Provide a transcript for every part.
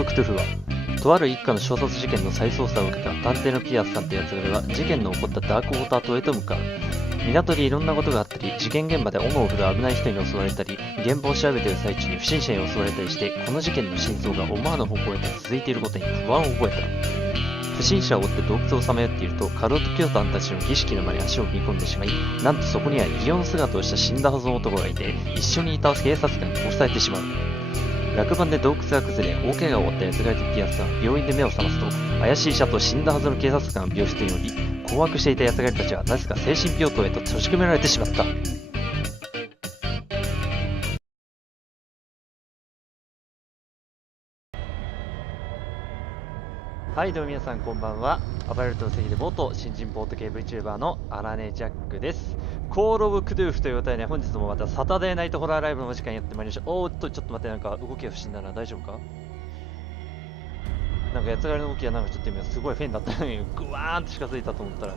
ブ・クトゥフは、とある一家の衝殺事件の再捜査を受けた探偵のピアスさんってやつがれは、事件の起こったダークウォーター島へと向かう。港でいろんなことがあったり、事件現場で斧を振る危ない人に襲われたり、現場を調べている最中に不審者に襲われたりして、この事件の真相が思わぬ方向へと続いていることに不安を覚えた。不審者を追って洞窟をさまよっていると、カルト教団たちの儀式の間に足を踏み込んでしまい、なんとそこには異様な姿をした死んだはずの男がいて、一緒にいた警察官に殺されてしまう。落盤で洞窟が崩れ、大怪我を負った奴がいたピアスさんは病院で目を覚ますと、怪しい医者と死んだはずの警察官を病室に呼び、困惑していた奴がいたちはなぜか精神病棟へと閉じ込められてしまった。はいどうも皆さんこんばんは。暴れると兎で暴兎、新人ボート系 VTuber の荒音ジャックです。コールオブクドゥーフということでね、本日もまたサタデーナイトホラーライブのお時間やってまいりました。ちょっと待って、なんか動きが不審だな。大丈夫か？なんかやつがりの動きがなんかちょっと今すごいフェンだったのにグワーンと近づいたと思ったら。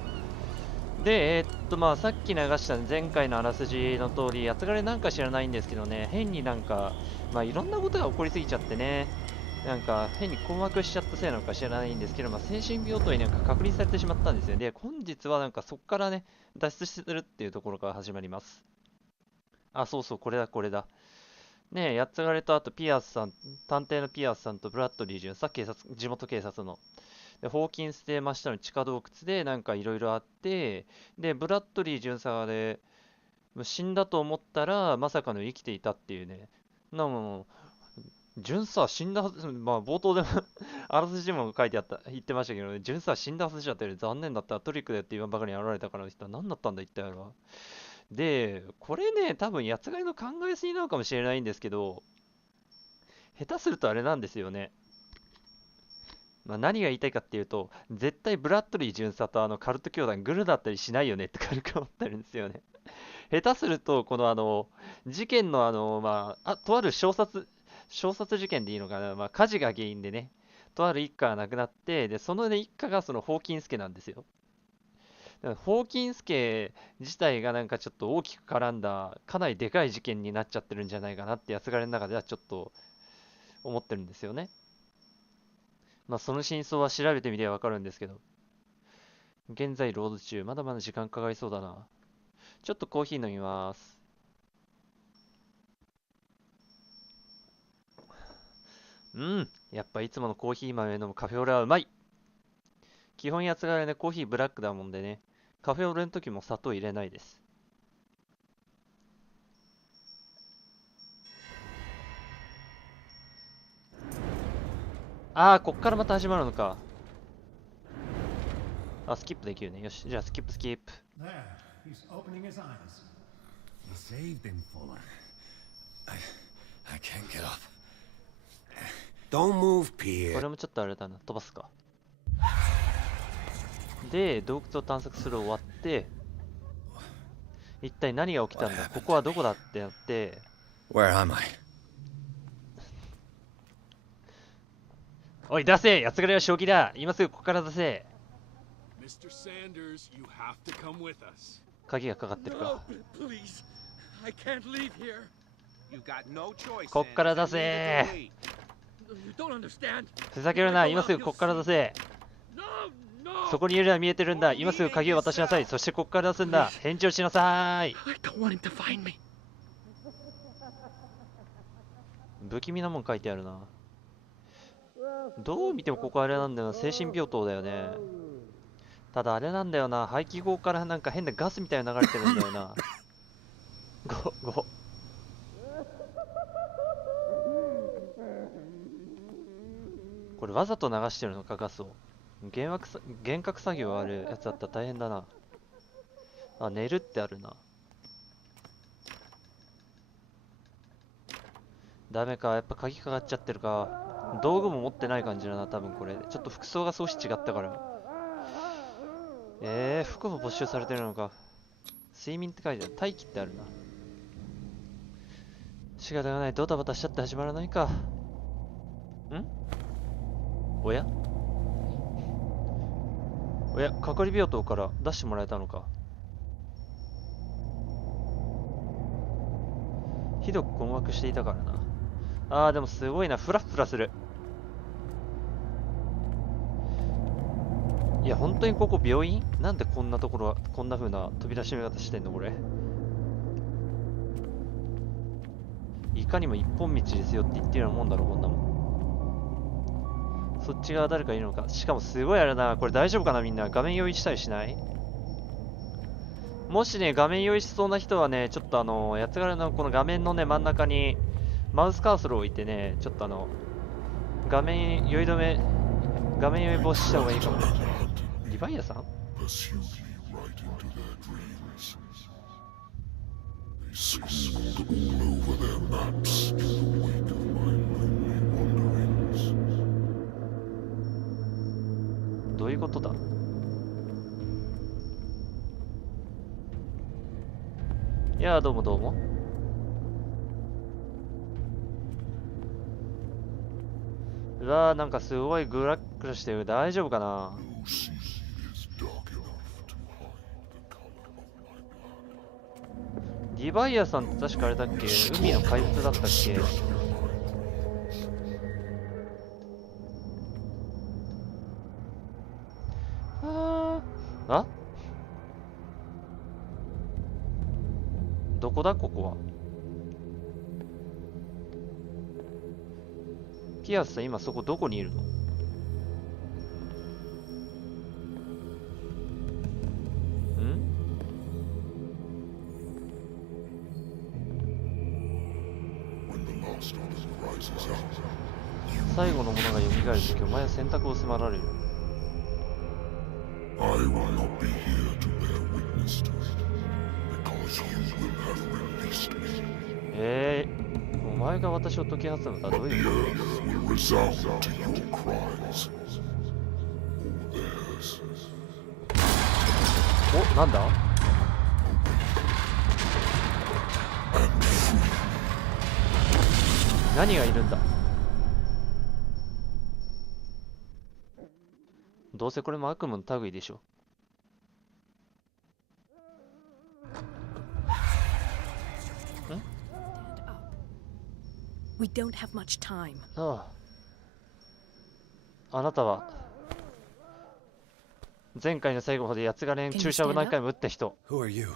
で、まあさっき流した前回のあらすじの通り、やつがりなんか知らないんですけどね、変になんか、まあいろんなことが起こりすぎちゃってね、なんか変に困惑しちゃったせいなのか知らないんですけど、まあ、精神病棟になんか確認されてしまったんですよね。で、本日はなんかそこからね、脱出するっていうところから始まります。あ、そうそう、これだ、これだ。ねえ、やつがれとあとピアスさん、探偵のピアスさんとブラッドリー巡査、地元警察の。で、ホーキンス邸真下の地下洞窟でなんかいろいろあって、で、ブラッドリー巡査で死んだと思ったら、まさかの生きていたっていうね。も巡査は死んだはず、まあ冒頭でもあらすじも書いてあった、言ってましたけどね、巡査は死んだはずじゃったより残念だった、トリックだよって言わんばかりに現れたから人は何だったんだ一体あれは。で、これね、多分やつがいの考えすぎなのかもしれないんですけど、下手するとあれなんですよね。まあ、何が言いたいかっていうと、絶対ブラッドリー巡査とあのカルト教団グルだったりしないよねって軽く思ってるんですよね。下手すると、この事件のとある衝殺事件でいいのかな、まあ、火事が原因でね、とある一家が亡くなって、で、その、ね、一家がそのホーキンス家なんですよ。だからホーキンス家自体がなんかちょっと大きく絡んだ、かなりでかい事件になっちゃってるんじゃないかなってやつがれの中ではちょっと思ってるんですよね。まあ、その真相は調べてみればわかるんですけど、現在ロード中、まだまだ時間かかりそうだな。ちょっとコーヒー飲みます。やっぱいつものコーヒー豆飲むカフェオレはうまい。基本やつがね、コーヒーブラックだもんでね、カフェオレの時も砂糖入れないです。ああ、こっからまた始まるのか。あ、スキップできるね。よし、じゃあスキップスキップ。これもちょっとあれだな。飛ばすか。で、洞窟を探索する終わって、一体何が起きたんだ、ここはどこだってなって、おい出せ、やつがれは正気だ、今すぐここから出せ。鍵がかかってるか。こっから出せ。ふざけるな、今すぐこっから出せ。そこにいるのは見えてるんだ、今すぐ鍵を渡しなさい。そしてこっから出すんだ、返事をしなさい。不気味なもん書いてあるな。どう見てもここあれなんだよな、精神病棟だよね。ただあれなんだよな、排気口からなんか変なガスみたいなの流れてるんだよな。5これわざと流してるのか、ガスを。幻覚作業あるやつだったら大変だな。あ、寝るってあるな。ダメか、やっぱ鍵かかっちゃってるか。道具も持ってない感じだな、多分これ。ちょっと服装が少し違ったから。服も没収されてるのか。睡眠って書いてある。待機ってあるな。仕方がない、ドタバタしちゃって始まらないか。おや係病棟から出してもらえたのか。ひどく困惑していたからな。でもすごいな、フラフラする。いや本当にここ病院？なんでこんなところはこんな風な扉閉め方してんのこれ。いかにも一本道ですよって言ってるようなもんだろこんなもん。そっち側誰かいるのか。しかもすごいあれな、これ大丈夫かなみんな。画面用意したりしない？もしね画面用意しそうな人はね、ちょっとやつがらのこの画面のね真ん中にマウスカーソルを置いてね、ちょっと画面酔い止め、画面酔い防止した方がいいかもね。リヴァイアさん？どういうことだ？いやーどうもどうも。うわーなんかすごいグラッグラしてる。大丈夫かな？リヴァイアさんって確かあれだっけ？海の怪物だったっけ？あ？どこだここは。ピアスさん今そこどこにいるの？最後のものが蘇るときお前は選択を迫られる。お前が私を解き放つのだ。どういうこと？お、なんだ？何がいるんだ？どうせこれも悪夢の類でしょ。We don't have much time. ああ。あなたは前回の最後まで八つ金に注射を何回も打った人。Who are you?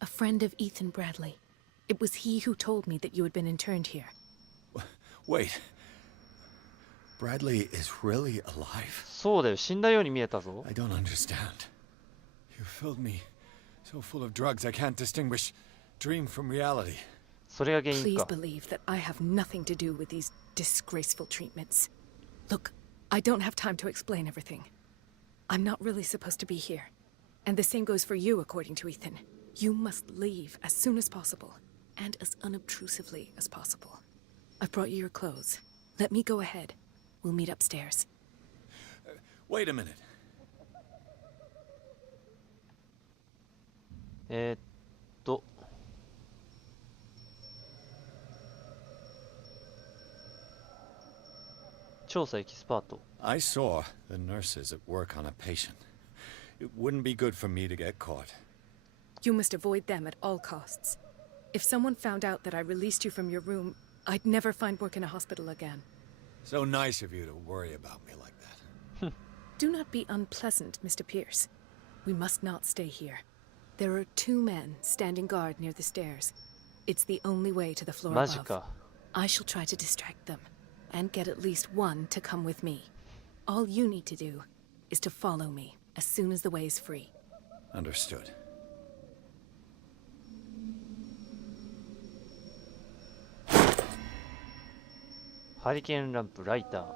A friend of Ethan Bradley. It was he who told me that you had been interned here. Wait. Bradley is really alive? そうだよ、死んだように見えたぞ。I don't understand. You filled me so full of drugs I can't distinguish dream from reality. それが原因 Please か。 believe that I have nothing to do with these disgraceful treatments. Look, I don't have time to explain everything. I'm not really supposed to be here. And the same goes for you, according to Ethan. You must leave as soon as possible, and as unobtrusively as possible. I've brought you your clothes. Let me go ahead. We'll meet upstairs. Wait a minute. 調査エキスパート。 I saw the nurses at work on a patient. It wouldn't be good for me to get caught. You must avoid them at all costs. If someone found out that I released you from your room, I'd never find work in a hospital again. So nice of you to worry about me like that. Do not be unpleasant, Mr. Pierce. We must not stay here. There are 2 men standing guard near the stairs. It's the only way to the floor マジ above. か。 I shall try to distract them, and get at least one to come with me. All you need to do is to follow me as soon as the way is free. Understood. ハリケーンランプ、ライター。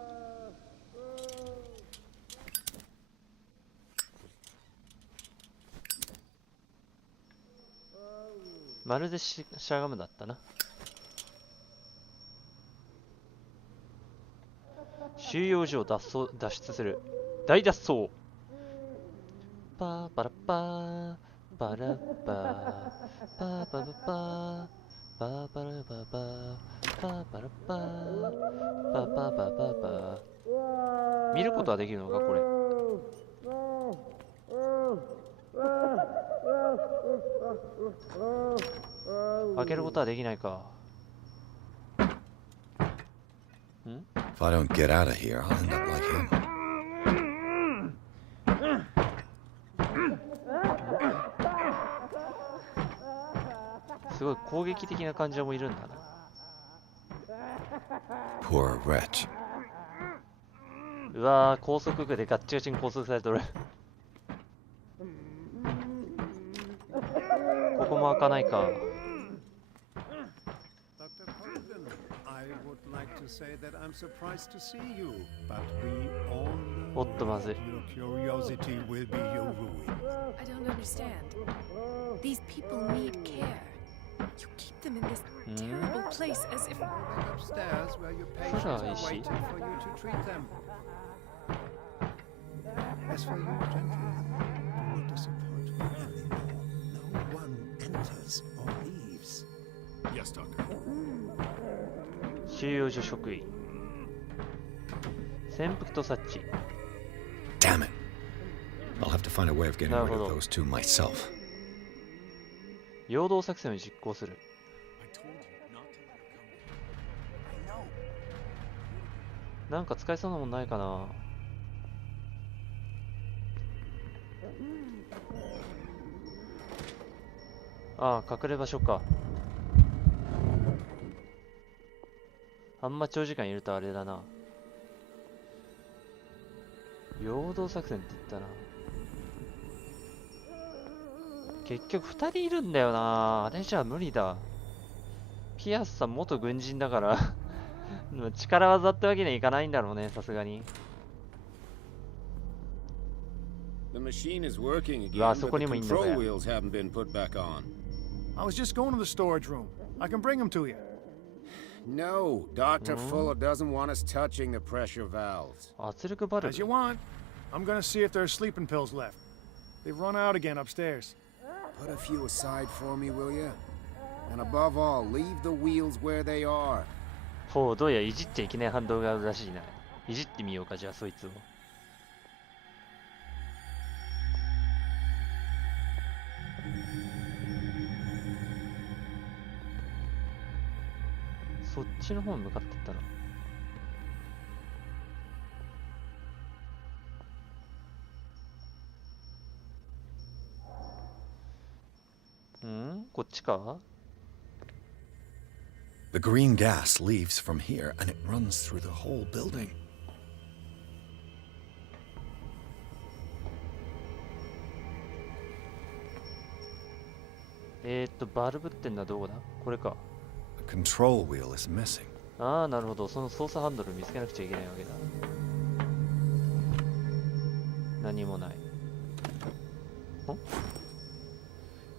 まるでしゃがむだったな。収容所を脱出する。大脱走。パーパラパーパラパーパーパラパーパーパラパーパーパーパラパーパーパーパーパーパー。見ることはできるのかこれ。開けることはできないか。If I don't get out of here, I'll end up like him. すごい攻撃的な患者もいるんだな。 Poor wretch. うわー、高速区でガッチガチに拘束されとる。ここも開かないか。おっとまずい。 I don't understand. These people need care. You keep them in this terrible place as if. Upstairs where your patients are waiting for you to treat them. As for you, gentlemen, do not disappoint me anymore. No one enters or leaves. Yes, doctor. 収容所職員。潜伏と察知。 Damn it. I'll have to find a way of getting rid of those two myself. 陽動作戦を実行する。なんか使えそうなもんないかな。ああ、隠れ場所か。あんま長時間いるとあれだな。陽動作戦って言ったな。結局2人いるんだよな。あれじゃ無理だ。ピアスさん元軍人だから力技ってわけにはいかないんだろうね、さすがに。うわ、そこにもいんのかよ。 I was just going to the storage room. I can bring them to you. No, Dr. Fuller doesn't want us touching the pressure valves. 圧力バル As you ブ。 want. I'm gonna see if there's sleeping pills left. They've run out again upstairs. Put a few aside for me, will you? And above all, leave the wheels where they are. ほう、どうやいじっちゃいけない反動があるらしいな。いじってみようか、じゃあそいつを。そっちの方に向かってったな。ん？こっちか？ The green gas leaves from here and it runs through the whole building. バルブってんのはどこだ？これか。 The control wheel is missing. ああ、なるほど。その操作ハンドル見つけなくちゃいけないわけだ。何もない。ん？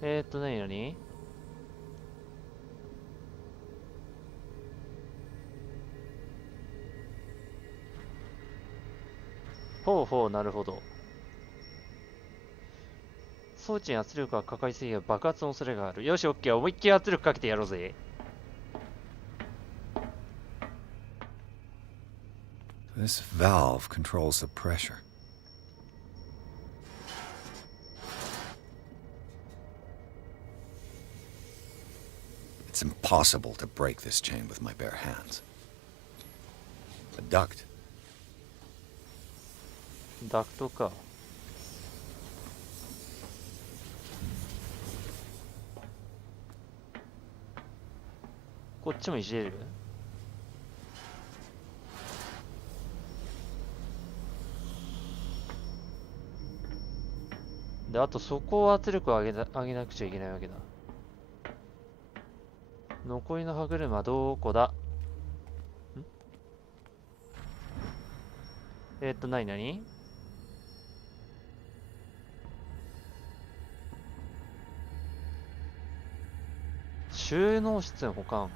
何ほうほう、なるほど。装置に圧力がかかりすぎれば爆発の恐れがある。よし、オッケー。思いっきり圧力かけてやろうぜ。This valve controls the pressure. It's impossible to break this chain with my bare hands. A duct. ダクトか。こっちもいじれる？で、あとそこを圧力を上げなくちゃいけないわけだ。残りの歯車はどこだ？何収納室の保管。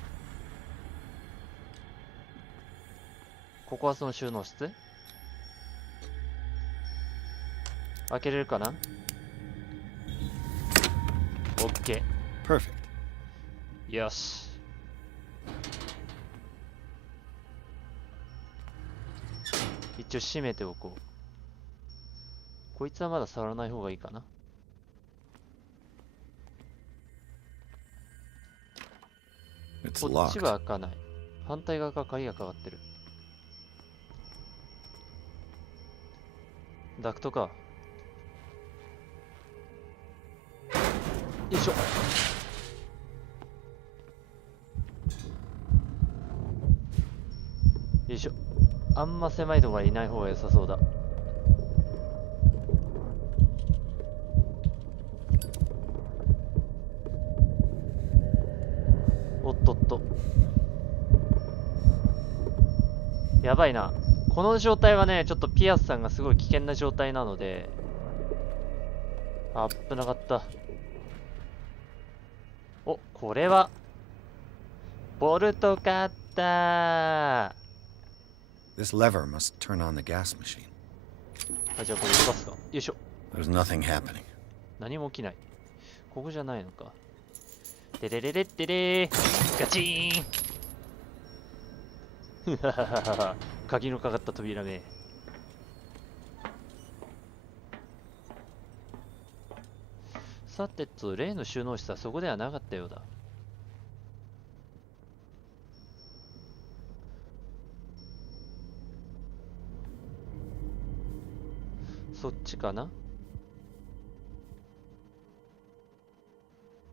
ここはその収納室？開けれるかな？ OK。 Perfect. よし。一応閉めておこう。こいつはまだ触らない方がいいかな。こ It's っち locked. は開かない。反対側から鍵がかかってる。ダクトか。よいしょ。あんま狭いところはいない方が良さそうだ。おっとっと、やばいな。この状態はね、ちょっとピアスさんがすごい危険な状態なので、危なかった。お、これはボルトカッター。 This lever must turn on the gas machine. じゃあこれ動かすか。よいしょ。 There's nothing happening. 何も起きない。ここじゃないのか。てれれれってれー、ガチーン鍵のかかった扉め。さてと、例の収納室はそこではなかったようだ。そっちかな。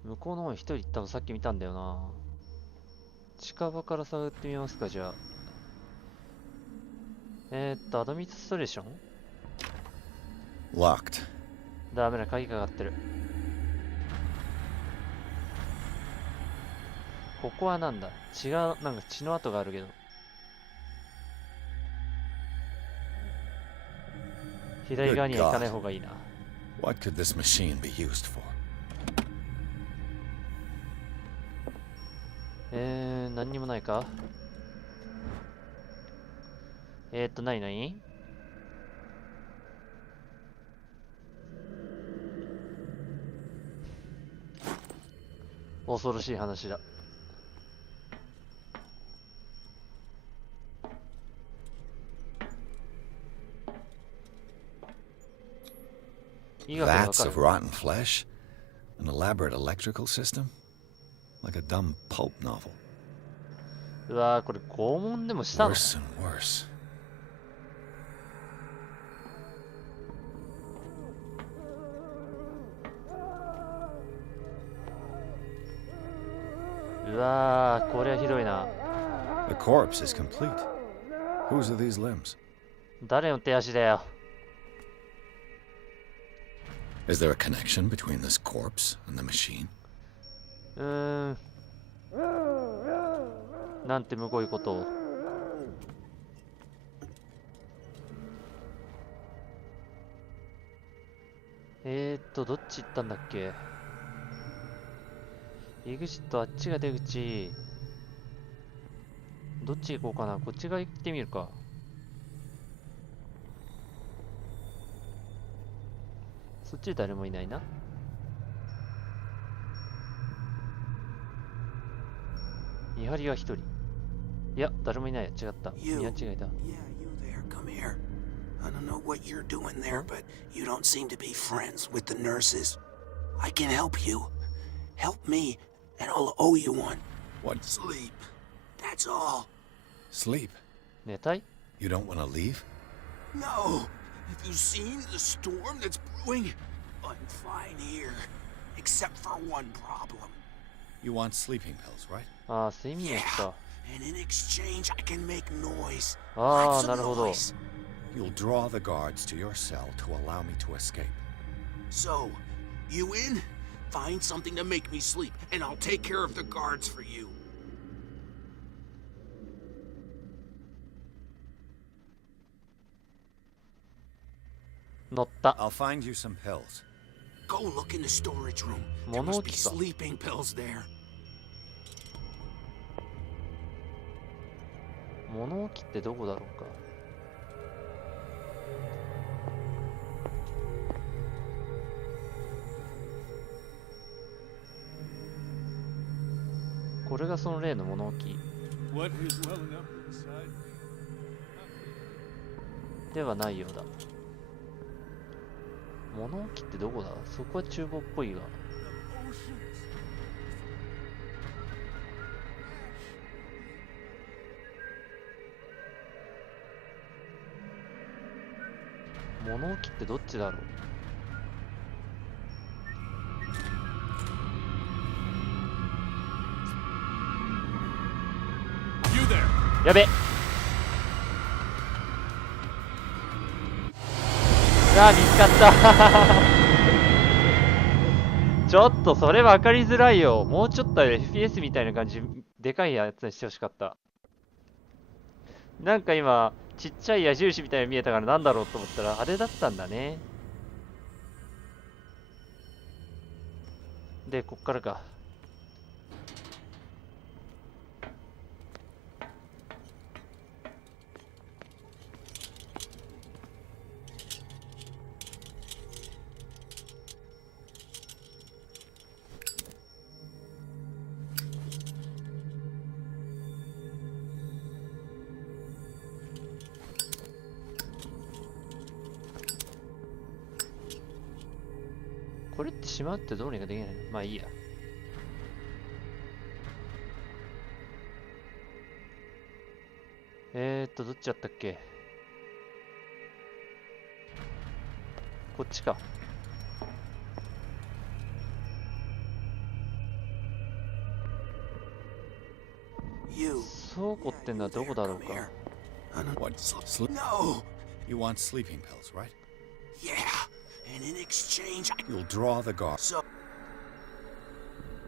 向こうの方に一人行ったのさっき見たんだよな。近場から探ってみますか、じゃあ。アドミニストレーション Locked. ダメだ、鍵かかってる。ここはなんだ、違う、なんか血の跡があるけど。左側には行かない方がいいな。What could this machine be used for? 何にもないか。なになに。恐ろしい話だ。Vats of rotten flesh? An elaborate electrical system? Like a dumb pulp novel. うわー、これ拷問でもしたの？ Worse and worse. うわー、これはひどいな。 The corpse is complete. Whose are these limbs? 誰の手足だよ。 Is there a connection between this corpse and the machine? なんてむごいことを。どっち行ったんだっけ。入り口とあっちが出口。どっち行こうかな。こっち側行ってみるか。そっち誰もいないな。見張りは一人。いや、誰もいない。違った。見間違えた。 I don't know what you're doing there, but you don't seem to be friends with the nurses. I can help you. Help me, and I'll owe you one. What? Sleep. That's all. Sleep? 寝たい？ You don't want to leave? No. Have you seen the storm that's brewing? I'm fine here. Except for one problem. You want sleeping pills, right? ああ、睡眠薬か。 And in exchange, I can make noise. ああ、 Lots な of るほど。 noise. You'll draw the guards to your cell to allow me to escape. So, you in? Find something to make me sleep, and I'll take care of the guards for you. 乗った。 I'll find you some pills. Go look in the storage room. There 物 must 置 be か。 sleeping pills there. 物置ってどこだろうか。これがその例の物置 What is well enough inside? ではないようだ。物置ってどこだ？そこは厨房っぽいが。物置ってどっちだろう。やべ。あ、見つかったちょっとそれ分かりづらいよ。もうちょっと FPS みたいな感じ、でかいやつにしてほしかった。なんか今ちっちゃい矢印みたいに見えたからなんだろうと思ったらあれだったんだね。でこっからか。これってしまうってどうにかできないの？まあいいや。どっちやったっけ？こっちか。倉庫ってのはどこだろうか。What? Sleep? No! You want sleeping pills, right? Yeah, and in exchange, You'll draw the guard. So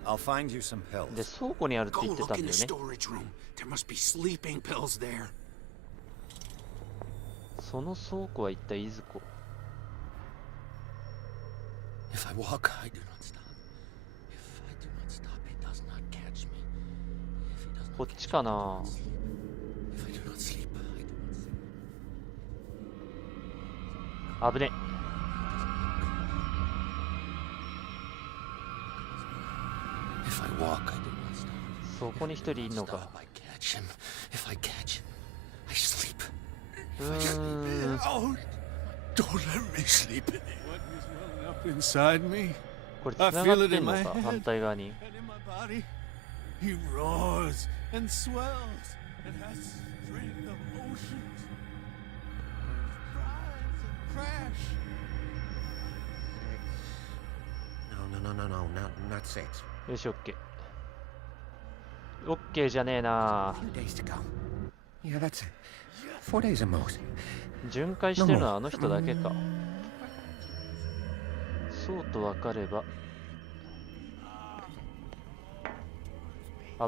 I'll find you some で pills. 倉庫にあるって go 言ってた look ん in だ the よね。 storage room. There must be sleeping pills there. その倉庫は一体いずこ？ If I walk, I do not stop. If I do not stop, he does not catch me. If he does こ not っちかな。 if I do not sleep, I do not sleep. 危ね。If I walk, I do not stop. そこに一人いんのか。 Stop, I catch him. If I catch him, I sleep. うーん。 Oh, don't let me sleep in here. What is welling up inside me これ繋がってんのか、反対側に。 and in my body? He roars and swells and has strength of oceans. Rise and crash. No, not sex. よし、オッケー。オッケーじゃねえな。 A few days to go. Yeah, that's it. 4 days at most. 巡回してるのはあの人だけか。そうと分かれば。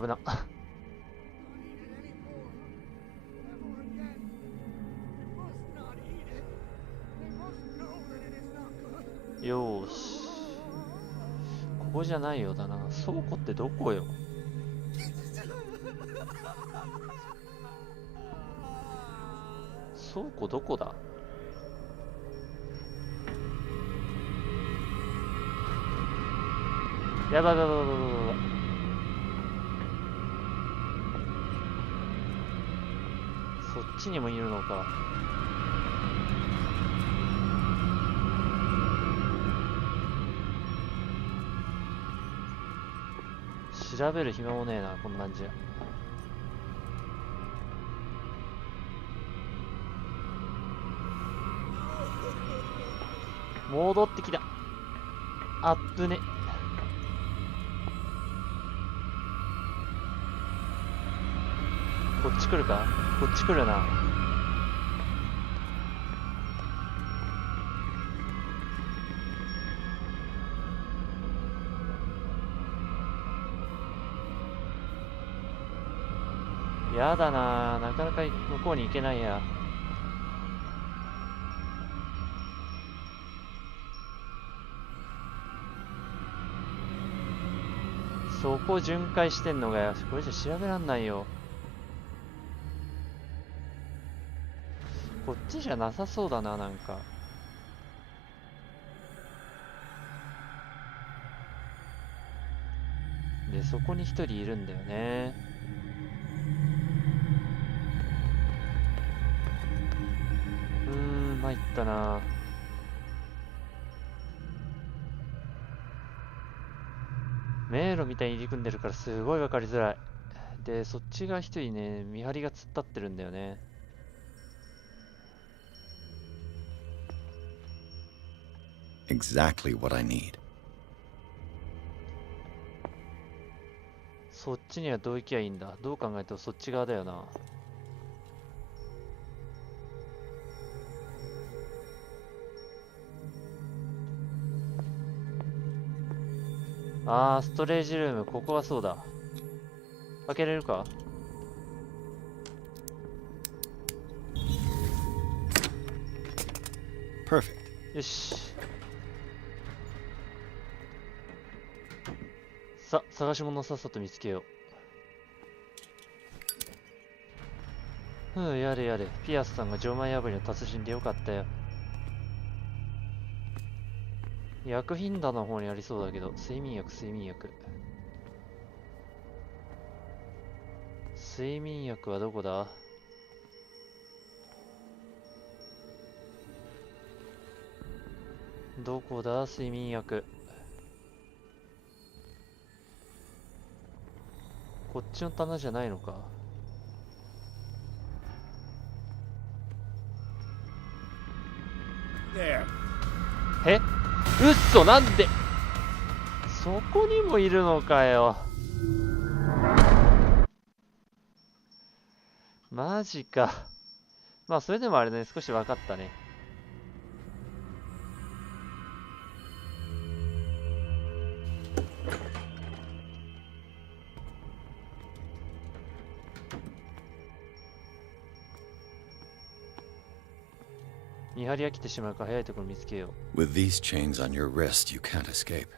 危な。よーし。ここじゃないようだな。倉庫ってどこよ。倉庫どこだ？やばいやばいやばいやばいやばい。そっちにもいるのか。調べる暇もねえな、こんなんじゃ。戻ってきた。あっぶね。こっち来るか？こっち来るな。やだな、なかなか向こうに行けないや。そこ巡回してんのがよ。これじゃ調べらんないよ。こっちじゃなさそうだな、なんか。で、そこに一人いるんだよね。参ったな。迷路みたいに入り組んでるからすごい分かりづらい。で、そっちが一人ね、見張りが突っ立ってるんだよね。Exactly what I need. そっちにはどう行きゃいいんだ。どう考えてもそっち側だよな。あー、ストレージルーム、ここはそうだ。開けれるか？ Perfect. よし。さ、探し物をさっさと見つけよう。やれやれ。ピアスさんが錠前破りの達人でよかったよ。薬品棚の方にありそうだけど、睡眠薬。睡眠薬はどこだ？どこだ睡眠薬。こっちの棚じゃないのか。え？うっそ、なんでそこにもいるのかよ。マジか。まあそれでもあれね、少し分かったね。見張りが来てしまうから早いところ見つけよう。 With these chains on your wrist, you can't escape.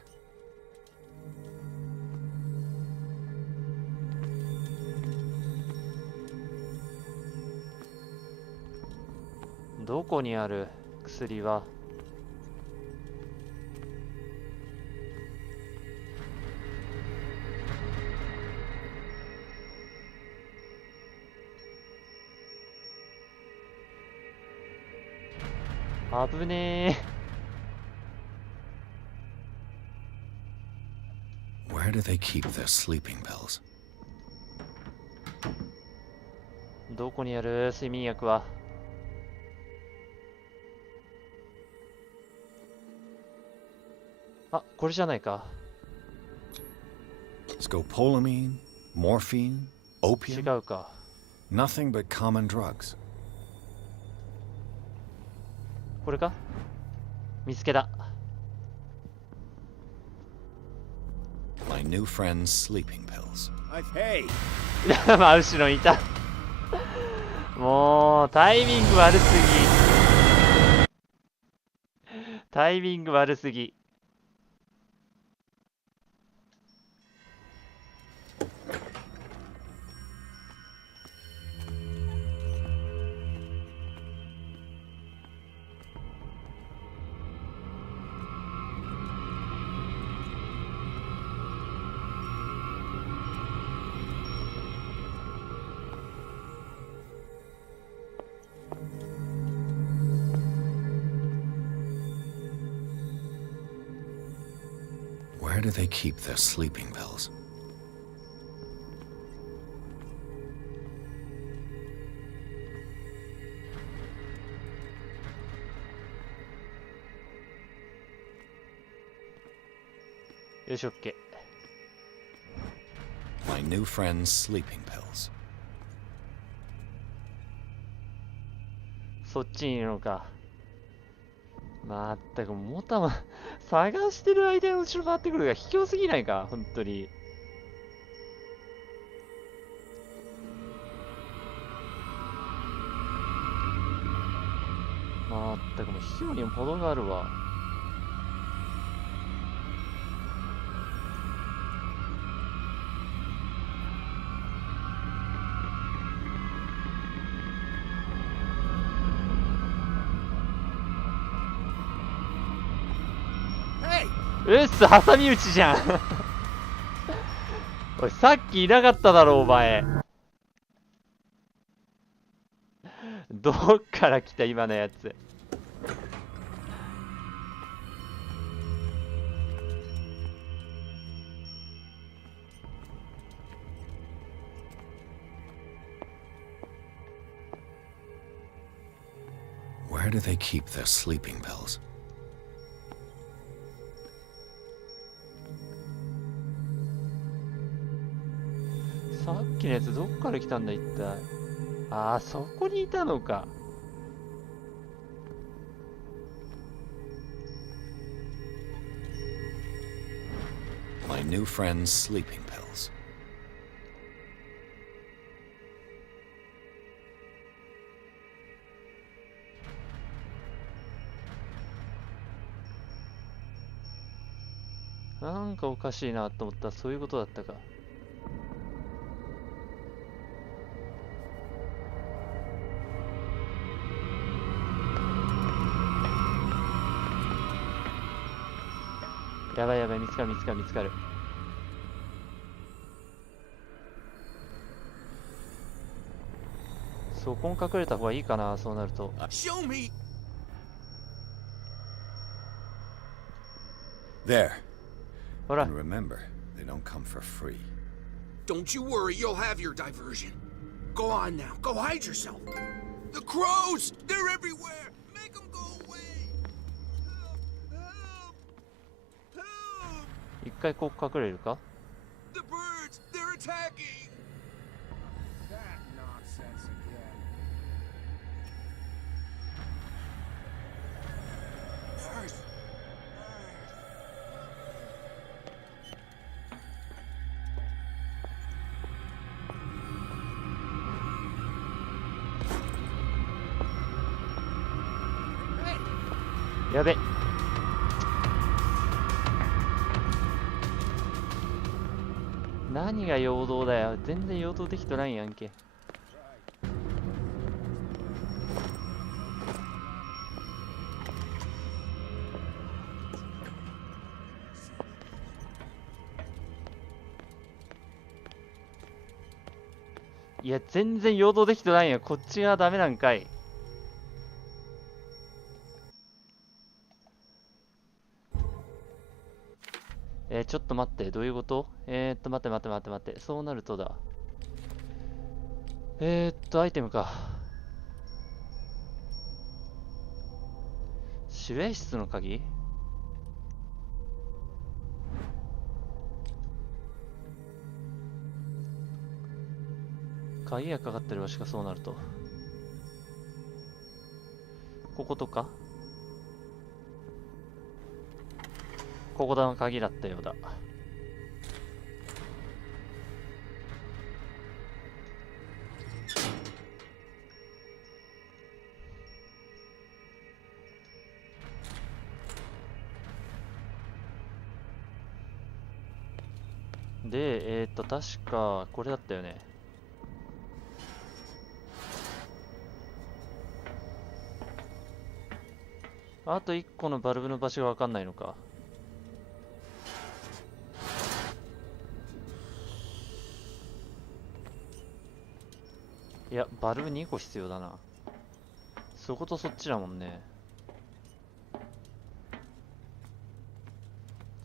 どこにある薬は？危ねえ。 Where do they keep their sleeping pills? どこにある睡眠薬は？あ、これじゃないか。 Scopolamine, morphine, 違 opium. うか。 Nothing but common drugs. これか？見つけた。 My new friend's sleeping pills. Hey! 真後ろにいた。もうタイミング悪すぎ。タイミング悪すぎ。Where do they keep their sleeping pills? よし、オッケ My new friend's sleeping pills. ー。そっちにいるのか。まったくもたま探してる間に後ろ回ってくるが卑怯すぎないか、本当に。まったくもう卑怯にも程があるわ。うっす、挟み撃ちじゃん。おい、さっきいなかっただろ、お前。どっから来た、今のやつ。Where do they keep their sleeping pills? さっきのやつどっから来たんだ一体。ああ、そこにいたのか。My new friend's sleeping pills. なんかおかしいなと思ったらそういうことだったか。やばいやばい、見つかる見つかる見つかる。そこに隠れた方がいいかな、そうなると。 Show me! There. ほら And remember, they don't come for free. Don't you worry, you'll have your diversion. Go on now, go hide yourself. The crows! They're everywhere! Make them go away! Help! Help! Help! 一回ここ隠れるか。 The birds! They're attacking! That nonsense again. Nurse! Hey! やべ。何が陽動だよ。全然陽動できとらんやんけ。いや、全然陽動できとらんやん。こっちがダメなんかい。ちょっと待って、どういうこと？待って待って待って待って、そうなるとだ。アイテムか。指令室の鍵？鍵がかかってる場所か、そうなると。こことか？ここの鍵だったようだ。で、確かこれだったよね。あと1個のバルブの場所がわかんないのか。いや、バルブ2個必要だな。そことそっちだもんね。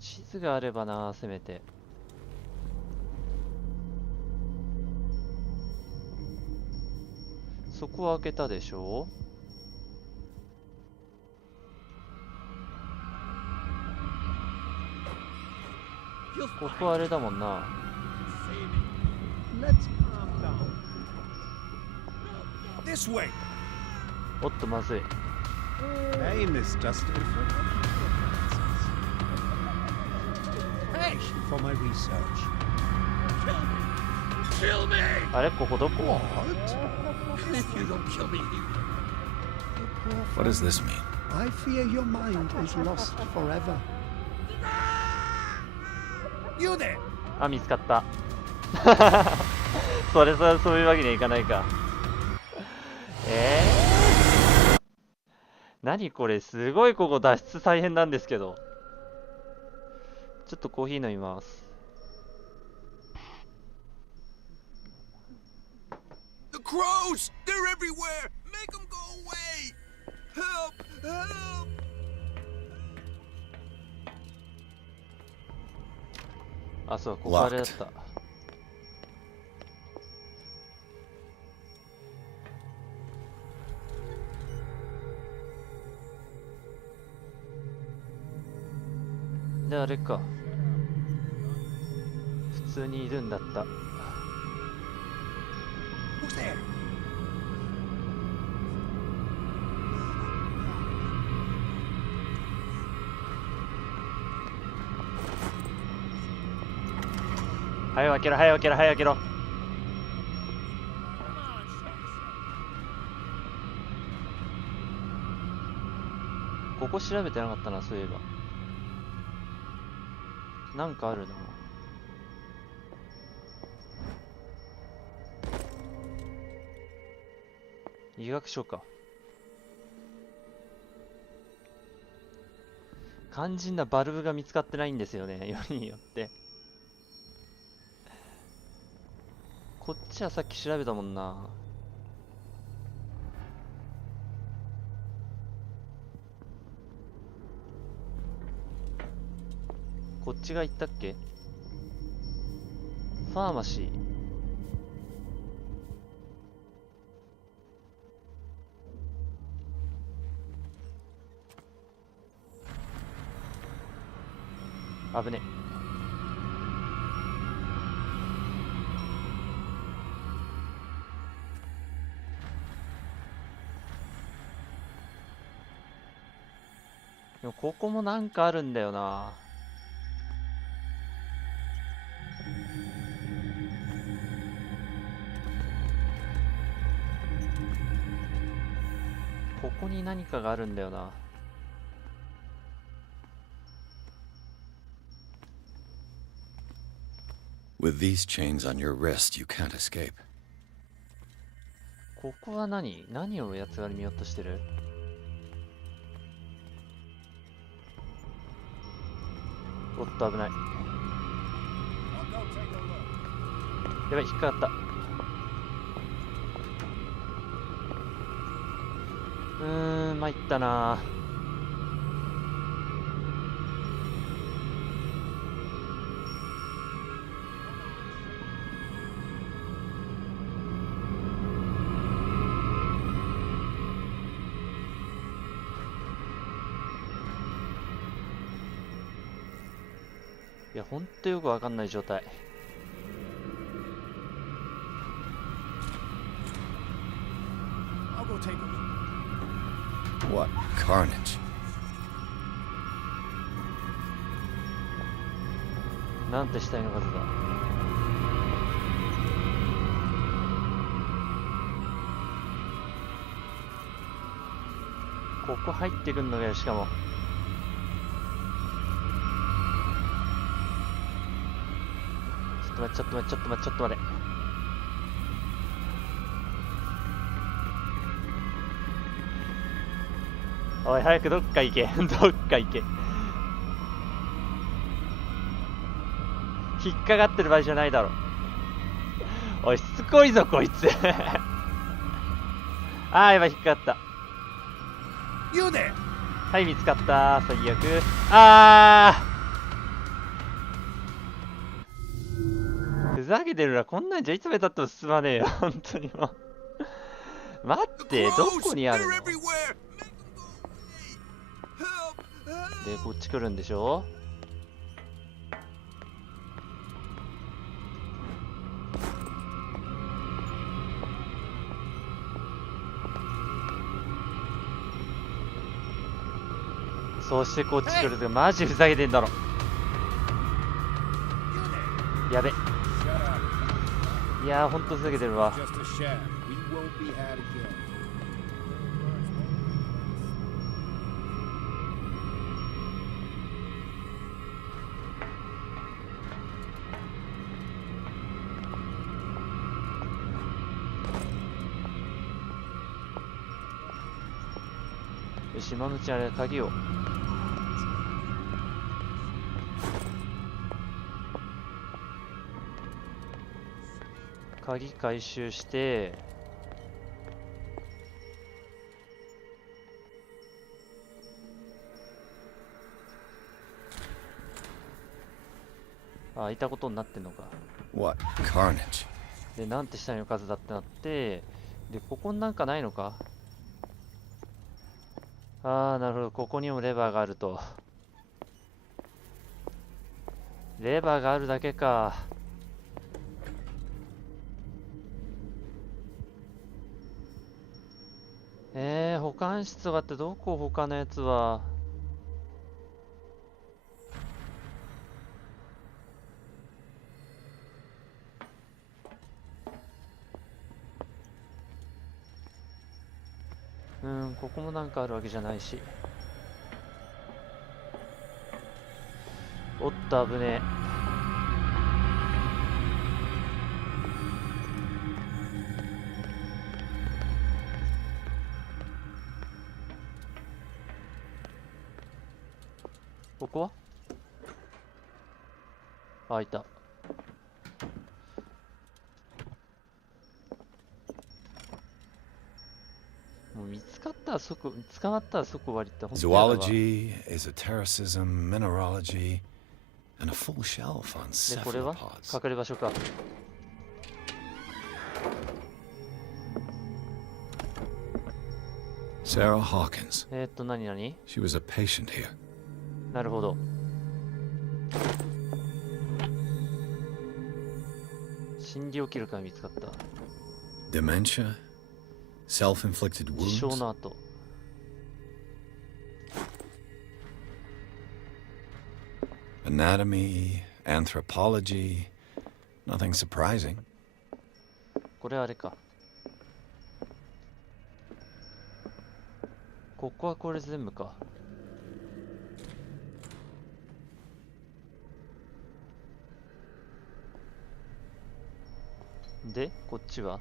地図があればな、せめて。そこは開けたでしょ。ここあれだもんな。This way. おっと、まずい。 Hey, Miss Dustin. Hey, for my research. Kill me! あれ、ここどこ？ What? If you don't kill me, What does this mean? I fear your mind is lost forever. You there? あ、見つかった。それそういうわけにはいかないか。何これ、すごいここ脱出大変なんですけど。ちょっとコーヒー飲みます。the crows! They're everywhere! Make them go away! Help! Help! あ、そう、ここあれだった。で、あれか。普通にいるんだった。Who's there? 早開けろ早開けろ早開けろ。ここ調べてなかったな、そういえば。なんかあるな。医学書か。肝心なバルブが見つかってないんですよね、よりによって。こっちはさっき調べたもんな。こっちが行ったっけ？ファーマシー。危ね。でもここもなんかあるんだよな。ここに何かがあるんだよな。With these chains on your wrist, you can't escape. ここは何をやつが見ようとしてる？おっと危ない。やばい、引っかかった。参ったな。いや、ほんとよくわかんない状態。What carnage? なんて死体の数だ。ここ入ってくんのかよ、しかも。ちょっと待って、ちょっと待って、ちょっと待って、ちょっと待って。おい、早くどっか行け。どっか行け。引っかかってる場合じゃないだろ。おい、しつこいぞ、こいつ。あー、やばい、引っかかった。はい、見つかった。最悪。ふざけてるな。こんなんじゃいつまでたっても進まねえよ。本当にもう。待って、どこにあるの？で、こっち来るんでしょ？そしてこっち来るとマジふざけてんだろ。やべ。いやー、ほんとふざけてるわ。よし、今のうちにあれ鍵を。鍵回収して、あ、いたことになってんのか。 What carnage? で、なんて死体の数だってなって、で、ここになんかないのか。あー、なるほど。ここにもレバーがあると。レバーがあるだけか。保管室があって、どこ他のやつは。ここもなんかあるわけじゃないし。おっと、危ねえ。ここはあ、いた。もう見つかったら即、捕まったら即終わりって本当にやだわ。 Zoology, esotericism, mineralogy, and a full shelf on で、これは cephalopods. 隠れ場所か。Sarah Hawkins. 何々 She was a patient here. なるほど。診療記録が見つかった。 Dementia? Self-inflicted 自傷 wounds? の後。Anatomy, anthropology, nothing surprising. これあれか。ここはこれ全部か。で、こっちは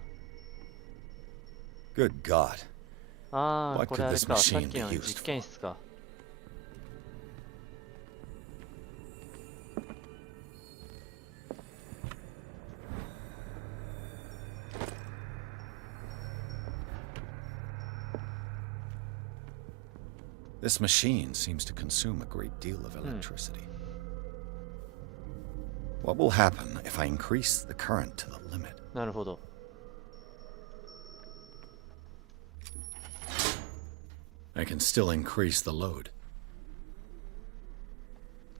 Good God. ああ、 What これあ could れ this か。さっ machine きの be 実 used 験室か。This machine seems to consume a great deal of electricity. What will happen if I increase the current to the limit? なるほど。I can still increase the load.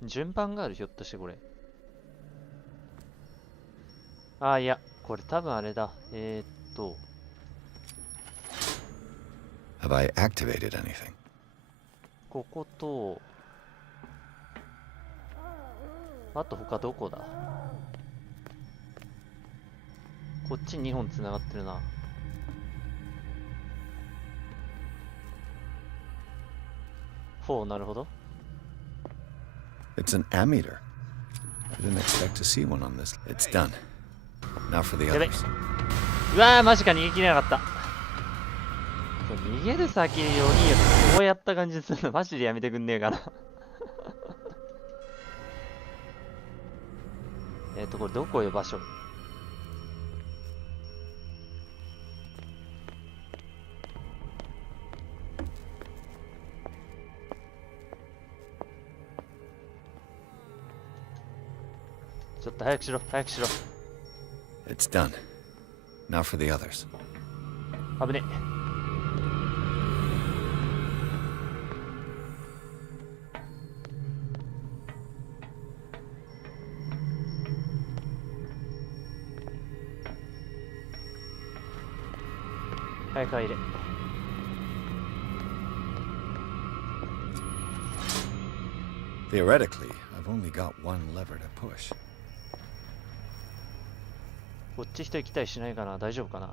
順番がある、ひょっとしてこれ。ああ、いや、これ多分あれだ。Have I activated anything? ここと、あと他どこだ？こっち2本つながってるな。4、なるほど。It's an ammeter. I didn't expect to see one on this. It's done. Now for the やべ。 others. うわー、マジか、逃げ切れなかった。そう、逃げる先に4人こうやった感じするの、マジでやめてくんねえかな。これどこよ、場所。ちょっと早くしろ、早くしろ。It's done. Now for the others. 危ねえ。早く入れ。Theoretically, I've only got one lever to push. こっち人行きたりしないかな、大丈夫かな。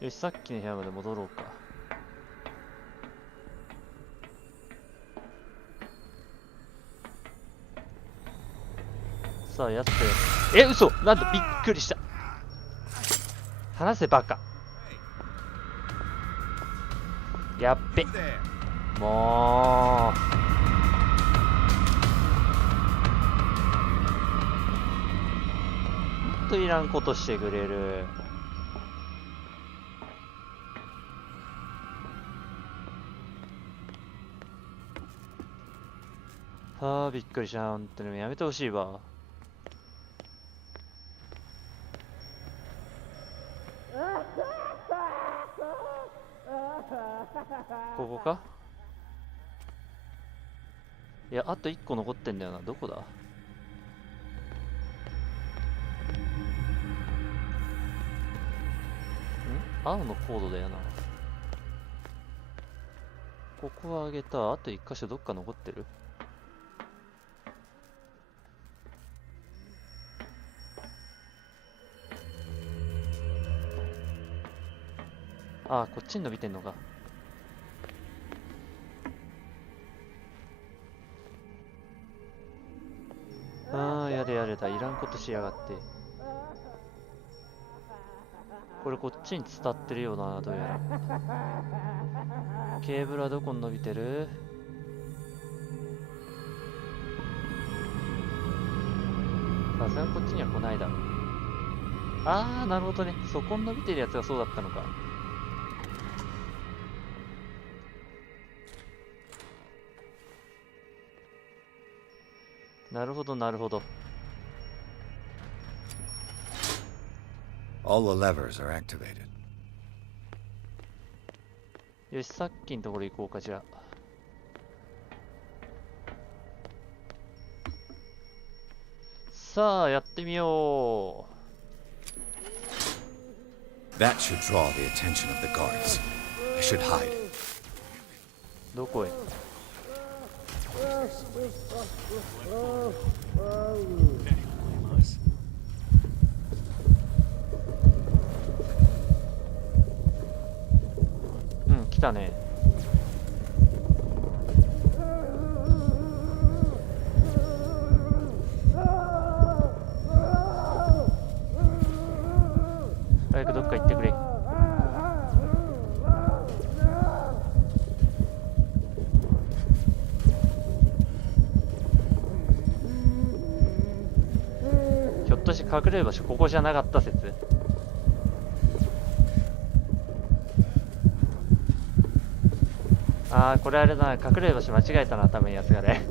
よし、さっきの部屋まで戻ろうか。さあ、やって。え、嘘、なんだ、びっくりした。話せ、バカ。やっべ。もう。ほんといらんことしてくれる。はあ、びっくりした。ほんとにやめてほしいわ。ここか？いや、あと1個残ってんだよな。どこだ？青のコードだよな。ここは上げた。あと一箇所どっか残ってる？ああ、こっちに伸びてんのか。ああ、やれやれだ。いらんことしやがって。これこっちに伝ってるような、どうやら。ケーブルはどこに伸びてる？さすがにこっちには来ないだろう。ああ、なるほどね。そこに伸びてるやつがそうだったのか。なるほど、なるほど。All the levers are activated. よし、さっきのところ行こうか、じゃあ。さあ、やってみよう。That should draw the attention of the guards. I should hide. どこへ？うん、来たね。早くどっか行ってくれ。ひょっとして隠れる場所ここじゃなかった説？ああ、これあれだな、隠れる場所間違えたな、多分やつがね。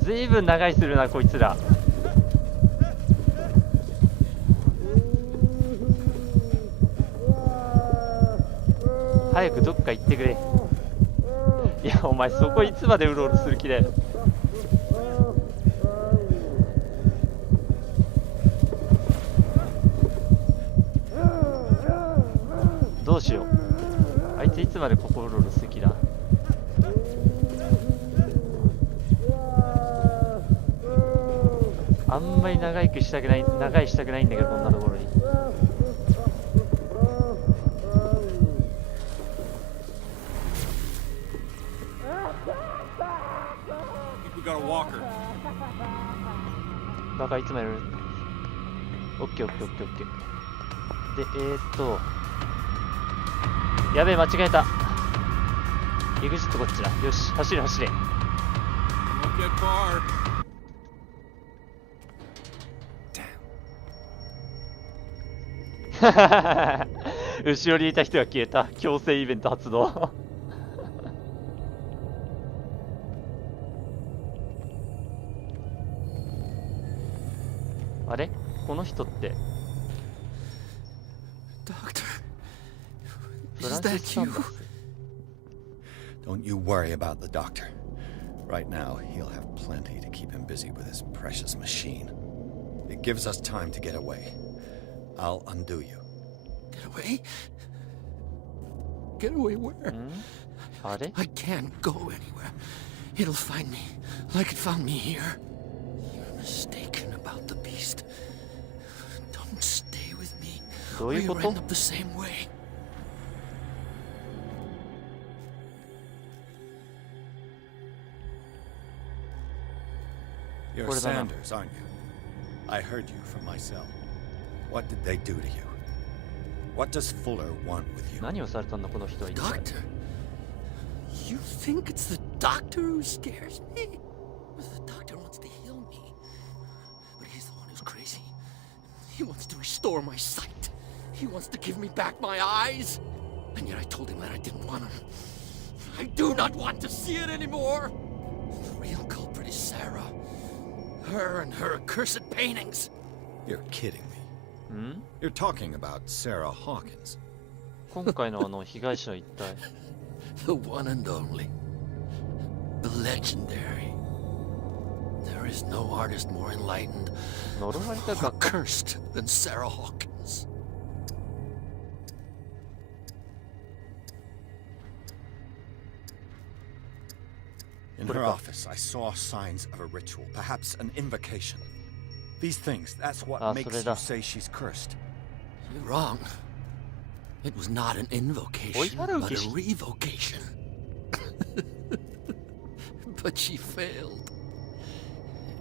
ずいぶん長いするな、こいつら。早くどっか行ってくれ。いや、お前そこいつまでうろうろする気だよ。どうしよう。あいついつまでここうろうろする気だ。あんまり長いしたくないんだけど、こんなところに。バカいつもやる。オッケーオッケーオッケーオッケー。で、やべえ、間違えた。エグジットこっちだ。よし、走れ走れ。後ろにいた人が消えた。強制イベント発動。あれ？この人ってフランシス・サンダース。 Don't you worry about the doctor. Right now, he'll have plenty to keep him busy with his precious machine. It gives us time to get away. I'll undo you. Get away? Get away where? あれ？ I can't go anywhere. It'll find me, like it found me here. You're mistaken about the beast. Don't stay with me, どう or いうこ you'll と？ end up the same way. You're Sanders, aren't you? I heard you from my cell. What did they do to you? What does Fuller want with you? 何をされたんだこの人は一体。 Doctor? You think it's the doctor who scares me? The doctor wants to heal me. But he's the one who's crazy. He wants to restore my sight. He wants to give me back my eyes. And yet I told him that I didn't want him. I do not want to see it anymore. The real culprit is Sarah. Her and her accursed paintings. You're kidding me. You're talking about Sarah Hawkins. 今回の被害者は一体。 The one and only. The legendary. There There is no artist more enlightened 呪われた or 学校。 cursed than Sarah Hawkins. In her office, I saw signs of a ritual, perhaps an invocation. These things, that's what makes you それだ。 say she's cursed. You're wrong. It was not an invocation, but a revocation. But she failed.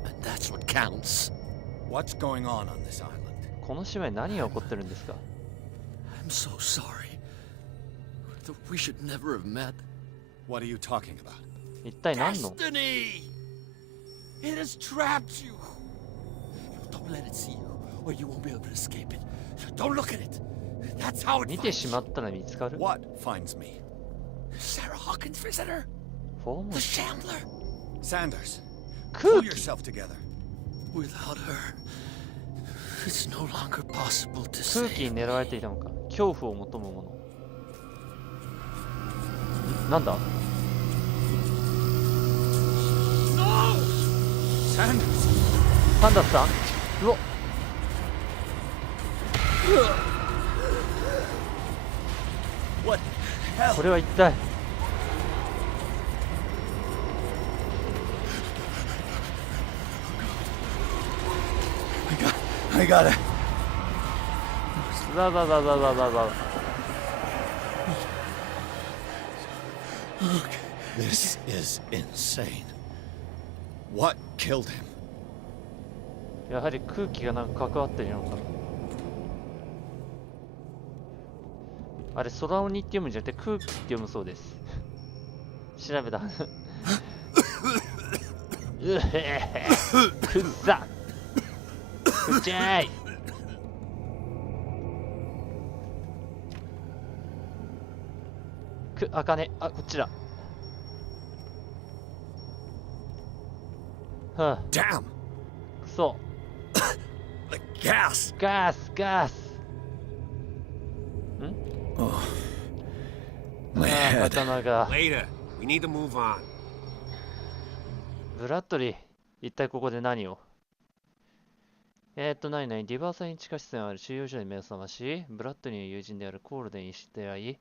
And that's what counts. What's going on this island? この島に何が起こってるんですか？ I'm so sorry. We should never have met. What are you talking about? 一体何の？ Destiny! It has trapped you. Don't let it see you, or you won't be able to escape it. Don't look at it. That's how it 見て finds し you. まったら見つかる？ What finds me? Sarah Hawkins' visitor, フォーム the Shambler. Sanders, 空 pull 気。 yourself together. Without her, it's no longer possible to 空気 save に狙われていたのか。恐怖を求むもの。なんだ？ Sanders! サンダースさん？うわ。What hell? これは一体。 I got it. ザザザザザザザ。 This is insane. What killed him? やはり空気がなんか関わってるのかな。あれ、空鬼って読むんじゃなくて空気って読むそうです。調べた。うへへ。くっさ。くっちゃい。あかね。あ、こっちだ。はあ、 Damn! くそ。 The gas! ガス、ガス。ん Oh. My ああ、 head. 頭が。 Later. We need to move on. ブラッドリー、一体ここで何を？何々、ディバーサイン地下室にある収容所に目を覚まし、ブラッドリーの友人であるコールデンにして会い、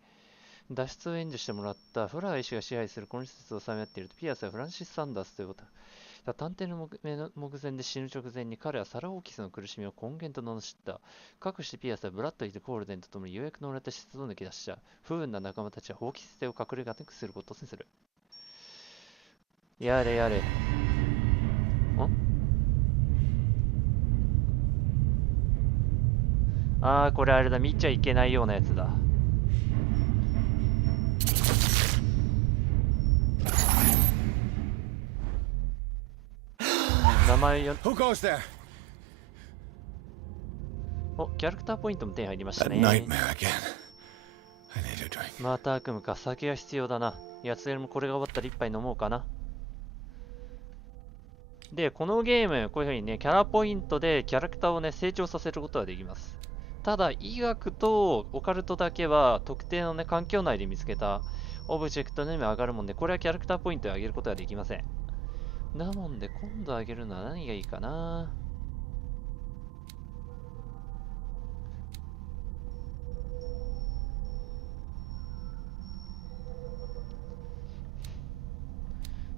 脱出を援助してもらったフラー医師が支配するこの施設を治め合っているとピアスはフランシス・サンダースということだ。探偵の目前で死ぬ直前に彼はサラ・オーキスの苦しみを根源と罵った。かくしてピアスはブラッドリーとコールデンと共にようやく乗られた施設を抜け出した。不運な仲間たちはオーキス邸を隠れがなくすることにする。やれやれ。ああ、これあれだ。見ちゃいけないようなやつだ。名前よ。 Who goes there? お、キャラクターポイントも手に入りました That ね。 nightmare again. I need a drink. また悪夢か。酒が必要だな。やつよりもこれが終わったら一杯飲もうかな。で、このゲーム、こういうふうにね、キャラポイントでキャラクターをね、成長させることができます。ただ、医学とオカルトだけは特定のね、環境内で見つけたオブジェクトにも上がるもんで、これはキャラクターポイントで上げることができません。なもんで、今度上げるのは何がいいかな。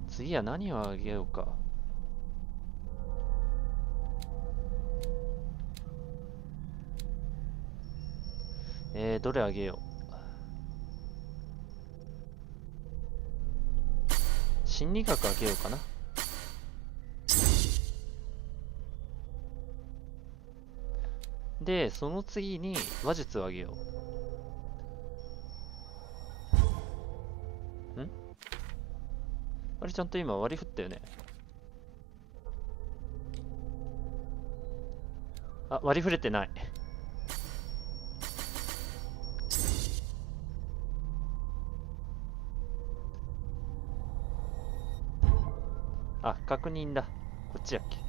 次は何をあげようか。どれあげよう。心理学あげようかな。で、その次に話術をあげよう。あれちゃんと今割り振ったよね。あ、割り振れてない。あ、確認だ。こっちやっけ。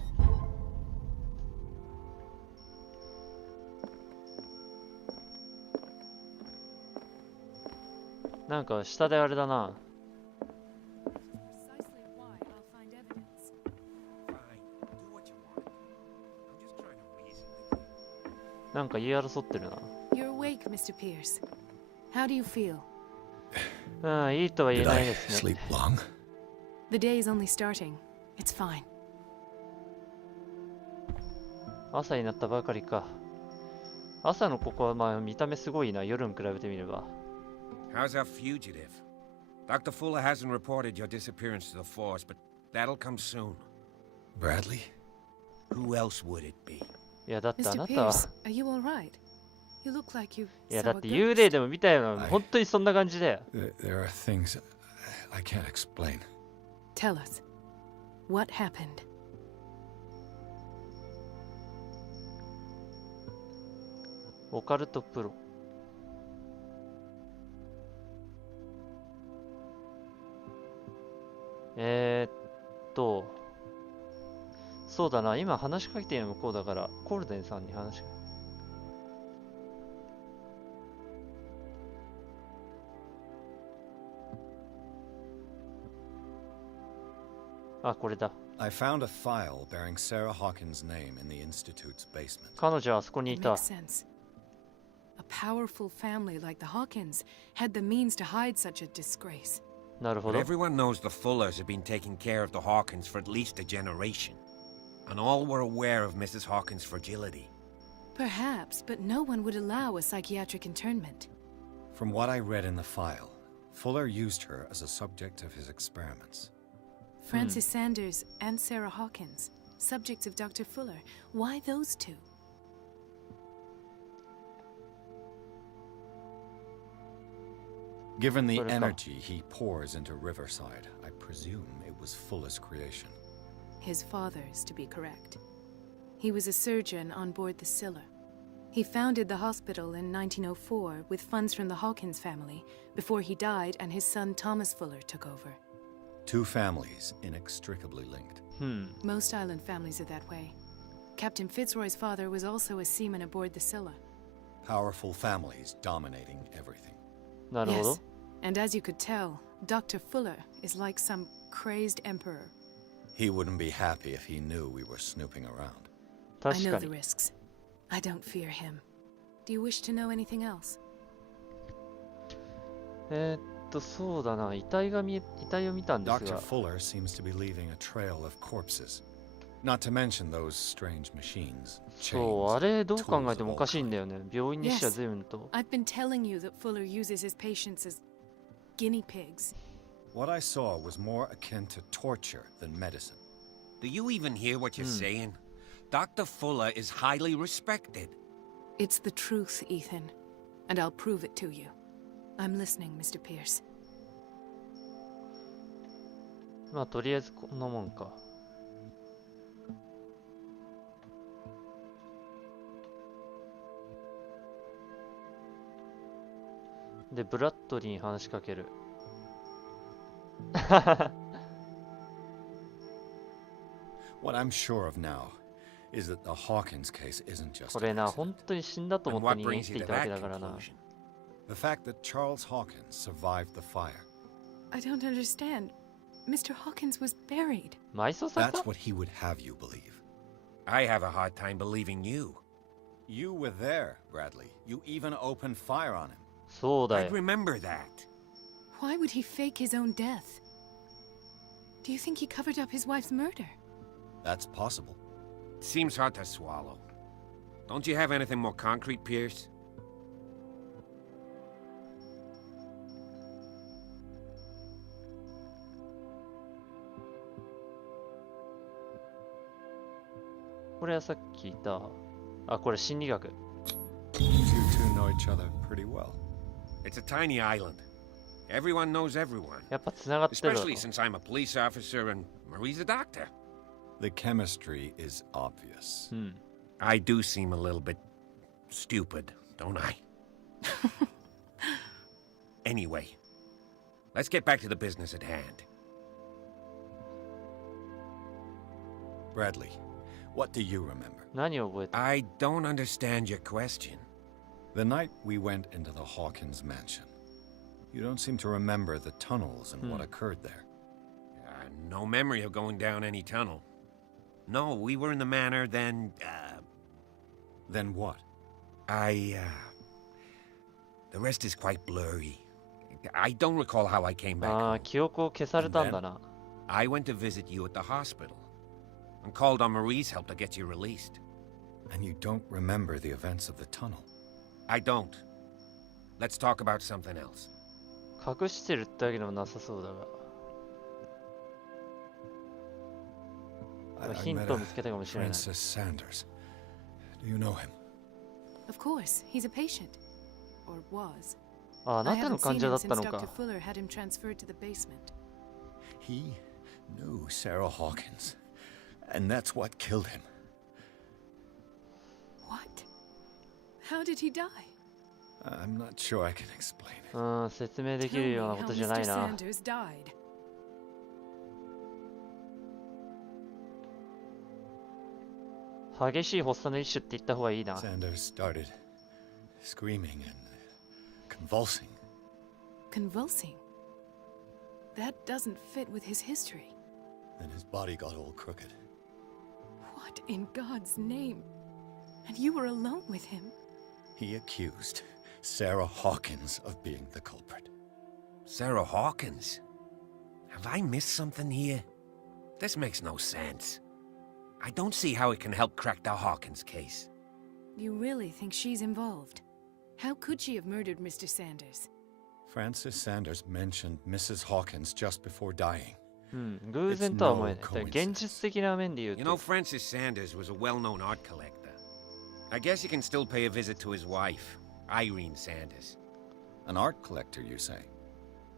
なんか下であれだな。なんか言い争ってる You're awake, Mr. Pierce. How do you feel? な。うん、いいとは言え Did ない I ですね。 sleep long? The day is only starting. It's fine. 朝になったばかりか。朝のここはまあ見た目すごいな。夜に比べてみれば。How's our fugitive? Dr. Fuller hasn't reported your disappearance to the force, but that'll come soon. Bradley? Who else would it be? いやだってあ Mr. なたは Pierce, are you all right? You look like you いや saw だ a って幽霊 ghost. でも見たような、はい本当にそんな感じだよ。There are things I can't explain. Tell us. What happened? オカルトプロ。そうだな、今話しかけているのもこうだから、コルデンさんに話しかけあ、これだ。 I found a file bearing Sarah Hawkins' name in the Institute's basement. 彼女はあそこにい It た makes。sense. A powerful family like the Hawkins had the means to hide such a disgrace. なるほ But ど。 everyone knows the Fullers have been taking care of the Hawkins for at least a generation. And all were aware of Mrs. Hawkins' fragility. Perhaps, but no one would allow a psychiatric internment. From what I read in the file, Fuller used her as a subject of his experiments. Francis Sanders and Sarah Hawkins, subjects of Dr. Fuller. Why those two? Given the What about- energy he pours into Riverside, I presume it was Fuller's creation. His father's, to be correct. He was a surgeon on board the Scylla. He founded the hospital in 1904 with funds from the Hawkins family before he died and his son Thomas Fuller took over. Two families inextricably linked. Most island families are that way. Captain Fitzroy's father was also a seaman aboard the Scylla. Powerful families dominating everything. なるほど Yes,。and as you could tell, Dr. Fuller is like some crazed emperor. He wouldn't be happy if he knew we were snooping around. I 確 know か the に。 risks. I don't fear him. Do you wish to know anything else? そうだな。遺体を見たんです Dr. が。 Fuller seems to be leaving a trail of corpses. Not to mention those strange machines. そう、あ chains, れどう考 tools えて of もお all かしいん kinds. だよね。病院にしちゃ Yes. 随分と。 I've been telling you that Fuller uses his patients as guinea pigs. What I saw was more akin to torture than medicine. Do you even hear what you're saying? Dr. Fuller is highly respected. It's the truth, Ethan, and I'll prove it to you. I'm listening, Mr. Pierce. まあとりあえずこんなもんか。で、ブラッドリーに話しかける。What I'm sure of now is that the Hawkins case isn't just こ an れな、 accident. 本当に死んだと思 And って what 人間生 brings き you てい to たわけ that だからな。 conclusion? The fact that Charles Hawkins survived the fire. I don't understand. Mr. Hawkins was buried. 埋葬された That's what he would have you believe. I have a hard time believing you. You were there, Bradley. You even opened fire on him. そうだ I よ。 remember that. Why would he fake his own death? Do you think he covered up his wife's murder? That's possible. Seems hard to swallow. Don't you have anything more concrete, Pierce? これはさっき言った。あ、これ心理学。 You two know each other pretty well. It's a tiny island. Everyone knows everyone. やっぱ繋がってるだろ Especially since I'm a police officer and Marie's a doctor. The chemistry is obvious. I do seem a little bit stupid, don't I? Anyway, let's get back to the business at hand. Bradley, what do you remember? 何を覚えて I don't understand your question. The night we went into the Hawkins mansion. You don't seem to remember the tunnels and what occurred there. No memory of going down any tunnel. No, we were in the manor then, Then what? The rest is quite blurry. I don't recall how I came back ああ、 home. 記憶を消されたんだな。 I went to visit you at the hospital and called on Marie's help to get you released. And you don't remember the events of the tunnel? I don't. Let's talk about something else. 隠してるってわけでもなさそうだが。 I ヒン met トを a 見つけたかもしれない。 Francis Sanders. Do you know him? Of course, he's a patient. Or was. あ、あ I なたの haven't 患 seen 者だ him ったの since か Dr. Fuller had him transferred to the basement. He knew Sarah Hawkins. And that's what killed him. What? How did he die? I'm not sure I can explain it. うん、説明でき Tell る me ような how ことじゃな Mr. いな。 Sanders died. 激しい発作の一種って言った方がいいな。 Sanders started screaming and convulsing. Convulsing. That doesn't fit with his history. Then his body got all crooked. What in God's name? And you were alone with him? He accused Sarah Hawkins of being the culprit. Sarah Hawkins? Have I missed something here? This makes no sense. I don't see how it can help crack the Hawkins case. You really think she's involved? How could she have murdered Mr. Sanders? Francis Sanders mentioned Mrs. Hawkins just before dying. うん、偶然とは思えない。だから現実的な面で言う You know, と、 Francis Sanders was a well-known art collector. I guess you can still pay a visit to his wife, Irene Sanders. An art collector, you say?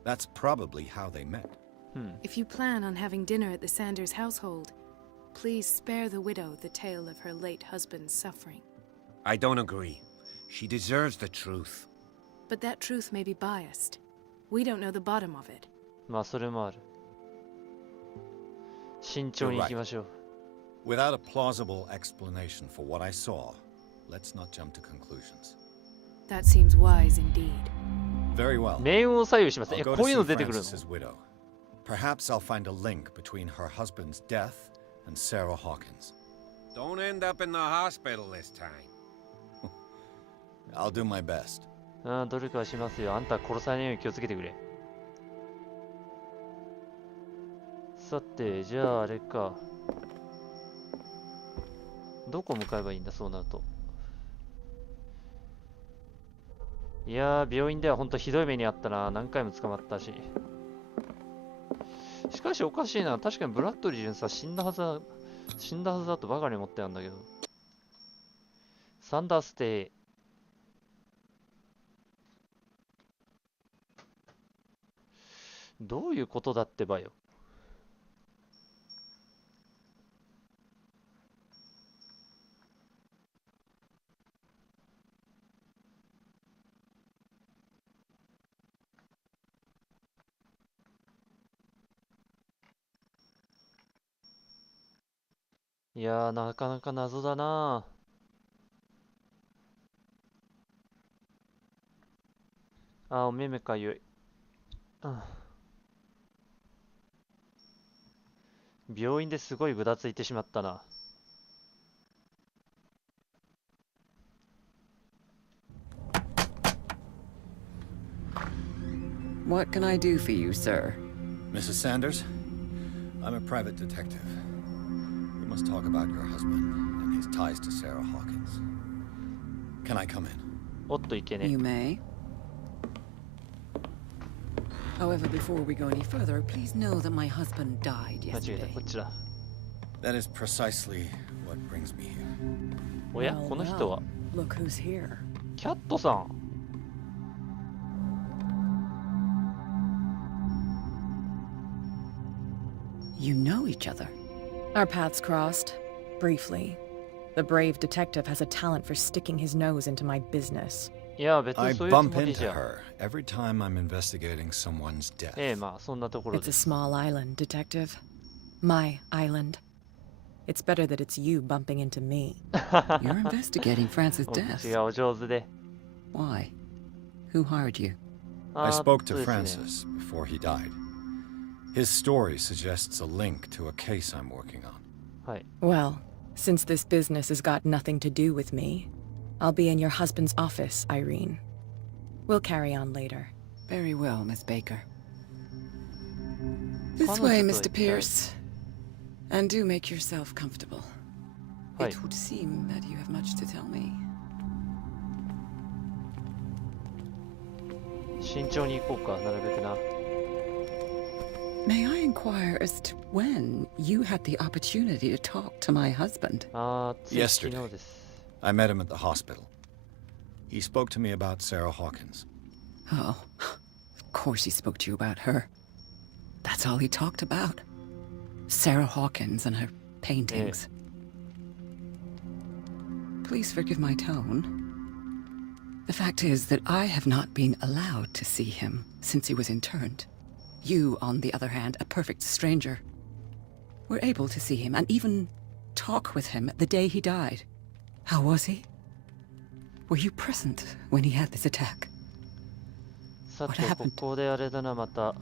That's probably how they met. If you plan on having dinner at the Sanders household, please spare the widow the tale of her late husband's suffering. I don't agree. She deserves the truth. But that truth may be biased. We don't know the bottom of it. まあそれもある。慎重に行きましょう。 Without a plausible explanation for what I saw, let's not jump to conclusions. That seems wise indeed. Very well. 命運を左右します。 I'll え、 go こ to ういうの see 出てくるの？ Francis's widow. Perhaps I'll find a link between her husband's death and Sarah Hawkins. Don't end up in the hospital this time. I'll do my best. うん、努力はしますよ。あんたは殺されないように気をつけてくれ。さて、じゃああれか。どこ向かえばいいんだ、そうなると。いやー、病院ではほんとひどい目にあったな。何回も捕まったし。しかしおかしいな。確かにブラッドリー巡査死んだはずだとばかり思ってたんだけど。サンダーステイ。どういうことだってばよ。いやー、なかなか謎だな。あ、お目目かゆい。病院ですごいぐだついてしまったな。What can I do for you, sir? Mrs. Sanders, I'm a private detective. We must talk about your husband and his ties to Sarah Hawkins. Can I come in? おっといけね。 You may. However, before we go any further, please know that my husband died 間違えた、 yesterday. こっちだ。 That is precisely what brings me here. おや、 Well, この人は well, look who's here. キャットさん。 You know each other. Our paths crossed, briefly. The brave detective has a talent for sticking his nose into my business. いや、別 I にそういうつ bump もり into じゃ。 her every time I'm investigating someone's death. ええ、まあ、そんなところ It's で a す。 small island, detective. My island. It's better that it's you bumping into me. You're investigating Francis' お death. 口がお上手で。 Why? Who hired you? I あー spoke そう to ですね Francis before he died. His story suggests a link to a case I'm working on. はい。 Well, since this business has got nothing to do with me, I'll be in your husband's office, Irene. We'll carry on later. Very well, Miss Baker. This way, Mr. Pierce. And do make yourself comfortable. It would seem that you have much to tell me. 慎重に行こうか、なるべくな。May I inquire as to when you had the opportunity to talk to my husband? つい昨日です。I met him at the hospital. He spoke to me about Sarah Hawkins. Oh, of course he spoke to you about her. That's all he talked about. Sarah Hawkins and her paintings. Please forgive my tone. The fact is that I have not been allowed to see him since he was interned. You, on the other hand, a perfect stranger, were able to see him and even talk with him the day he died. How was he? Were you present when he had this attack? さて、ここであれだな、また。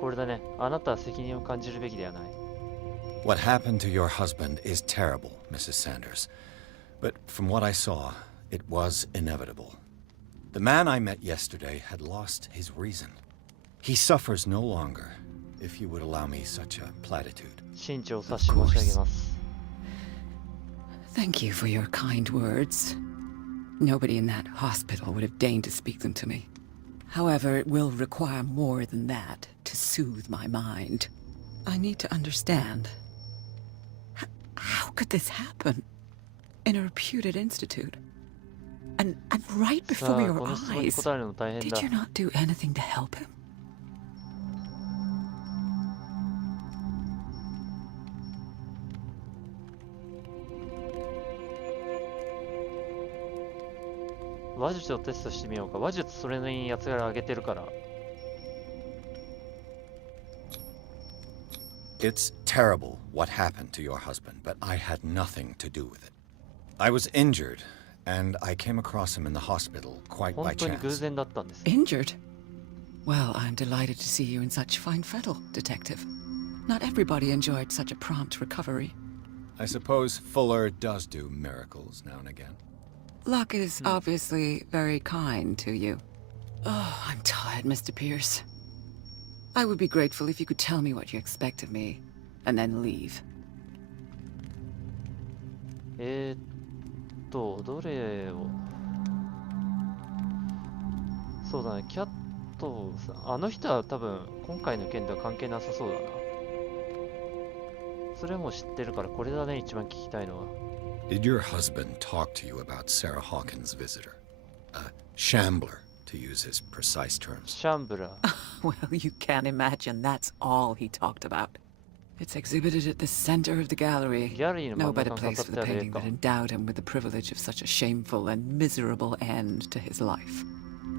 これだね。あなたは責任を感じるべきではない。What happened to your husband is terrible, Mrs. Sanders. But from what I saw, it was inevitable. The man I met yesterday had lost his reason. He suffers no longer, if you would allow me such a platitude. 慎重を察し申し上げます。Thank you for your kind words. Nobody in that hospital would have deigned to speak them to me. However, it will require more than that to soothe my mind. I need to understand. How could this happen? In a reputed institute? And right before your eyes, did you not do anything to help him?「話術をテストしてみようか。話術それなりにやつら上げてるから。It's terrible what happened to your husband, but I had nothing to do with it. I was injured, and I came across him in the hospital quite by 本当に偶 chance. 然だったんです。Injured? Well, I'm delighted to see you in such fine fettle, Detective. Not everybody enjoyed such a prompt recovery. I suppose Fuller does do miracles now and again. Luck is obviously very kind to you. Oh, I'm tired, Mr. Pierce. I would be grateful if you could tell me what you expect of me, and then leave. どれを。そうだね、キャットさん。あの人は多分、今回の件とは関係なさそうだな。それも知ってるから、これだね、一番聞きたいのは。Did your husband talk to you about Sarah Hawkins' visitor? A shambler, to use his precise terms. シャンブラー。Well, you can't imagine that's all he talked about. It's exhibited at the center of the gallery. No better place for the painting that endowed him with the privilege of such a shameful and miserable end to his life.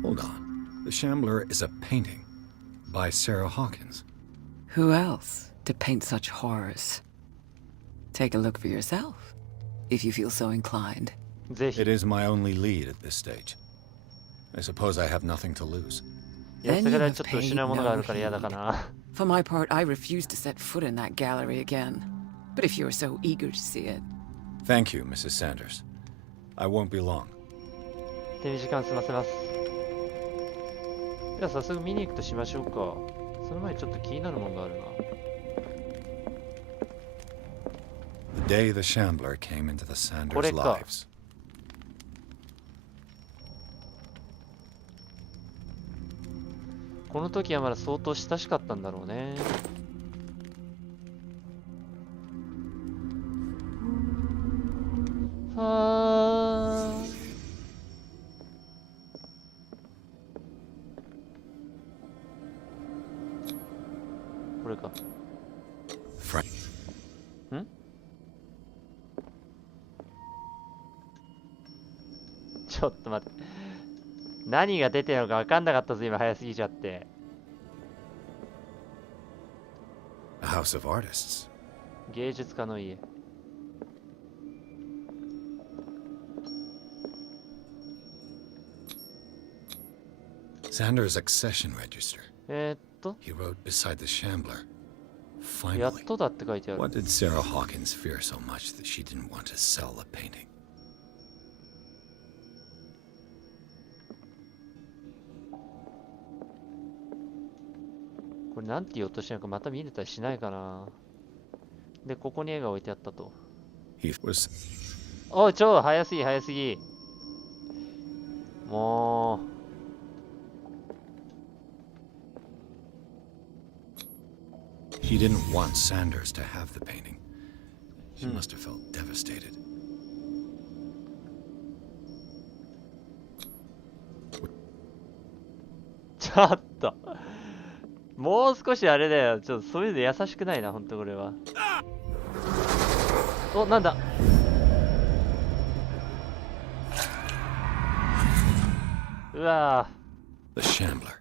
Hold on. The Shambler is a painting by Sarah Hawkins. Who else to paint such horrors? Take a look for yourself, if you feel so inclined. It is my only lead at this stage. I suppose I have nothing to lose. Then you have paid no heed. For my part, I refuse to set foot in that gallery again. But if you're so eager to see it... Thank you, Mrs. Sanders. I won't be long. 手短に済ませます。では早速見に行くとしましょうか。その前にちょっと気になるものがあるな。The day the Shambler came into the Sanders' lives. この時はまだ相当親しかったんだろうね。これか。ん？ちょっと待って。何が出てるのか分かんなかったぞ、今早すぎちゃって。A house of artists. 芸術家の家。Sanders' accession register. He wrote beside the Shambler. やっ Finally. とだって書いてある。 What did Sarah Hawkins fear so much that she didn't want to sell the painting? これなんて言おうとしてるのかまた見れたりしないかな。で、ここに絵が置いてあったと。He was おい、超早すぎ、早すぎ。もう。He didn't want Sanders to have the painting. She must have felt devastated. ちょっと。もう少しあれだよ。ちょっとそういうの優しくないな、ほんとこれは。お、なんだ。うわぁ。 The Shambler.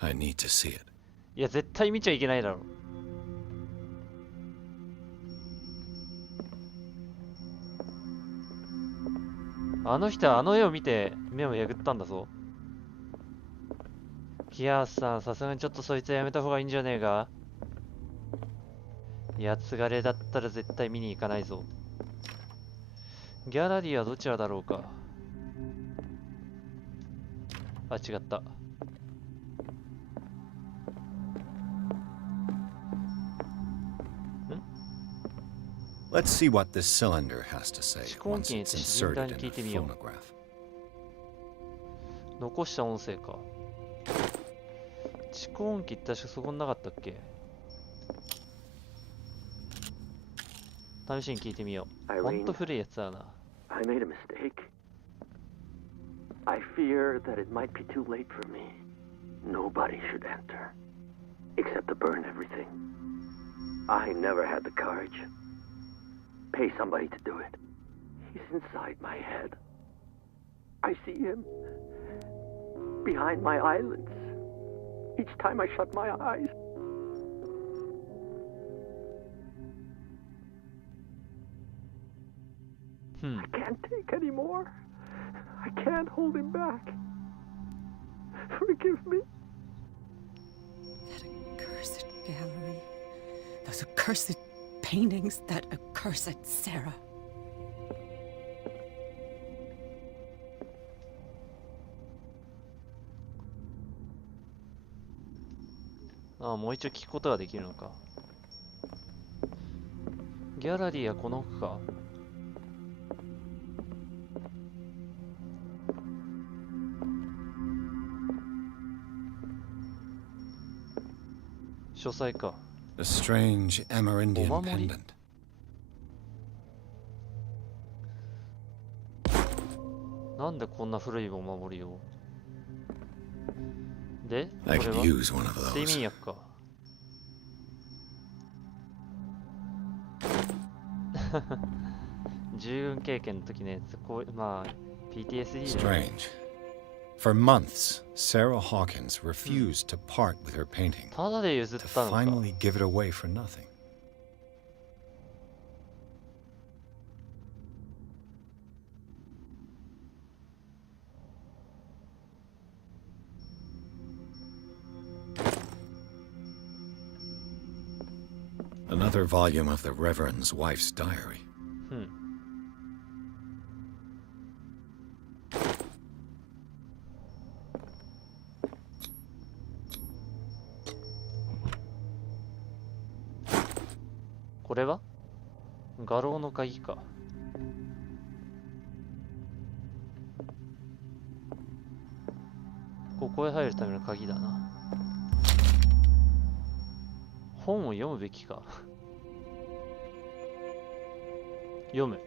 I need to see it. いや、絶対見ちゃいけないだろ。あの人はあの絵を見て目をやぐったんだぞ。キアースさん、さすがにちょっとそいつはやめた方がいいんじゃねえか。やつがれだったら絶対見に行かないぞ。ギャラリーはどちらだろうか。あ、違った。Let's see what this cylinder has to say 蓄音 once 機に it's 静か inserted に in 聞 the いてみよう。 phonograph. 残した音声か。蓄音機って確かそこになかったっけ。試しに聞いてみよう。ほんと古いやつだな。I made a mistake. I fear that it might be too late for me. Nobody should enter, except to burn everything. I never had the courage. Pay somebody to do it. He's inside my head. I see him behind my eyelids. Each time I shut my eyes. I can't take any more. I can't hold him back. Forgive me. That accursed gallery. Those accursed paintings. That accursed Sarah. ああ、もう一応聞くことができるのか。ギャラリーはこの奥か。書斎か。A strange Amerindian お守り。 pendant. なんでこんな古いお守りを。で、こ I れ could は use one of 睡 those. 眠薬か。従軍経験の時のやつ、こう、まあ、PTSD だね。 Strange. For months, Sarah Hawkins refused to part with her painting, ただで譲っ to たのか。 finally give it away for nothing. Another volume of the Reverend's wife's diary. うん。これは画廊の鍵か。ここへ入るための鍵だな。本を読むべきか。読む。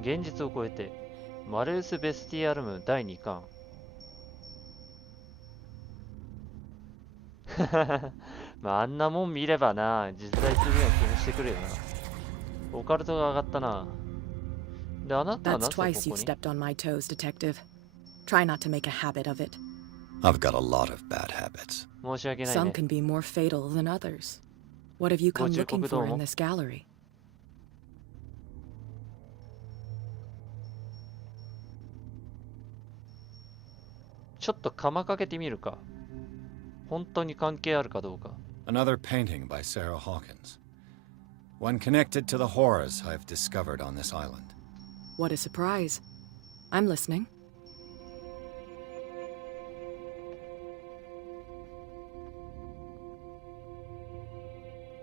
現実を超えてマレウス・ベスティアルム第2巻。まああんなもん見ればな、実在するような気もしてくるよな。オカルトが上がったな。で、あなたはな That's ぜこ twice こ you've に？ stepped on my toes, Detective. Try not to make a habit of it. I've got a lot of bad habits. 申し訳ない Some ね。 can be more fatal than others. What have you come ご忠 looking 告どう for も。 in this gallery? ちょっと釜かけてみるか。本当に関係あるかどうか。Another painting by Sarah Hawkins. One connected to the horrors I've discovered on this island. What a surprise. I'm listening.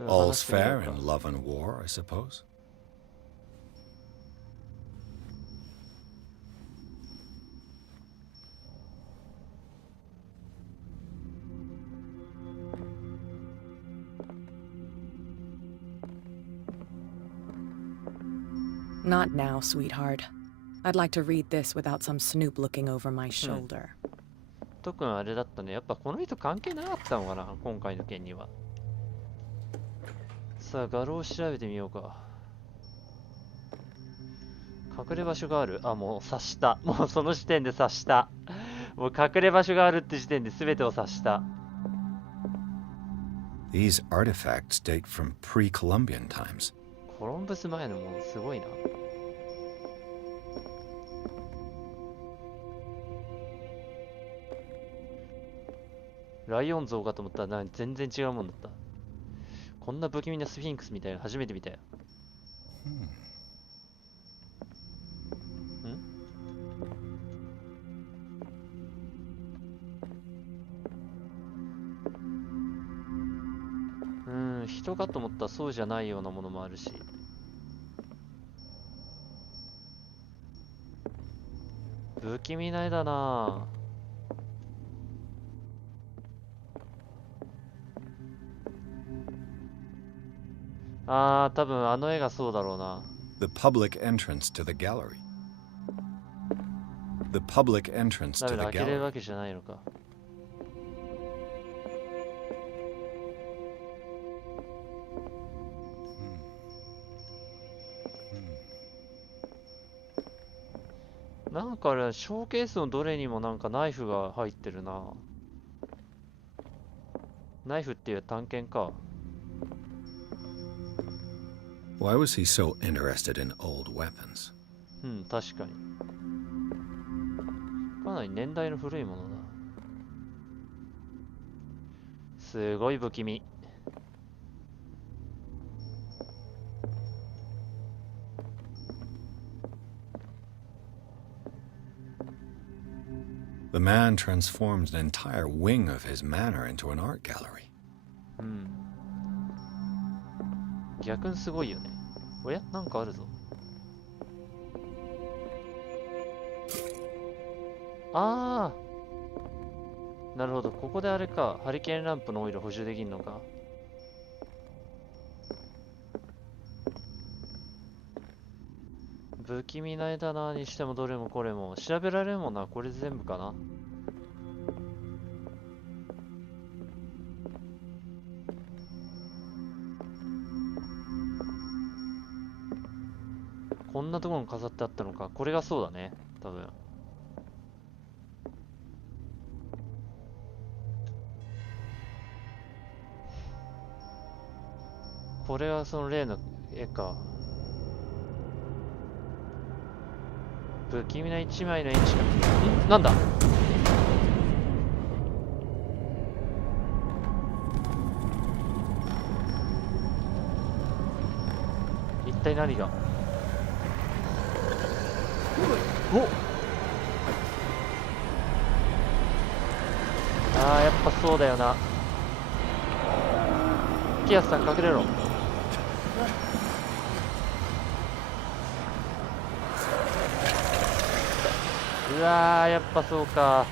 All's fair in love and war, I suppose. Not now, sweetheart. I'd like to read this without some snoop looking over my shoulder. 特にあれだったね。やっぱこの人関係なかったのかな、今回の件には。さあ、画廊を調べてみようか。隠れ場所がある。あ、もう察した。もうその時点で察した。もう隠れ場所があるって時点で全てを察した。These artifacts date from pre-Columbian times. コロンブス前のものすごいな。ライオン像かと思ったら全然違うもんだった。こんな不気味なスフィンクスみたいなの初めて見たよ。人かと思ったらそうじゃないようなものもあるし。不気味な絵だなあ。多分あの絵がそうだろうな。The public entrance to the gallery. The public entrance ダ to メだ、 the 開けれる gallery. わけじゃないのか。なんかあれ、ショーケースのどれにもなんかナイフが入ってるな。ナイフっていう探検か。Why was he so interested in old weapons? 確かに。かなり年代の古いものだ。すごい不気味。The man transformed an entire wing of his manor into an art gallery. 逆にすごいよね。おや、なんかあるぞ。ああ、なるほど。ここであれか。ハリケーンランプのオイル補充できるのか。不気味な絵だなにしてもどれもこれも調べられるもんな。これ全部かな。こんなところに飾ってあったのか。これがそうだね、多分。これはその例の絵か。不気味な一枚の絵にしか見えない。なんだ。一体何が。おっ、ああ、やっぱそうだよな。キアスさん隠れろ。うわー、やっぱそうか。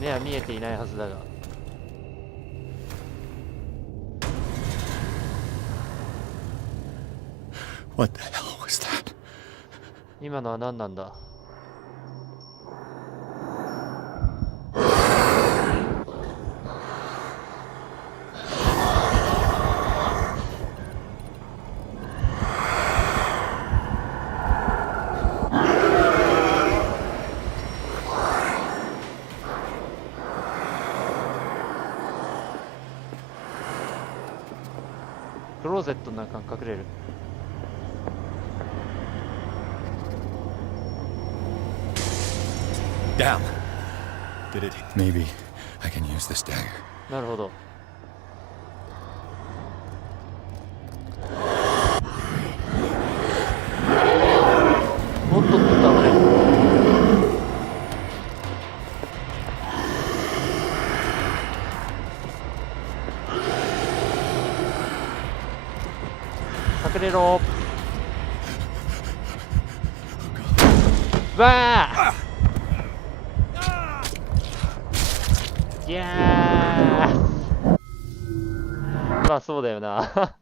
目は見えていないはずだが。What the hell was that? 今のは何なんだ。クローゼットの中に隠れる。Damn. Did it? Maybe I can use this dagger. なるほど。おっとっとっと、危ない。隠れろ。わあ。いやー。まあそうだよな。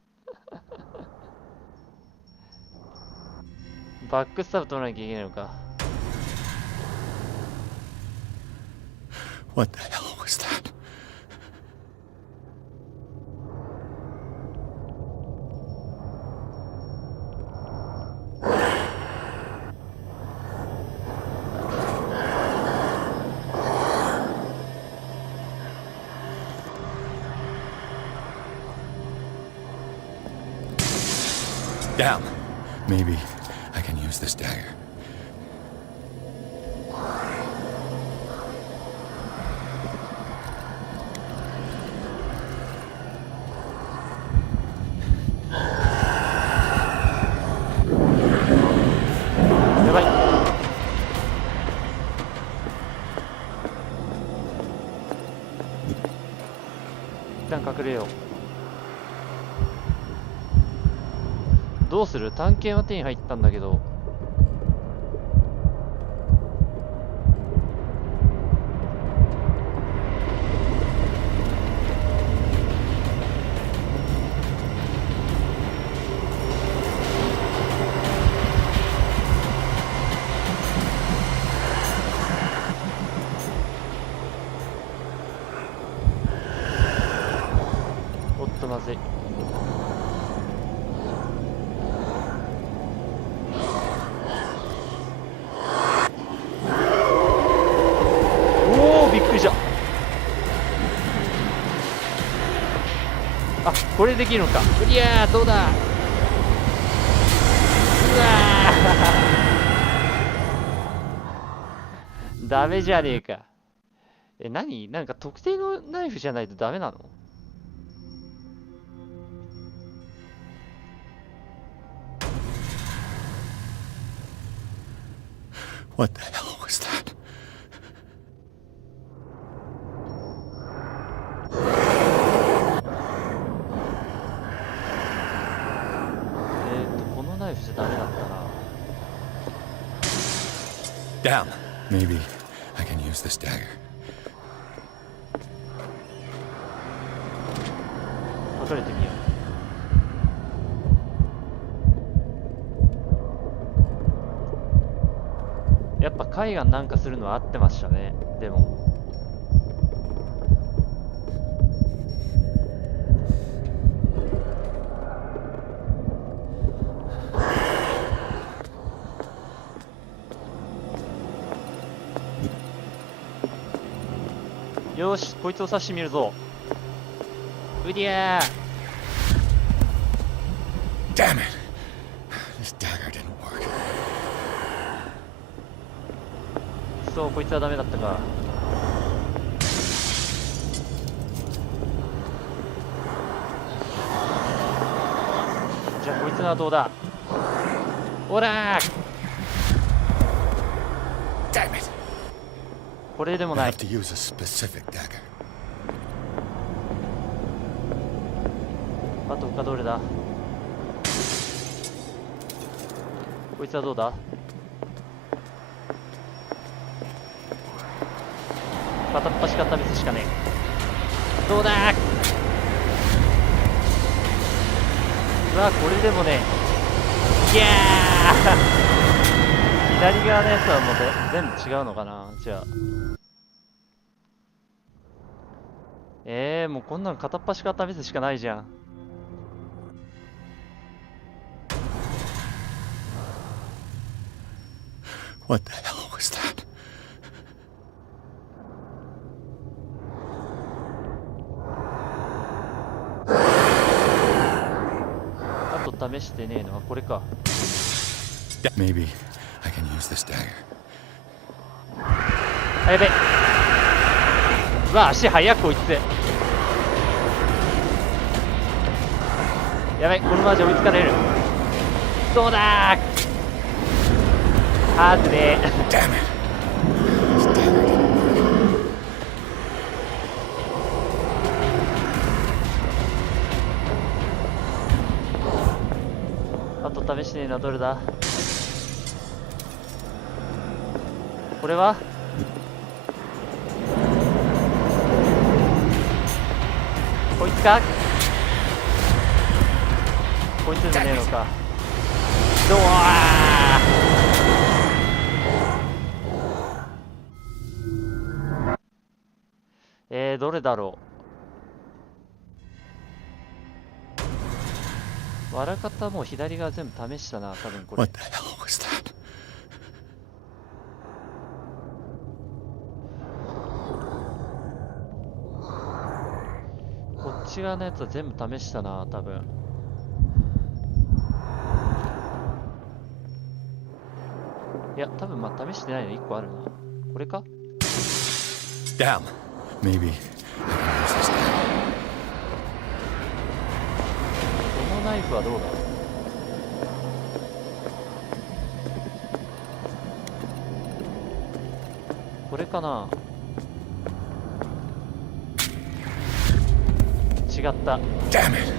バックスタブ取らなきゃいけないのか。What the hell was that? Damn. Maybe I can use this dagger.一旦隠れよう。どうする？探検は手に入ったんだけど。おっとまずい。びっくりした。あ、これできるのか。クリアー、どうだ。うわーダメじゃねえか。何？なんか特定のナイフじゃないとダメなの？What the hell was that? Damn. Maybe I can use this dagger. 隠れてみよう。やっぱ海岸なんかするのは合ってましたね。でもよし、こいつを刺してみるぞ。うりゃー。Damn it. This dagger didn't work. そう、こいつはダメだったか。じゃあこいつはどうだ。おらー。Damn it. これでもない。 I have to use a specific dagger. あと他どれだ。こいつはどうだ。片っ端から試すしかねえ。どうだー。うわ、これでもね。いやー。左側のやつはもう全部違うのかな。じゃあもうこんなの片っ端から試すしかないじゃん。What the hell was that? 試してねえのはこれか。 Maybe I can use this dagger. あ、やべ。うわ、足速っこいつ。やべ、このままじゃ追いつかれる。どうだー。はずれ。 Damn it! This dagger didn't work. あと試してねえのはどれだ。これはこいつか。こいつじゃねえのか。どわー。どれだろう。わらかたもう左側全部試したな、多分これ。 What the hell was that? こっち側のやつは全部試したな、多分。いや、多分まあ試してないの1個あるな。これか。 Damn. Maybe I can use this dagger. このナイフはどうだ。これかな。違った。 Damn it!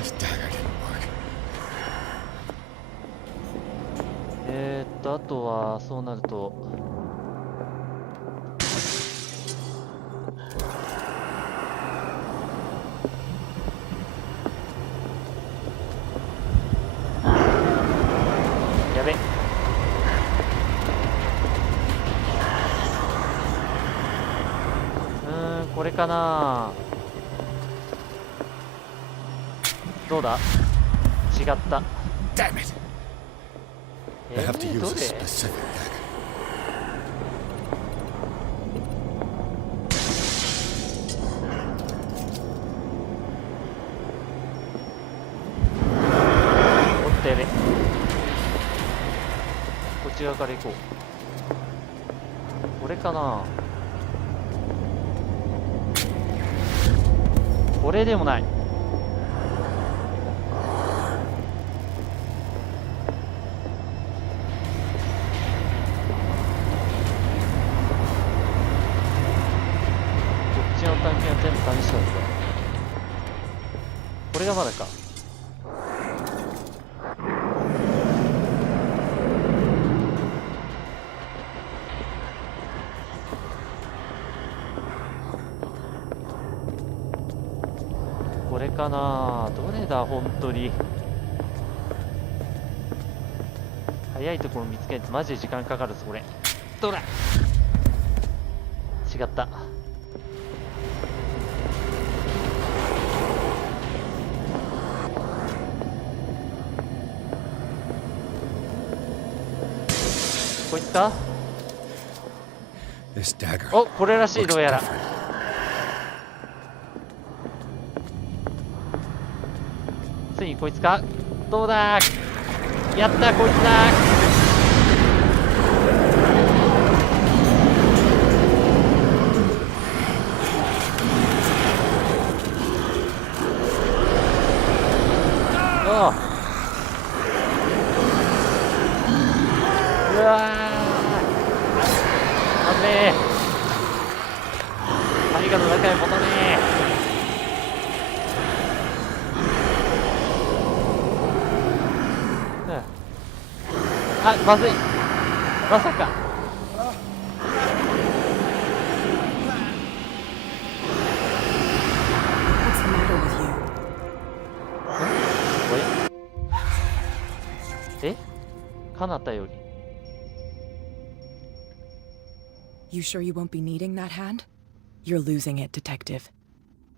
This dagger didn't work. あとはそうなるとやべ。これかな。どうだ。違った。 Damn it! I have to use ど a れ。 specific dagger. おっとやべ。こっち側から行こう。これかな。これでもない。こっちの探検は全部試したんですか。これがまだか。これかな。どれだ本当に。早いところ見つけるとマジで時間かかるぞこれ。どれ。違った。こいつか。 This dagger お、これらしい。 looks どうやら different. ついにこいつか。どうだ。やった、こいつだ。おう。うわー。危ねえ。針がの中へ持たねえ。あ、まずい。まさか。What's the matter with you? え？彼方より。 You sure you won't be needing that hand? You're losing it, Detective.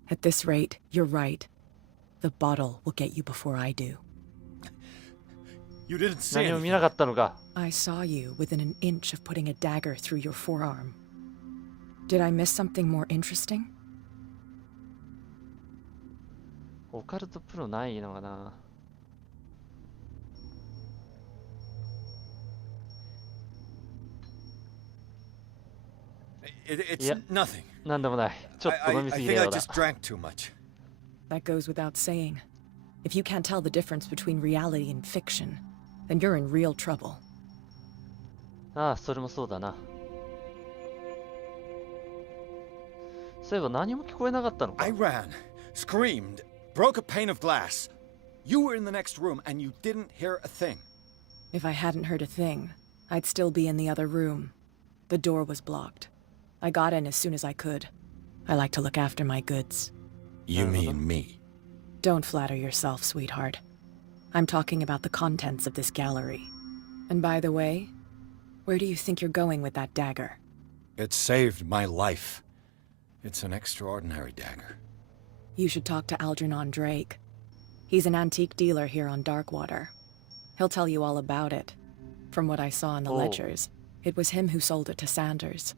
At this rate, you're right. The bottle will get you before I do. You didn't say 何も anything. 見なかったのか。 I saw you within an inch of putting a dagger through your forearm. Did I miss something more interesting? オカルトプロないのかな。It's Yeah. nothing. なんでもない。ちょっと飲みす I ぎ think た I ようだ。 just drank too much. That goes without saying. If you can't tell the difference between reality and fiction, then you're in real trouble. ああ、それもそうだな。そういえば何も聞こえなかったのか。 I ran, screamed, broke a pane of glass. You were in the next room and you didn't hear a thing. If I hadn't heard a thing, I'd still be in the other room. The door was blocked. I got in as soon as I could. I like to look after my goods. You mean me? Don't flatter yourself, sweetheart. I'm talking about the contents of this gallery. And by the way, where do you think you're going with that dagger? It saved my life. It's an extraordinary dagger. You should talk to Algernon Drake. He's an antique dealer here on Darkwater. He'll tell you all about it. From what I saw in the Oh. ledgers, it was him who sold it to Sanders.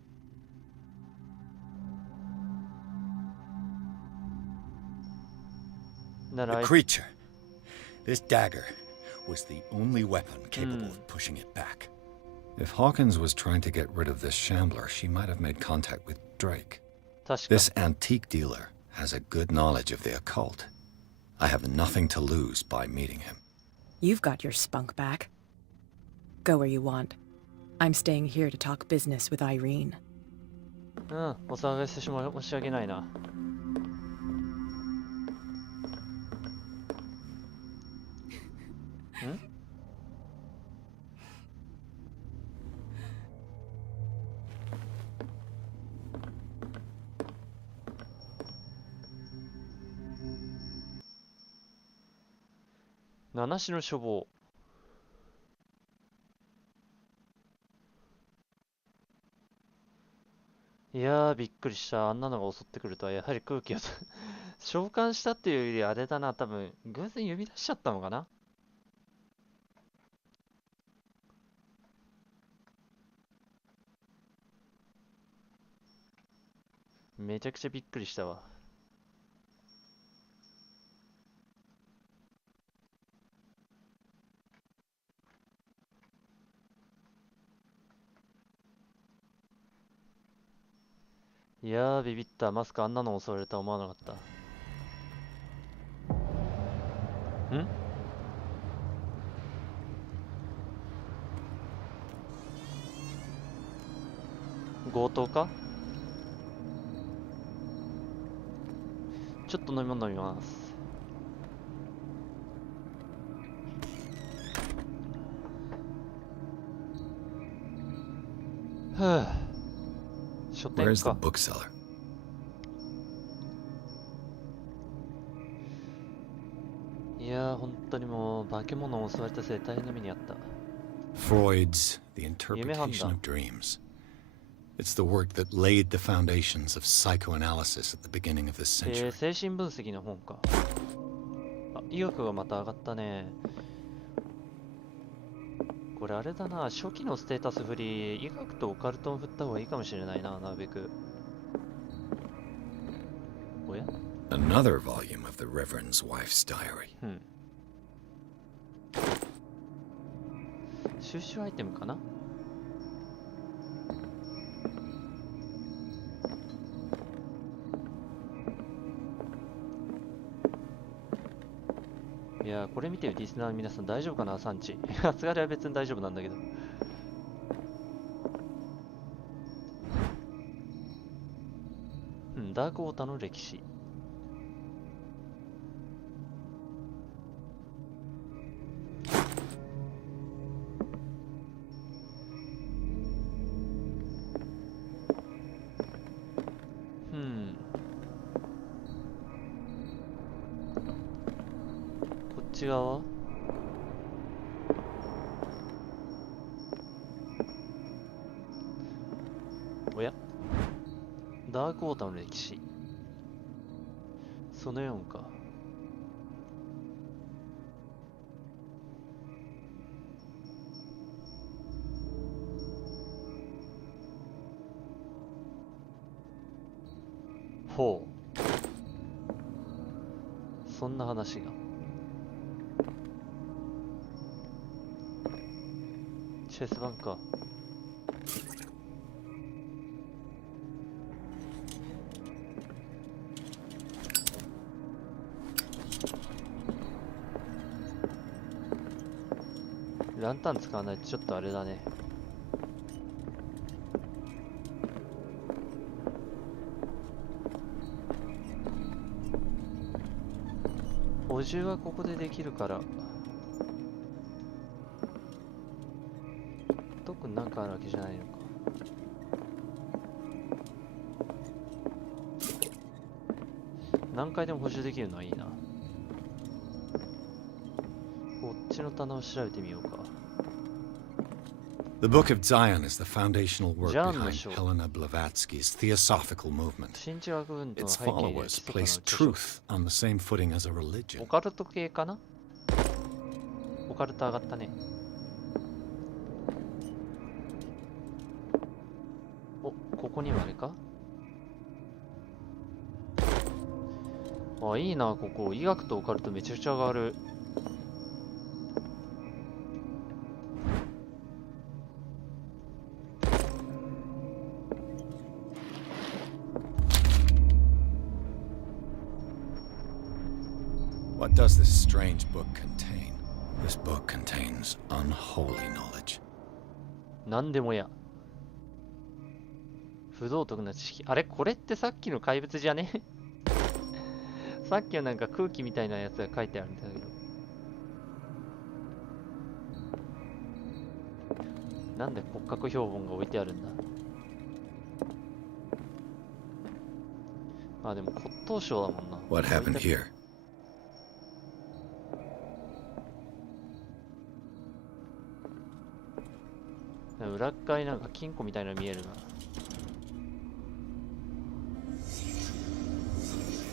なら The creature. This dagger was the only weapon capable of pushing it back. If Hawkins was trying to get rid of this shambler, she might have made contact with Drake. 確か This antique dealer has a good knowledge of the occult. I have nothing to lose by meeting him. You've got your spunk back. Go where you want. I'm staying here to talk business with Irene. うん、お騒がせして申し訳ないな。ん七種の処方。いやー、びっくりした。あんなのが襲ってくるとは、やはり空気を召喚したっていうよりあれだな、多分、偶然呼び出しちゃったのかな。めちゃくちゃびっくりしたわ。いやー、ビビった。まさかあんなの襲われるとは思わなかった。ん？強盗か？ちょっと飲み物飲みます。はぁ。書店 Where's the か。 bookseller? いやー、本当にもう化け物を襲われたせいで大変な目にあった。Freud's The Interpretation of Dreams. It's the work that laid the foundations of psychoanalysis at the beginning of this century. 精神分析の本か。あ、医学がまた上がったね。これあれだな、初期のステータス振り、医学とオカルトを振った方がいいかもしれないな、なるべく。おや？ Another volume of the Reverend's wife's diary. 収集アイテムかな？いやー、これ見てるリスナーの皆さん大丈夫かな、産地。さすがには別に大丈夫なんだけど。うん、ダークウォーターの歴史。こっち側？おや？ダークウォーターの歴史。その4か。ほう。そんな話が。チェス盤か。ランタン使わないとちょっとあれだね。補充はここでできるから、特になんかあるわけじゃないのか。何回でも補充できるのはいいな。こっちの棚を調べてみようか。The Book of Zion is the foundational work John behind Shaw. Helena Blavatsky's theosophical movement. 新知学運動の Its 背景に followers 基礎 place 化の著 truth on the same footing as a 書。 religion. オカルト系かな。オカルト上がったね。お、ここにはあれか。あ、いいな、ここ。医学とオカルトめちゃくちゃ上がる。What does this strange book contain? This book contains unholy knowledge. なんでもや。不道徳な知識。あれこれってさっきの怪物じゃねさっきはなんか空気みたいなやつが書いてあるんだけど。なんで骨格標本が置いてあるんだ。あ、でも骨董賞だもんな。 What happened here? 裏側になんか金庫みたいなの見えるな。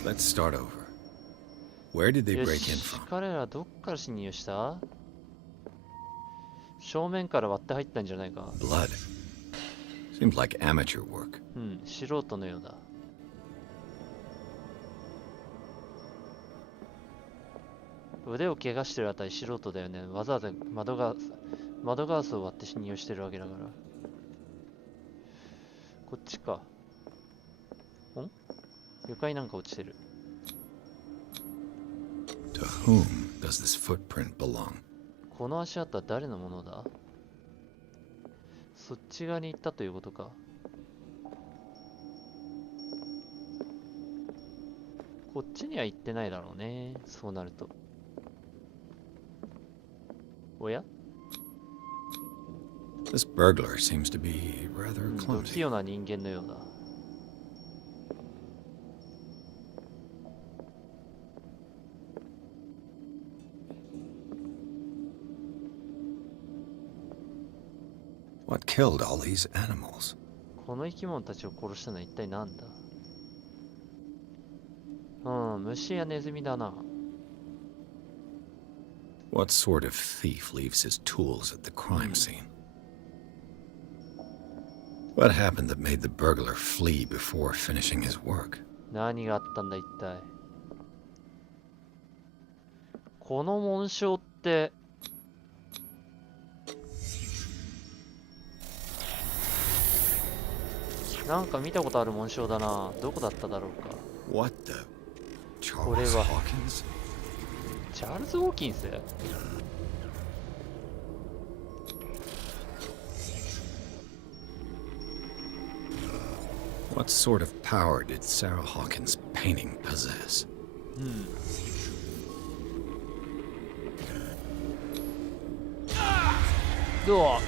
Let's start over. Where did they よ break し in from? 彼らどっから侵入した？正面から割って入ったんじゃないか。 Blood. Seems like amateur work. うん、素人のようだ。腕を怪我してるあたり素人だよね。わざわざ窓ガラスを割って侵入してるわけだから。こっちか。ん？床になんか落ちてる。To whom does this footprint belong? この足跡は誰のものだ？そっち側に行ったということか。こっちには行ってないだろうね。そうなると。おや？ This burglar seems to be rather 不器 clumsy. 用な人間のようだ。What killed all these animals? この生き物たちを殺したのは一体何だ？うん、虫やネズミだな。What sort of thief leaves his tools at the crime scene? What happened that made the burglar flee before finishing his work? 何があったんだ一体。この紋章ってなんか見たことある紋章だな。どこだっただろうか。 What the? これ Charles は Hawkins? チャールズ・ウォーキンス？ What sort of power did Sarah Hawkins' painting possess? どう？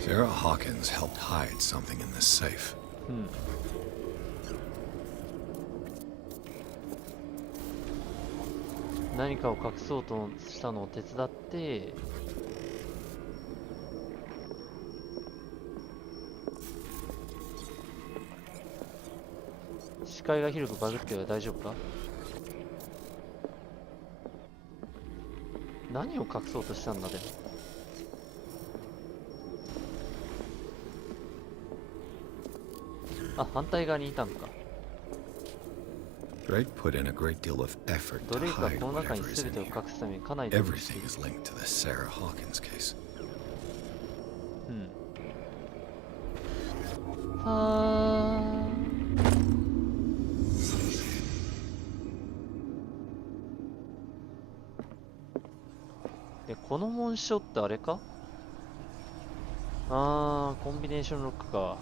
Sarah Hawkins helped hide something in this safe. 何かを隠そうとしたのを手伝って視界が広くバグっては大丈夫か？何を隠そうとしたんだでも。あ、反対側にいたんか。 Drake put in a great deal of effort ド to レイクは hide この中に whatever is 全 in てを here. 隠すためにかなり努力してい Everything る。 is linked to the Sarah Hawkins case. はー。で、この紋章ってあれか？あー、コンビネーションロックか。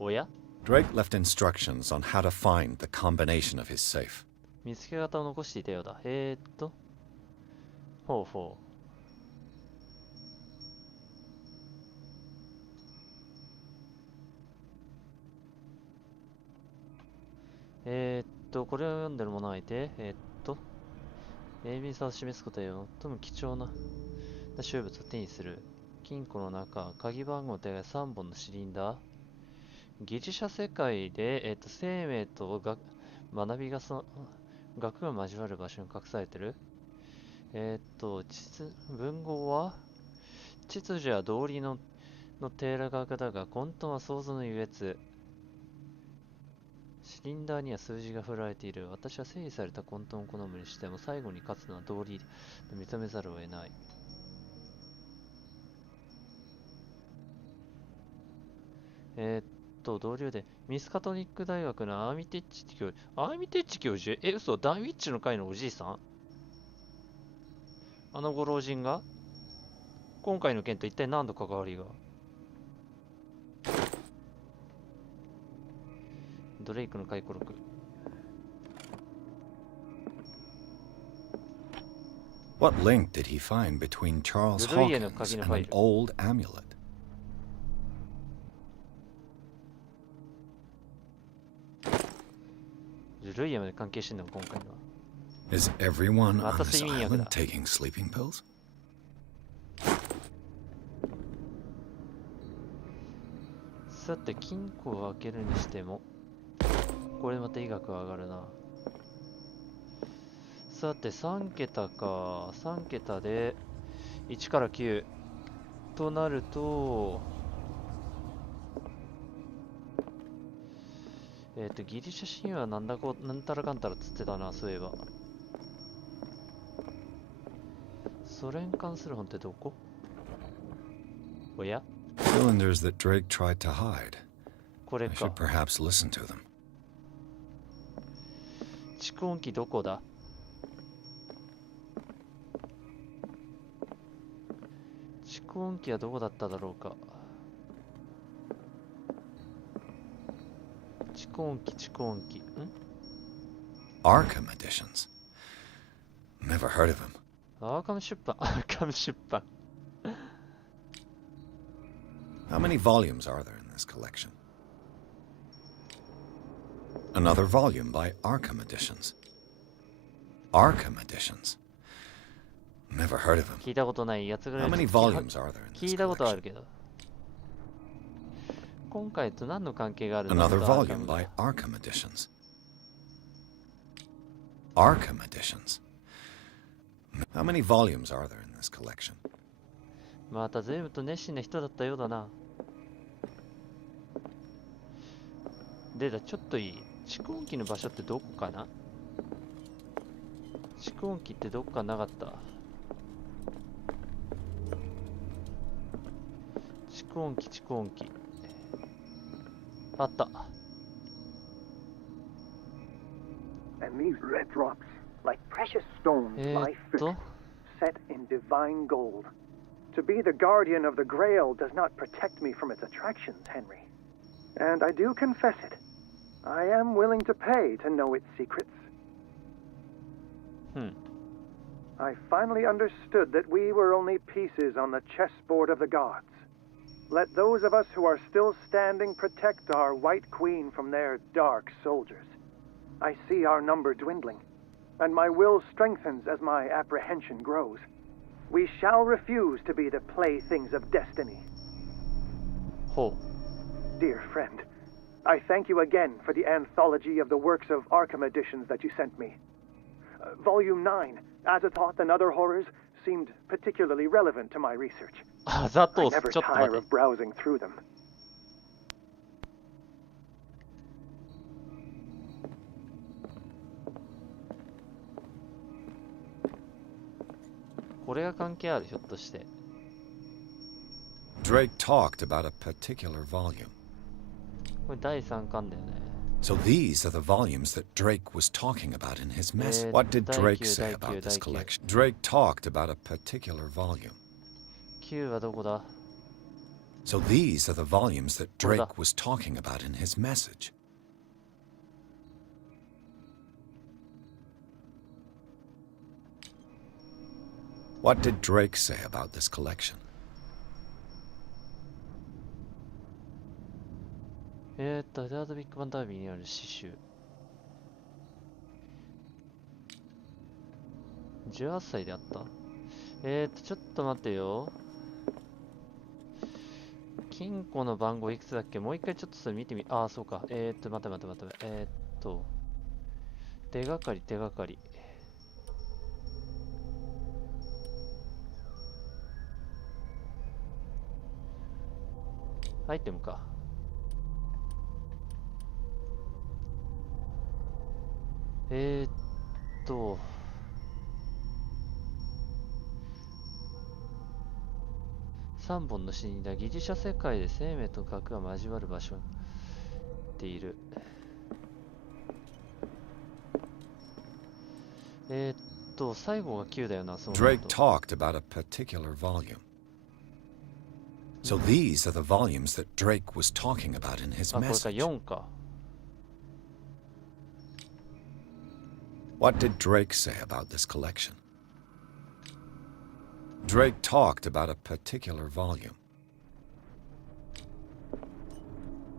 おや？ Drake left instructions on how to find the combination of his safe. 見つけ方を残していたようだ。ほうほう。これを読んでる者がいて、鋭敏さを示すことで最も貴重な収物を手にする。金庫の中、鍵番号手が3本のシリンダー。ギリシャ世界で、生命と学びが学が交わる場所に隠されてる。文豪は秩序や道理のテーラ学だが、混沌は想像の優越。シリンダーには数字が振られている。私は整理された混沌を好むにしても、最後に勝つのは道理と認めざるを得ない。同僚で、ミスカトリック大学のアーミテッチ教授嘘、ダンウィッチの会のおじいさん？あのご老人が今回の件と一体何の関わりが？ドレイクの回顧録。What link did he find between Charles Hawkins and an old amulet? Is everyone on this island taking sleeping pills? さて、金庫を開けるにしても、これまた医学が上がるな。さて、3桁か。3桁で1から9となると、ギリシャ神話はなんたらかんたらっつってたな、そういえば。それに関する本ってどこ？おや？ Cylinders that Drake tried to hide. これ I か。 should perhaps listen to them. 蓄音機どこだ？蓄音機はどこだっただろうか。蓄音機。Arkham editions. Never heard of him. アーカム出版。How many volumes are there in this collection? Another volume by Arkham Editions. Arkham Editions. Never heard of him. 聞いたことないやつぐらい。 How many volumes are there in this 聞いたことあ collection? るけど。今回と何の関係があるの？ Another volume by Arkham Editions. Arkham Editions. How many volumes are there in this collection? また随分と熱心な人だったようだな。でだ、ちょっといい？蓄音機の場所ってどこかな？蓄音機ってどこかなかった？蓄音機。あった。 And these red drops, like precious stones, lie fixed, set in divine gold. To be the guardian of the Grail does not protect me from its attractions, Henry. And I do confess it. I am willing to pay to know its secrets. I finally understood that we were only pieces on the chessboard of the gods. Let those of us who are still standing protect our White Queen from their dark soldiers. I see our number dwindling, and my will strengthens as my apprehension grows. We shall refuse to be the playthings of destiny. Dear friend, I thank you again for the anthology of the works of Arkham editions that you sent me. Volume 9, Azathoth and Other Horrors, seemed particularly relevant to my research. I never tire of browsing through them. これが関係ある？ひょっとして。 Drake talked about a particular volume. これ第3巻だよね。 So these are the volumes that Drake was talking about in his message. What did Drake say about this collection? Drake talked about a particular volume. 9はどこだ？ So these are the volumes that Drake was talking about in his message. What did Drake say about this collection? エダードビッグバンダービーにある詩集。18歳であった。ちょっと待ってよ。金庫の番号いくつだっけ？もう一回ちょっとそれ見てみ、ああ、そうか。待って待って待って。手がかり。アイテムか。3本の死人だ。ギリシャ世界で生命と核が交わる場所っている。最後が9だよな。そうなる Drake と。 talked about a particular volume. So these are the volumes that Drake was talking about in his あ、これか message. 4か。What did Drake say about this collection? Drake talked about a particular volume.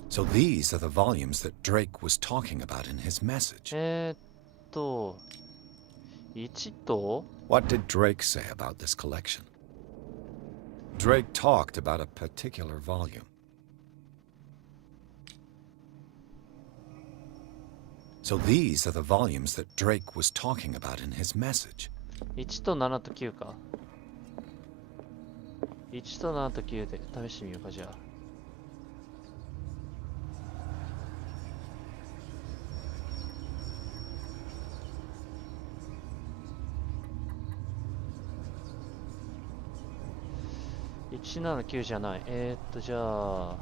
So these are the volumes that Drake was talking about in his message. 1と What did Drake say about this collection? Drake talked about a particular volume. So these are the volumes that Drake was talking about in his message. 1と7と9か。1と7と9で試してみようか、じゃあ。179じゃない。じゃあ。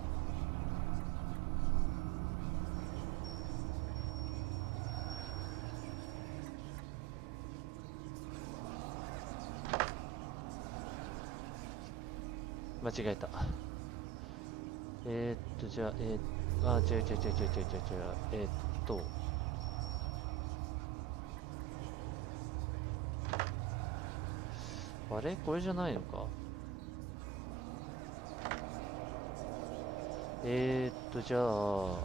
間違えた。じゃあ、違う。あれこれじゃないのか。じゃあ。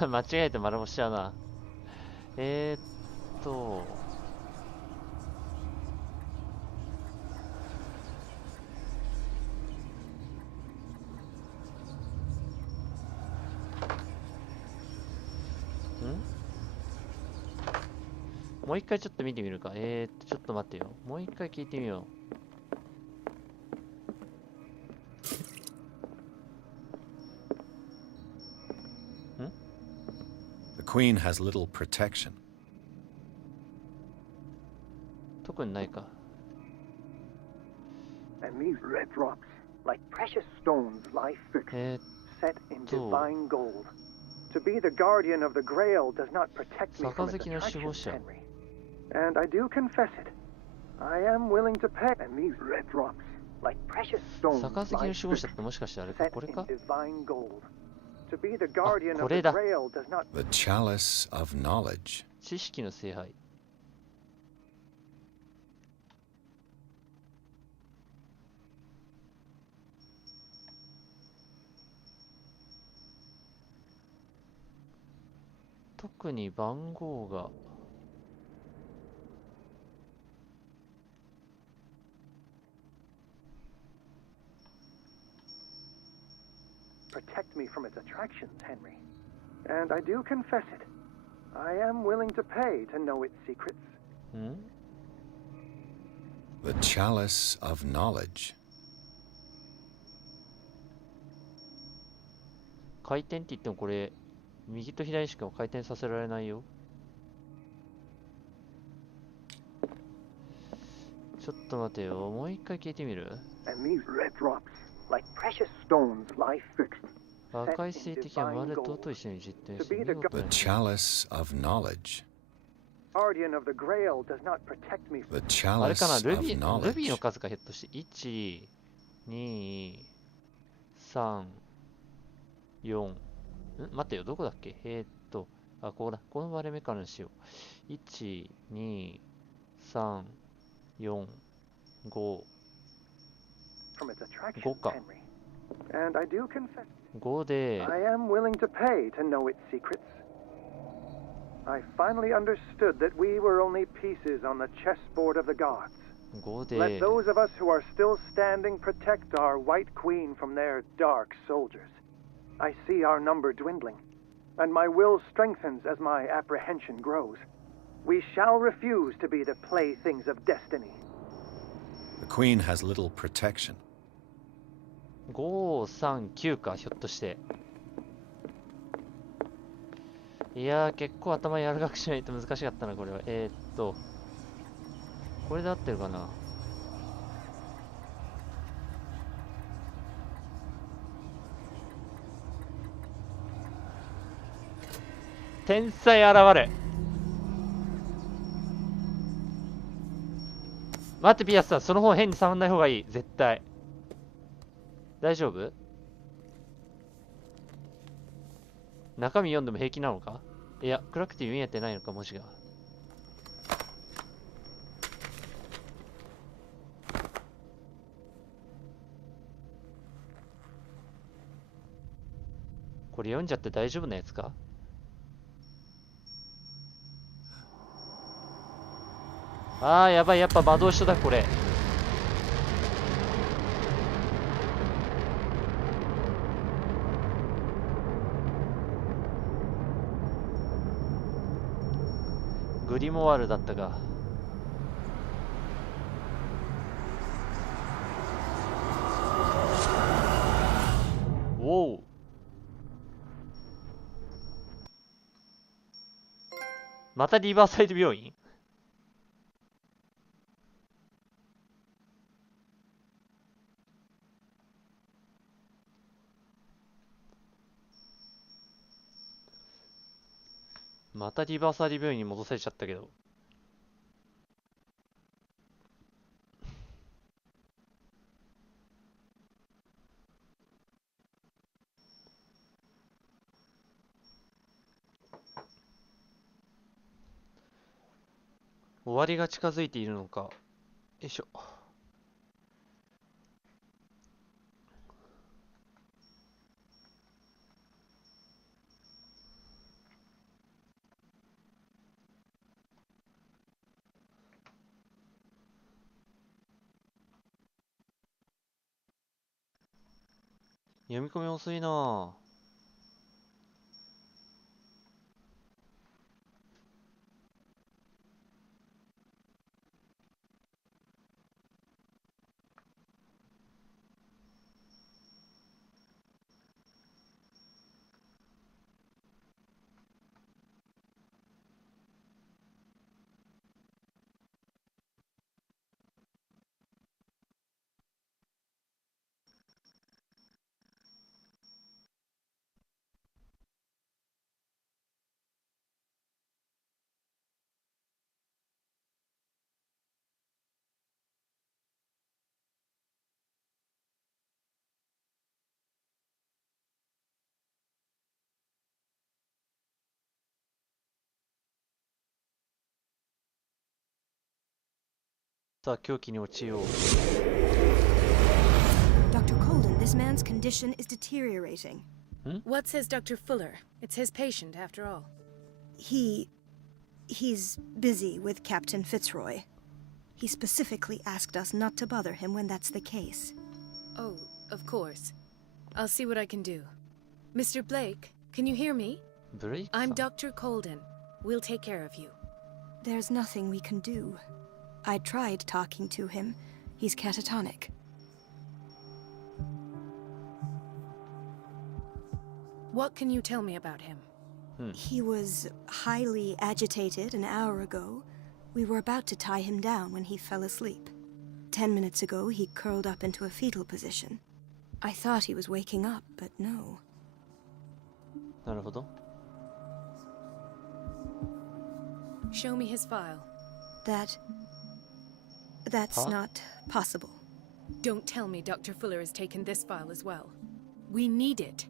間違えて丸押しちゃうな。もう一回ちょっと見てみるか。ちょっと待ってよ。もう一回聞いてみよう。The Queen has little protection. 特にないか。 And these red drops, like precious stones, lie fixed, set in divine gold. To be the guardian of the Grail does not protect me from its attractions, Henry. And I do confess it. I am willing to pay. And these red drops, like precious stones, lie fixed, set in divine gold. To be the guardian of the Grail does not. The chalice of knowledge. 知識の聖杯。特に番号が。Protect me from its attractions, Henry. And I do confess it. I am willing to pay to know its secrets. The chalice of knowledge. 回転って言ってもこれ右と左しか回転させられないよ。ちょっと待てよ、もう一回聞いてみる。 And these red drops, like precious stones, lie fixed. 赤い水滴はまるでと一緒に実験して見事 The な chalice of knowledge. Guardian of the Grail does not protect me The from あれかな、 chalice ル of ビーの knowledge. 数がひょっとして1、2、3、4。待ってよ、どこだっけ。あ、ここだ。この割れ目からにしよう。1、2、3、4、5。its attraction, 5か。 Henry. And I do confess, 5で、 I am willing to pay to know its secrets. I finally understood that we were only pieces on the chessboard of the gods. 5 Let で、 those of us who are still standing protect our White Queen from their dark soldiers. I see our number dwindling, and my will strengthens as my apprehension grows. We shall refuse to be the playthings of destiny. The queen has little protection. 5、3、9か、ひょっとして。いやー、結構頭柔らかくしないと難しかったな、これは。これで合ってるかな。天才現れ。待って、ピアスさん、その方変に触んない方がいい。絶対。大丈夫？中身読んでも平気なのか？いや、暗くて見えてないのか、文字が。これ読んじゃって大丈夫なやつか？あー、やばい、やっぱ魔導書だ、これ。グリモワールだったが。おお。またリバーサイド病院？またリバーサイド病院に戻されちゃったけど。終わりが近づいているのか。よいしょ。読み込み遅いなぁ。さあ、狂気に陥ろう。Dr. Colden, this man's condition is deteriorating. What says Dr. Fuller? It's his patient, after all. He's busy with Captain Fitzroy. He specifically asked us not to bother him when that's the case. Oh, of course. I'll see what I can do. Mr. Blake, can you hear me? Blake? I'm Dr. Colden. We'll take care of you. There's nothing we can do. I tried talking to him. He's catatonic. What can you tell me about him? He was highly agitated an hour ago. We were about to tie him down when he fell asleep. 10 minutes ago, he curled up into a fetal position. I thought he was waking up, but no. なるほど。 Show me his file. That's not possible. Don't tell me Dr. Fuller has taken this file as well. We need it.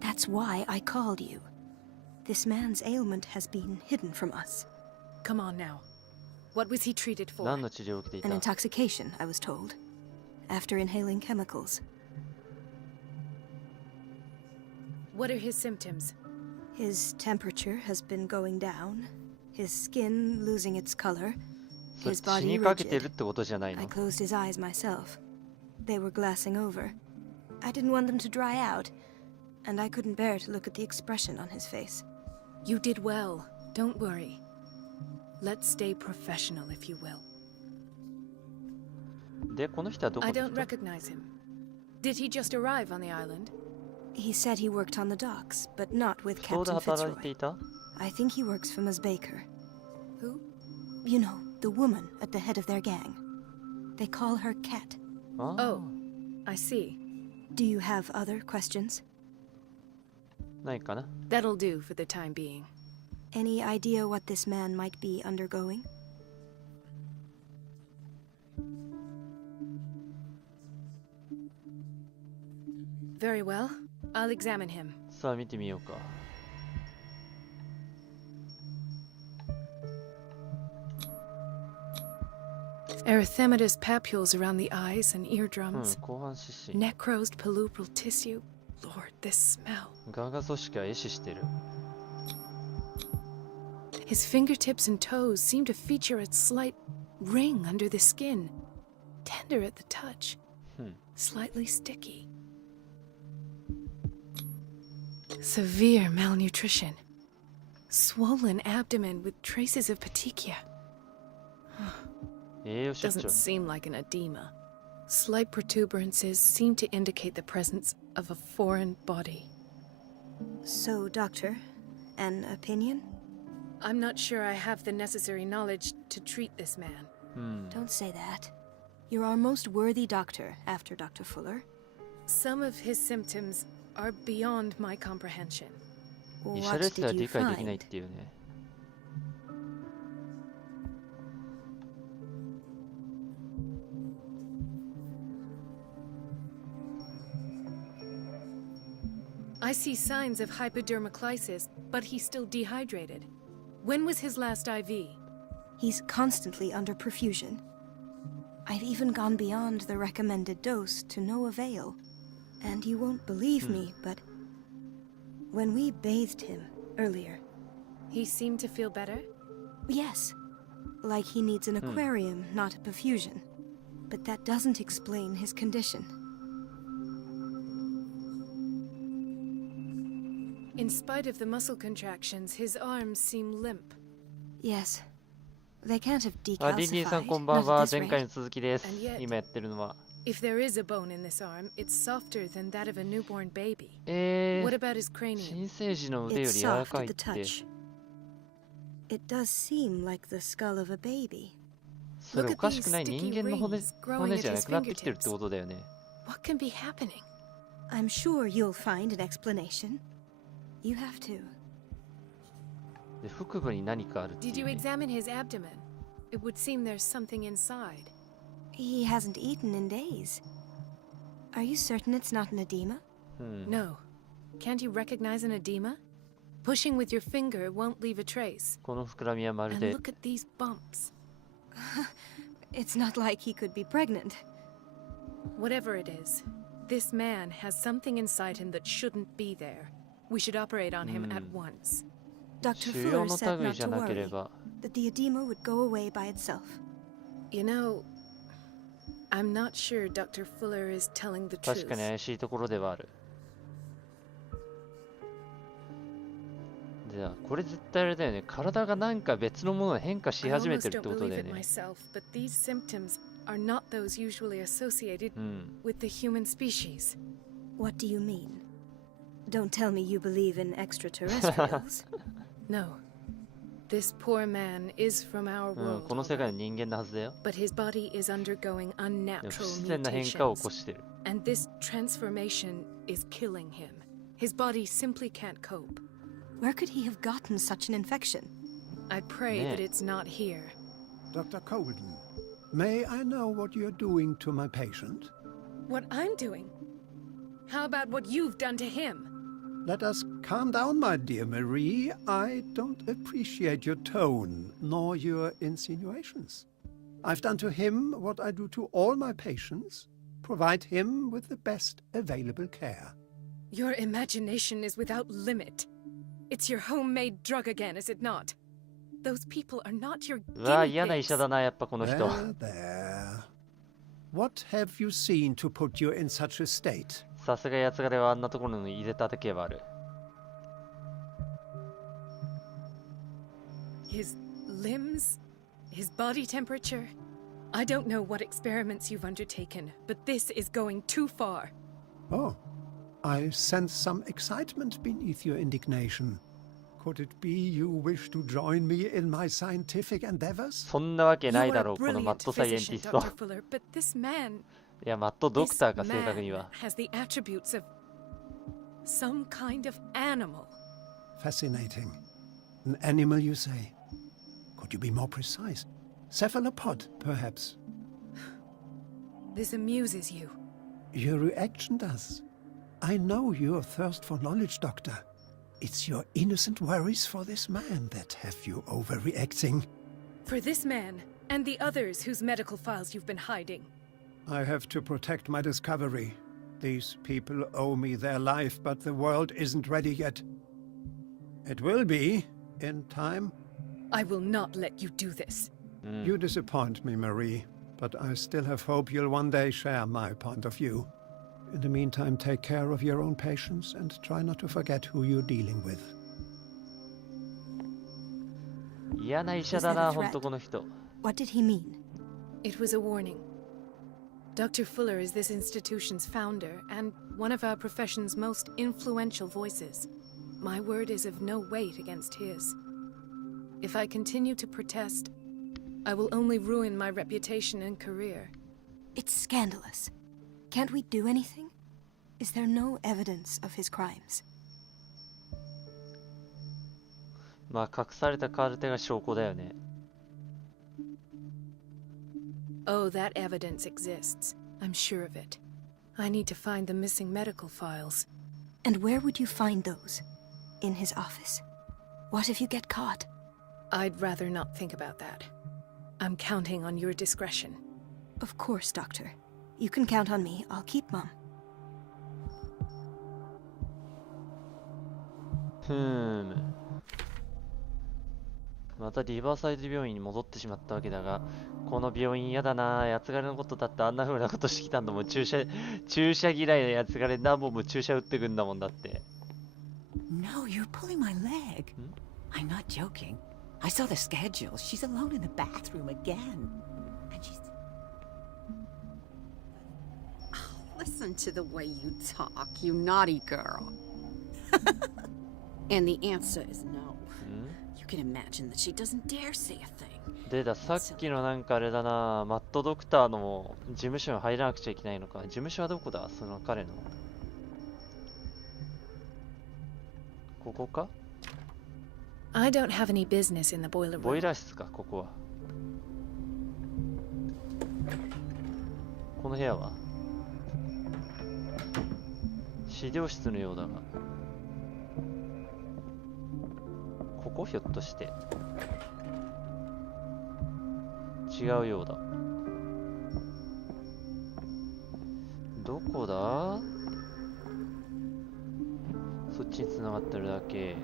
That's why I called you. This man's ailment has been hidden from us. Come on now. What was he treated for? 何の治療を受けてい An た？ intoxication, I was told. After inhaling chemicals. What are his symptoms? His temperature has been going down. His skin losing its color. それ His 死 body にかけてる rigid. ってことじゃない I の？ closed his eyes myself. They were glassing over. I didn't want them to dry out, and I couldn't bear to look at the expression on his face. You did well. Don't worry. Let's stay professional, if you will. で、この人はどこ I の don't 人？ recognize him. Did he just arrive on the island? He said he worked on the docks, but not with 不当で Captain 働いて Fitzroy. いた？ I think he works for Ms. Baker. Who? You know, the woman at the head of their gang. They call her Cat. あ Oh, I see. Do you have other questions? ないかな？ That'll do for the time being. Any idea what this man might be undergoing? Very well. I'll examine him. さあ見てみようか。 Erythematous papules around the eyes and うん、 eardrums. 後半四肢。 Necrosed palpebral tissue. Lord, this smell. ガガ組織は壊死してる。 His fingertips and toes seem to feature a slight ring under the skin. Tender at the touch. Slightly sticky. Severe malnutrition. Swollen abdomen with traces of petechia. 栄養失 Doesn't 調。 seem like an edema. Slight protuberances seem to indicate the presence of a foreign body. So, Doctor, an opinion? I'm not sure I have the necessary knowledge to treat this man. うん。 Don't say that. You're our most worthy doctor after Dr. Fuller. Some of his symptoms are beyond my comprehension. 医者ですら What did 理 you 解できないっ find? ていうね。 I see signs of hypodermoclysis, but he's still dehydrated. When was his last IV? He's constantly under perfusion. I've even gone beyond the recommended dose to no avail. And you won't believe me, but when we bathed him earlier, He seemed to feel better? yes, like he needs an aquarium, not a perfusion. But that doesn't explain his condition. In spite of the muscle contractions, his arms seem limp. Yes, they can't have あ、リンリンさん decalcified, こんばん not は。 at this 前回の rate. 続きです And。yet- 今やってるのは。 If there is a bone in this arm, it's softer than that of a newborn baby. 新 What about his cranium? 生児の腕よ It's り柔ら soft かい at っ the て。 touch. It does seem like the skull of a baby. それおかしくない？人間の骨じゃなくなってきてるってことだよね。 What can be happening? I'm sure you'll find an explanation. You have to. で、腹部に何かあるってい Did you う、ね。 examine his abdomen? It would seem there's something inside. He hasn't eaten in days. Are you certain it's not an edema? うん。 No. Can't you recognize an edema? Pushing with your finger won't leave a trace. この膨らみはまる And で look at these bumps. It's not like he could be pregnant. Whatever it is, this man has something inside him that shouldn't be there. We should operate on him at once. Dr. 腫瘍 Fuller の said 類 not じゃ to なけれ worry, ば。 that the edema would go away by itself. You know, I'm not sure Dr. Fuller is telling the 確 truth. かに怪しいところではある。じゃあこれ絶対あれだよね。体がなんか別のものに変化し I 始め almost てるっ don't てことだ believe よ it ね。 myself, but these symptoms are not those usually associated うん。 with the human species. What do you mean? Don't tell me you believe in extraterrestrials. No. This poor man is from our うん、 world, この世界の人間のはずだよ。 but his body is undergoing でも unnatural 不自然な変化を起こ mutations, してる。 and this transformation is killing him. His body simply can't cope. Where could he have gotten such an infection? I pray Yeah. that it's not here. Dr. Colden, may I know what you're doing to my patient? What I'm doing? How about what you've done to him? Let us calm down, my dear Marie. I don't appreciate your tone, nor your insinuations. I've done to him what I do to all my patients, provide him with the best available care. Your imagination is without limit. It's your homemade drug again, is it not? Those people are not your うわ、 guinea 嫌な医 pigs. 者だな、やっぱこの人。 There, there. What have you seen to put you in such a state? さすがやつがれはあんなところに入れただけはある。 His limbs? His body temperature? I don't know what experiments you've undertaken, but this is going too far. Oh, I sense some excitement beneath your indignation. Could it be you wish to join me in my scientific endeavors? そんなわけ You ない are だ a ろう、このマッ brilliant ドサイエンテ physician, ィスト。 Dr. Fuller, but this man, いや、マッドド this クターか、正確に man は。 has the attributes of some kind of animal. Fascinating. An animal, you say? Could you be more precise? Cephalopod, perhaps? This amuses you. Your reaction does. I know your thirst for knowledge, Doctor. It's your innocent worries for this man that have you overreacting. For this man, and the others whose medical files you've been hiding. I have to protect my discovery. These people owe me their life, but the world isn't ready yet. It will be, in time. I will not let you do this. You disappoint me, Marie, but I still have hope you'll one day share my point of view. In the meantime, take care of your own patients and try not to forget who you're dealing with. 嫌な医者だな、ほんとこの人。 What did he mean? It was a warning. Dr. Fuller is this institution's founder and one of our profession's most influential voices. My word is of no weight against his. If I continue to protest, I will only ruin my reputation and career. It's scandalous. Can't we do anything? Is there no evidence of his crimes? まあ、隠されたカルテが証拠だよね。 Oh, that evidence exists. I'm sure of it. I need to find the missing medical files. And where would you find those? In his office? What if you get caught? I'd rather not think about that. I'm counting on your discretion. Of course, Doctor. You can count on me. I'll keep Mum. またリバーサイド病院に戻ってしまったわけだが、この病院嫌だな。やつがれのことだってあんな風なことしてきたんだもん。注射嫌いなやつがれ何本も注射打ってくんだもんだって。 No, you're pulling my leg. I'm not joking. I saw the schedule. She's alone in the bathroom again. And she's... Listen to the way you talk, you naughty girl. And the answer is no. You can imagine that she doesn't dare say a thing. でだ、さっきのなんかあれだな、マットドクターの事務所に入らなくちゃいけないのか。事務所はどこだ、その彼の。ここか？ I don't have any business in the boiler ボイ room. ラー室か、ここは。この部屋は資料室のようだが。ここひょっとして違うようだ。どこだ？そっちに繋がってるだけ。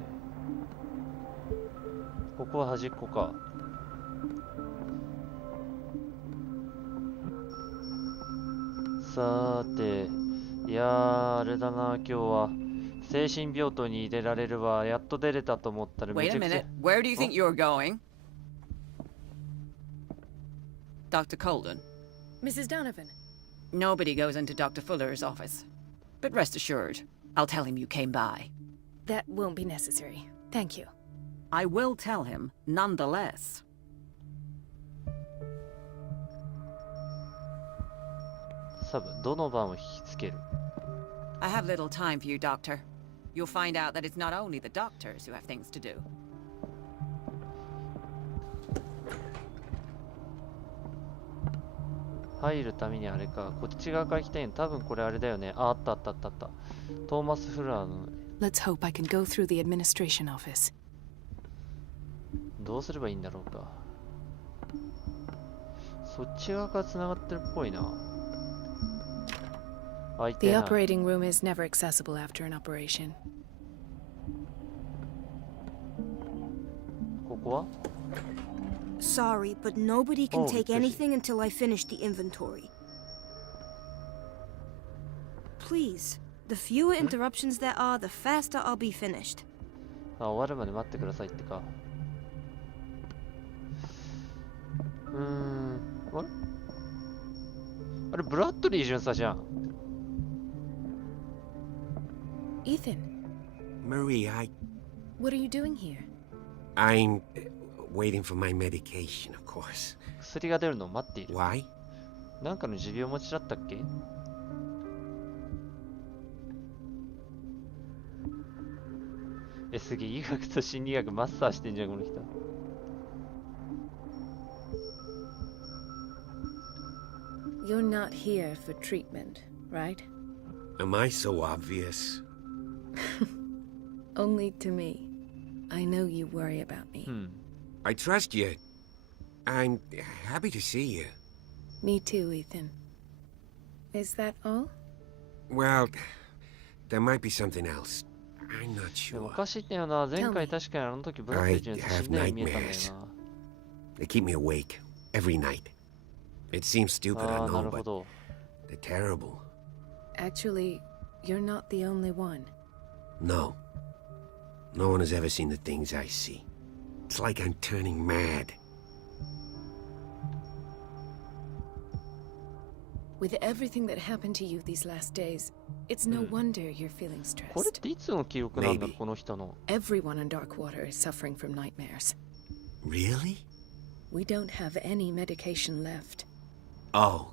ここは端っこか。さーて、いやー、あれだな、今日は。精神病棟に入れられるわ。やっと出れたと思ったらめ Wait ち a ゃくちゃ。 minute. Where do you think you're going? Dr. Colden. Mrs. Donovan. Nobody goes into Dr. Fuller's office. But rest assured, I'll tell him you came by. That won't be necessary. Thank you. I will tell him, nonetheless. サブ、どの番を引きつける？ I have little time for you, Doctor. You'll find out that it's not only the doctors who have things to do. 入るためにあれか、こっち側から来たいの。多分これあれだよね。あ、あったあったあったあった。トーマス・フラーの。Let's hope I can go through the administration office. どうすればいいんだろうか。そっち側から繋がってるっぽいな。開いて The ない。 operating room is never accessible after an operation. ここは Sorry, but nobody can Oh, take fishy. anything until I finish the inventory. Please, the fewer interruptions there are, the faster I'll be finished. あ、終わるまで待ってくださいってか。あれあれ、ブラッドリー巡査じゃん。Ethan, Marie, what are you doing here? I'm waiting for my medication, of course. 薬が出るのを待っている。 Why? なんかの持病持ちだったっけ？すげえ、医学と心理学マスターしてんじゃん、この人。You're not here for treatment, right? Am I so obvious? Only to me. I know you worry about me. I trust you. I'm happy to see you. Me too, Ethan. Is that all? Well, there might be something else. I'm not でもお sure. かしいんだよな。前回確かにあの時ブラッドリー巡査死んだように見えたんだよ They keep me awake every night. It seems stupid, な。あ I あ、な know, るほ but ど。 they're terrible. Actually, you're not the only one. No. No one has ever seen the things I see. It's like I'm turning mad. With everything that happened to you these last days, it's no wonder you're feeling これっ stressed. ていつの記憶なんだ、 Maybe. この人の。 Everyone in Darkwater is suffering from nightmares. Really? We don't have any medication left. Oh.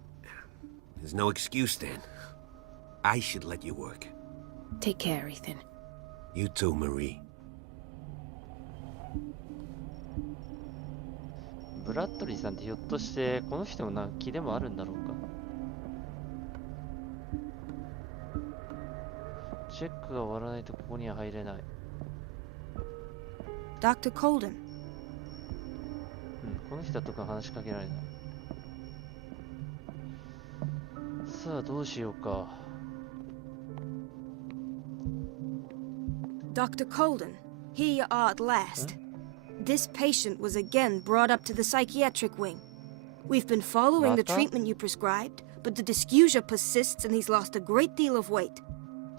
There's no excuse then. I should let you work. Take care, Ethan. You too, Marie. ブラッドリーさんってひょっとしてこの人のなんか気でもあるんだろうか。チェックが終わらないとここには入れない。Dr. Colden. この人は特に話しかけられない。さあどうしようか。 Dr. Colden, here you are at last. This patient was again brought up to the psychiatric wing. We've been following the Mata? treatment you prescribed, but the dysgeusia persists and he's lost a great deal of weight.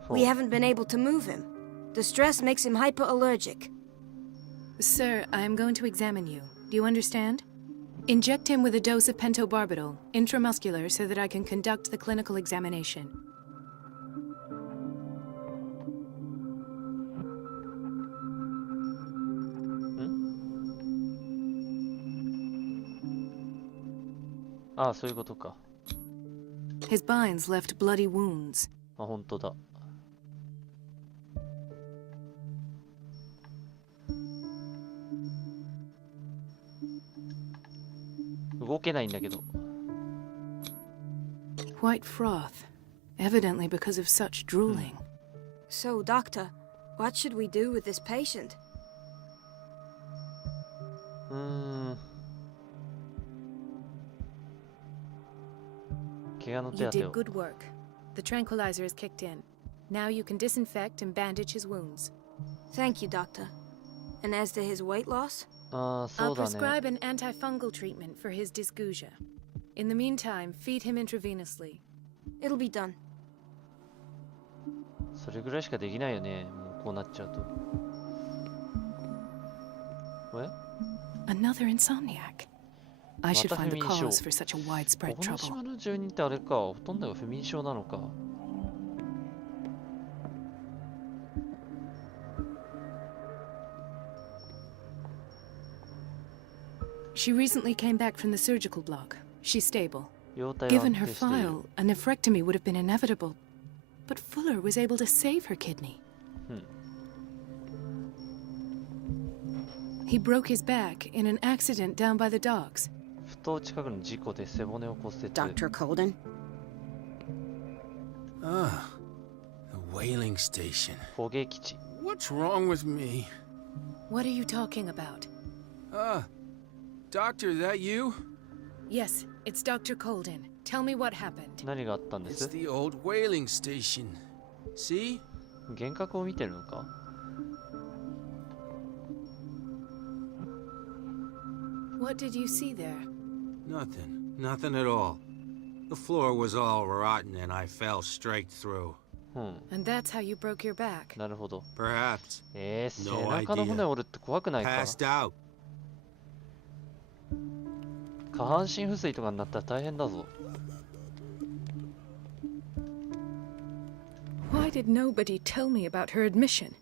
We haven't been able to move him. The stress makes him hyperallergic. Sir, I am going to examine you. Do you understand? Inject him with a dose of pentobarbital, intramuscular, so that I can conduct the clinical examination. Ah, そういうことか。 His binds left bloody wounds. あ、本当だ。動けないんだけど。 White froth, evidently because of such drooling. So, Doctor, what should we do with this patient? 怪我の手 You 当て did を。 good work. The tranquilizer is kicked in. Now you can disinfect and bandage his wounds. Thank you, Doctor. And as to his weight loss? ああ、そ I'll うだ prescribe ね。 an antifungal treatment for his dysgeusia. In the meantime, feed him intravenously. It'll be done. それぐらいしかできないよね。もうこうなっちゃうと。え Another insomniac. I should また find 不 the 眠症。 cause for such a widespread この trouble. 島の住人ってあれか。ほとんどが不眠症なのか。She recently came back from the surgical block. She's stable. 容体は Given 安 her 定している。 file, a nephrectomy would have been inevitable. But Fuller was able to save her kidney. He broke his back in an accident down by the docks. 埠頭近くの事故で背骨を骨折。 Dr. Colden? Ah, the whaling station. 捕鯨基地。 What's wrong with me? What are you talking about? Doctor, that you? Yes, it's Dr. Colden. Tell me what happened. 何があったんで It's す？ the old whaling station. See? 幻覚を見てるのか？ What did you see there? Nothing. Nothing at all. The floor was all rotten and I fell straight through. And that's how you broke your back. なるほど。 Perhaps. 背 No 中の骨 idea. 折るって怖くないか？ Passed out. 下半身不遂とかになったら大変だぞ。 Why did nobody tell me about her admission?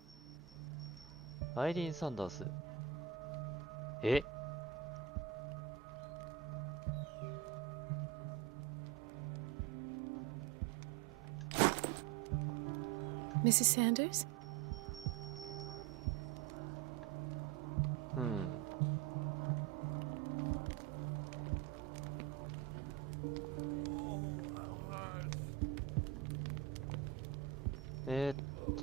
アイリーン・サンダース。え？ Mrs. Sanders?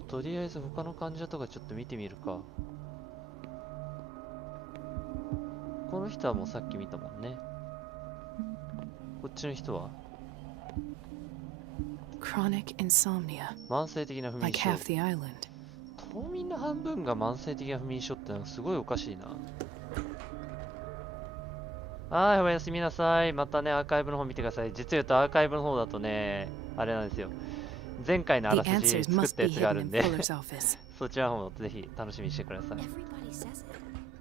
とりあえず他の患者とかちょっと見てみるか。この人はもうさっき見たもんね。こっちの人は Chronic insomnia. 慢性的な不眠 Like 症。 half the island. 島民の半分が慢性的な不眠症ってのはすごいおかしいな。はい、おやすみなさい。またね、アーカイブの方見てください。実言うとアーカイブの方だとね、あれなんですよ。前回のあ The らすじ answers 作っ must たや be つがあ hidden る in んで、 Fuller's office. そちらの方もぜひ楽しみにしてください。 Everybody says it.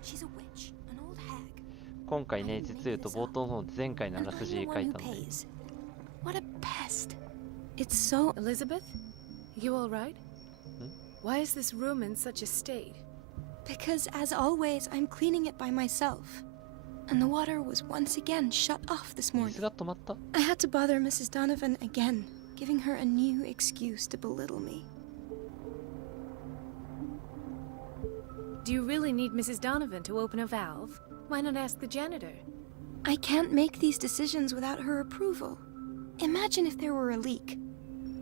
She's a witch, an old hag. 今回ね、実言うと冒頭の方で前回のあ And らす I'm じ the 書 one い who たんで。 pays. What a pest. It's so... Elizabeth? You all right? Why is this room in such a state? Because, as always, I'm cleaning it by myself. And the water was once again shut off this morning. 水が止まった？ I had to bother Mrs. Donovan again, giving her a new excuse to belittle me. Do you really need Mrs. Donovan to open a valve? Why not ask the janitor? I can't make these decisions without her approval. Imagine if there were a leak.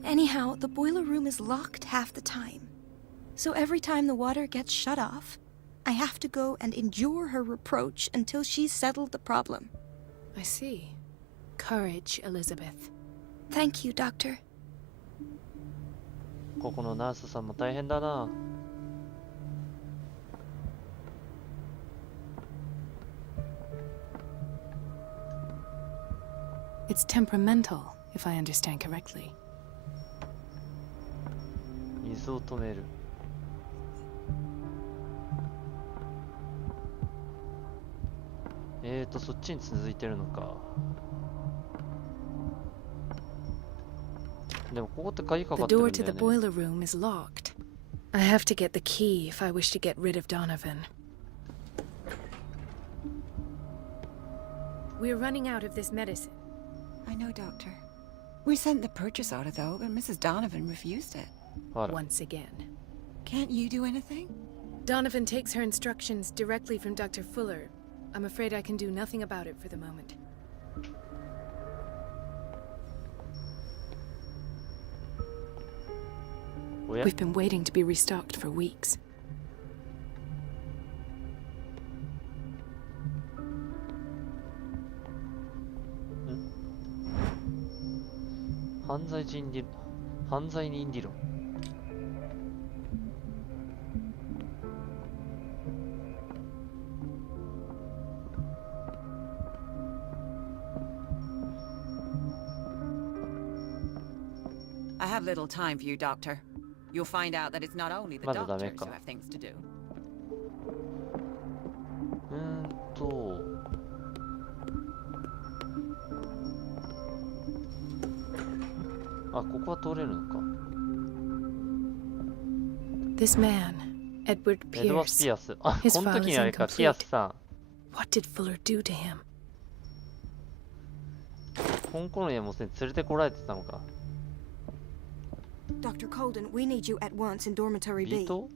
Anyhow, the boiler room is locked half the time. So every time the water gets shut off, I have to go and endure her reproach until she's settled the problem. I see. Courage, Elizabeth. Thank you, Doctor. ここのナースさんも大変だな。It's temperamental, if I understand correctly. 水を止める。そっちに続いてるのか。でもここって鍵かか The ってるん door だ to よ the ね。 boiler room is locked. I have to get the key if I wish to get rid of Donovan. We're running out of this medicine. I know, Doctor. We sent the purchase order, though, but Mrs. Donovan refused it. あら。 Once again. Can't you do anything? Donovan takes her instructions directly from Dr. Fuller. I'm afraid I can do nothing about it for the moment. おや？ We've been waiting to be restocked for weeks. 犯罪人理論。I have little time for you, Doctor. You'll find out that it's not only the まだダメ doctors か。 who have things to do. あ、ここは通れるのか。 This man, Edward エドワード・ Pierce. ピアス。あ、 His この file 時 is にあれか、 incomplete. ピアスさん。What did Fuller do to him? 香港へもうすでに連れてこられてたのか。 Dr. Colden, we need you at once in dormitory ビー B. ト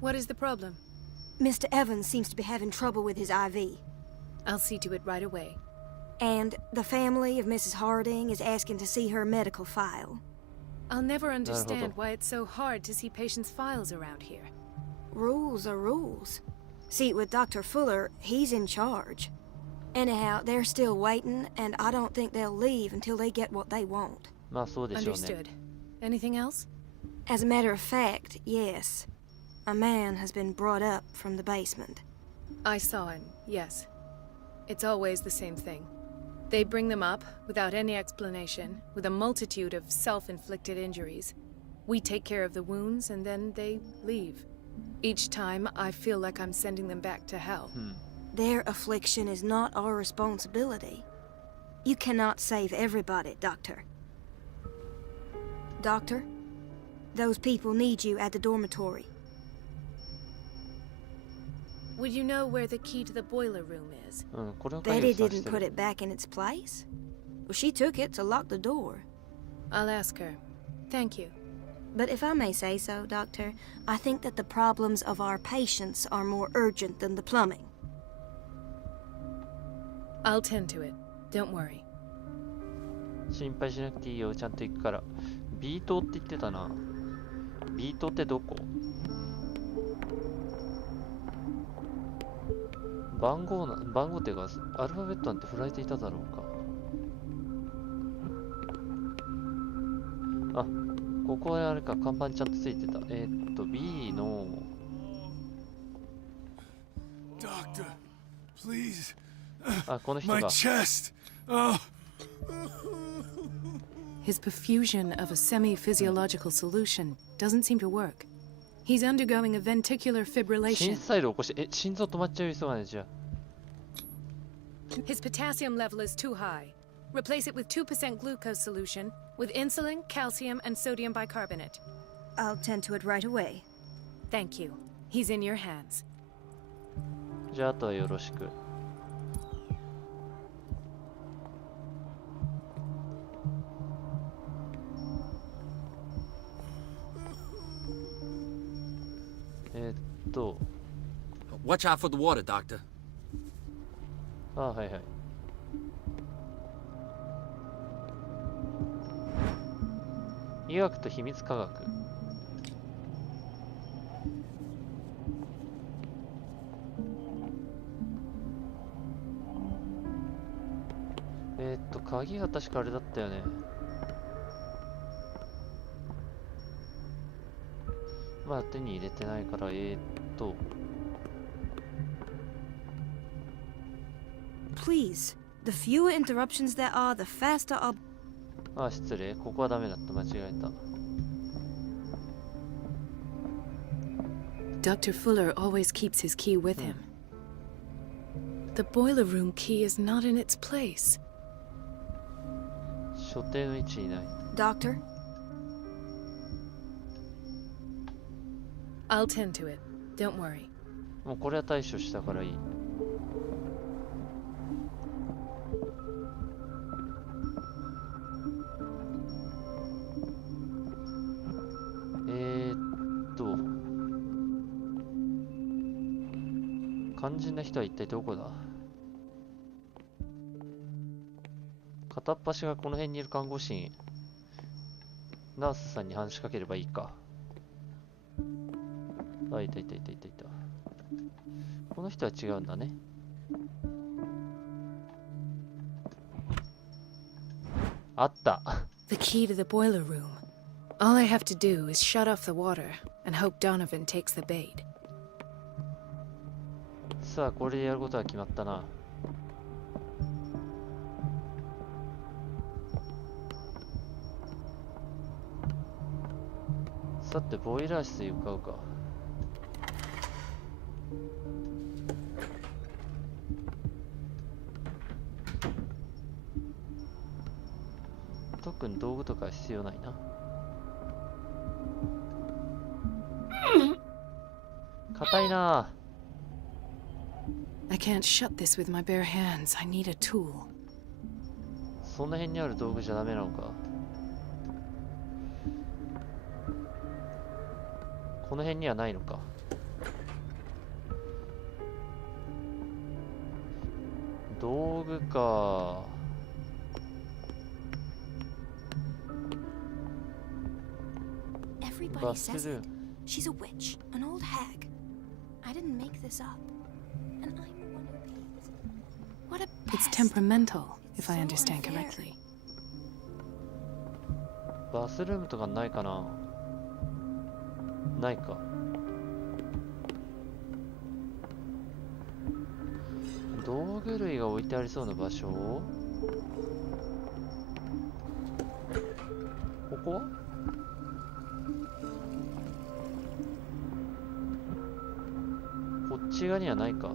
What is the problem? Mr. Evans seems to be having trouble with his IV. I'll see to it right away. And the family of Mrs. Harding is asking to see her medical file. I'll never understand why it's so hard to see patients' files around here. Rules are rules. See, with Dr. Fuller, he's in charge. Anyhow, they're still waiting, and I don't think they'll leave until they get what they want. まあそうでしょうね。 Understood. Anything else? As a matter of fact, yes. A man has been brought up from the basement. I saw him, yes. It's always the same thing. They bring them up, without any explanation, with a multitude of self-inflicted injuries. We take care of the wounds, and then they leave. Each time, I feel like I'm sending them back to hell. Their affliction is not our responsibility. You cannot save everybody, Doctor. Doctor, those people need you at the dormitory. Would you know where the key to the boiler room is? これの鍵を Betty 挿 didn't して put る。 it back in its place. Well, she took it to lock the door. I'll ask her. Thank you. But if I may say so, Doctor, I think that the problems of our patients are more urgent than the plumbing. I'll tend to it. Don't worry. 心配しなくていいよ、ちゃんと行くから。ビートって言ってたな。ビートってどこ？番号っていうか、アルファベットなんて振られていただろうか。あ、ここはあれか、看板ちゃんとついてた。B の。Doctor, please. あ、この人 My が。 chest. Oh. His perfusion of a semi-physiological solution doesn't seem to work. He's undergoing a ventricular 心 fibrillation. 細動起こして、心臓止まっちゃいそうなんで、じゃあ。 His potassium level is too high. Replace it with 2% glucose solution with insulin, calcium, and sodium bicarbonate. I'll tend to it right away. Thank you. He's in your hands. じゃあ、あとはよろしく。Watch out for the water, Doctor. あ、はいはい。医学と秘密科学。鍵が確かあれだったよね。まだ手に入れてないから、Please, the fewer interruptions there are, the faster I'll... あ、失礼。ここはダメだった。間違えた。Dr. Fuller always keeps his key with him. The boiler room key is not in its place. 所定の位置にない。Doctor? I'll tend to it. Don't worry. もうこれは対処したからいい。肝心な人は一体どこだ？片っ端がこの辺にいる看護師、ナースさんに話しかければいいか。あ、いた。この人は違うんだね。あった。The key to the boiler room. All I have to do is shut off the water and hope Donovan takes the bait. さあ、これでやることは決まったな。さて、ボイラー室へ向かうか。特に道具とか必要ないな。硬いな。 I can't shut this with my bare hands. I need a tool. その辺にある道具じゃダメなのか。この辺にはないのか。道具か。Everybody says it. She's a witch, an old hag. I didn't make this up. And I'm the one who pays. What a It's pest. temperamental, if I So understand unfair. correctly. バスルームとかないかな。ないか。道具類が置いてありそうな場所。ここはこっち側にはないか。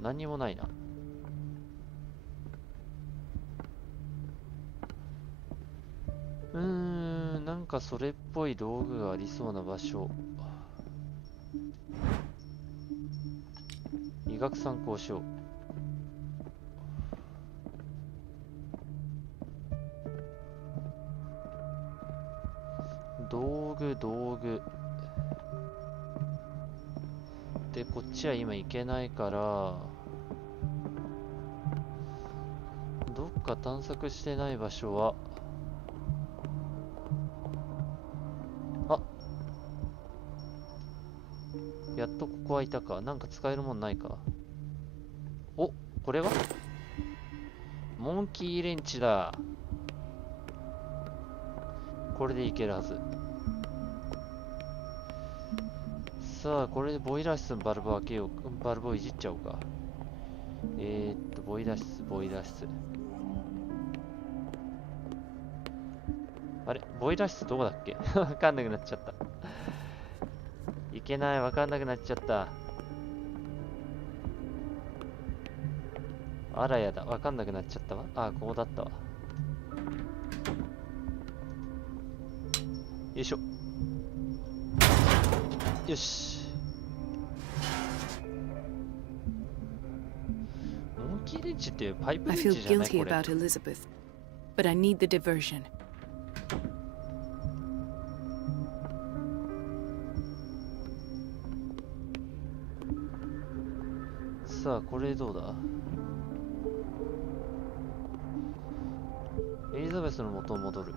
何にもないな。なんかそれっぽい道具がありそうな場所。医学参考書。道具。で、こっちは今行けないから、どっか探索してない場所は、やっとここはいたか。なんか使えるもんないか。お、これはモンキーレンチだ。これでいけるはず。さあ、これでボイラー室のバルブを開けよう。バルブをいじっちゃおうか。ボイラー室。あれ、ボイラー室どこだっけわかんなくなっちゃった。いけない、わかんなくなっちゃった。あらやだ、わかんなくなっちゃったわ。あ、ここだったわ。よいしょ。よし。モンキーレンチってパイプレ I ン feel チじゃない guilty これ。 about Elizabeth, but I need the diversion. さあ、これどうだ。エリザベスの元を戻る。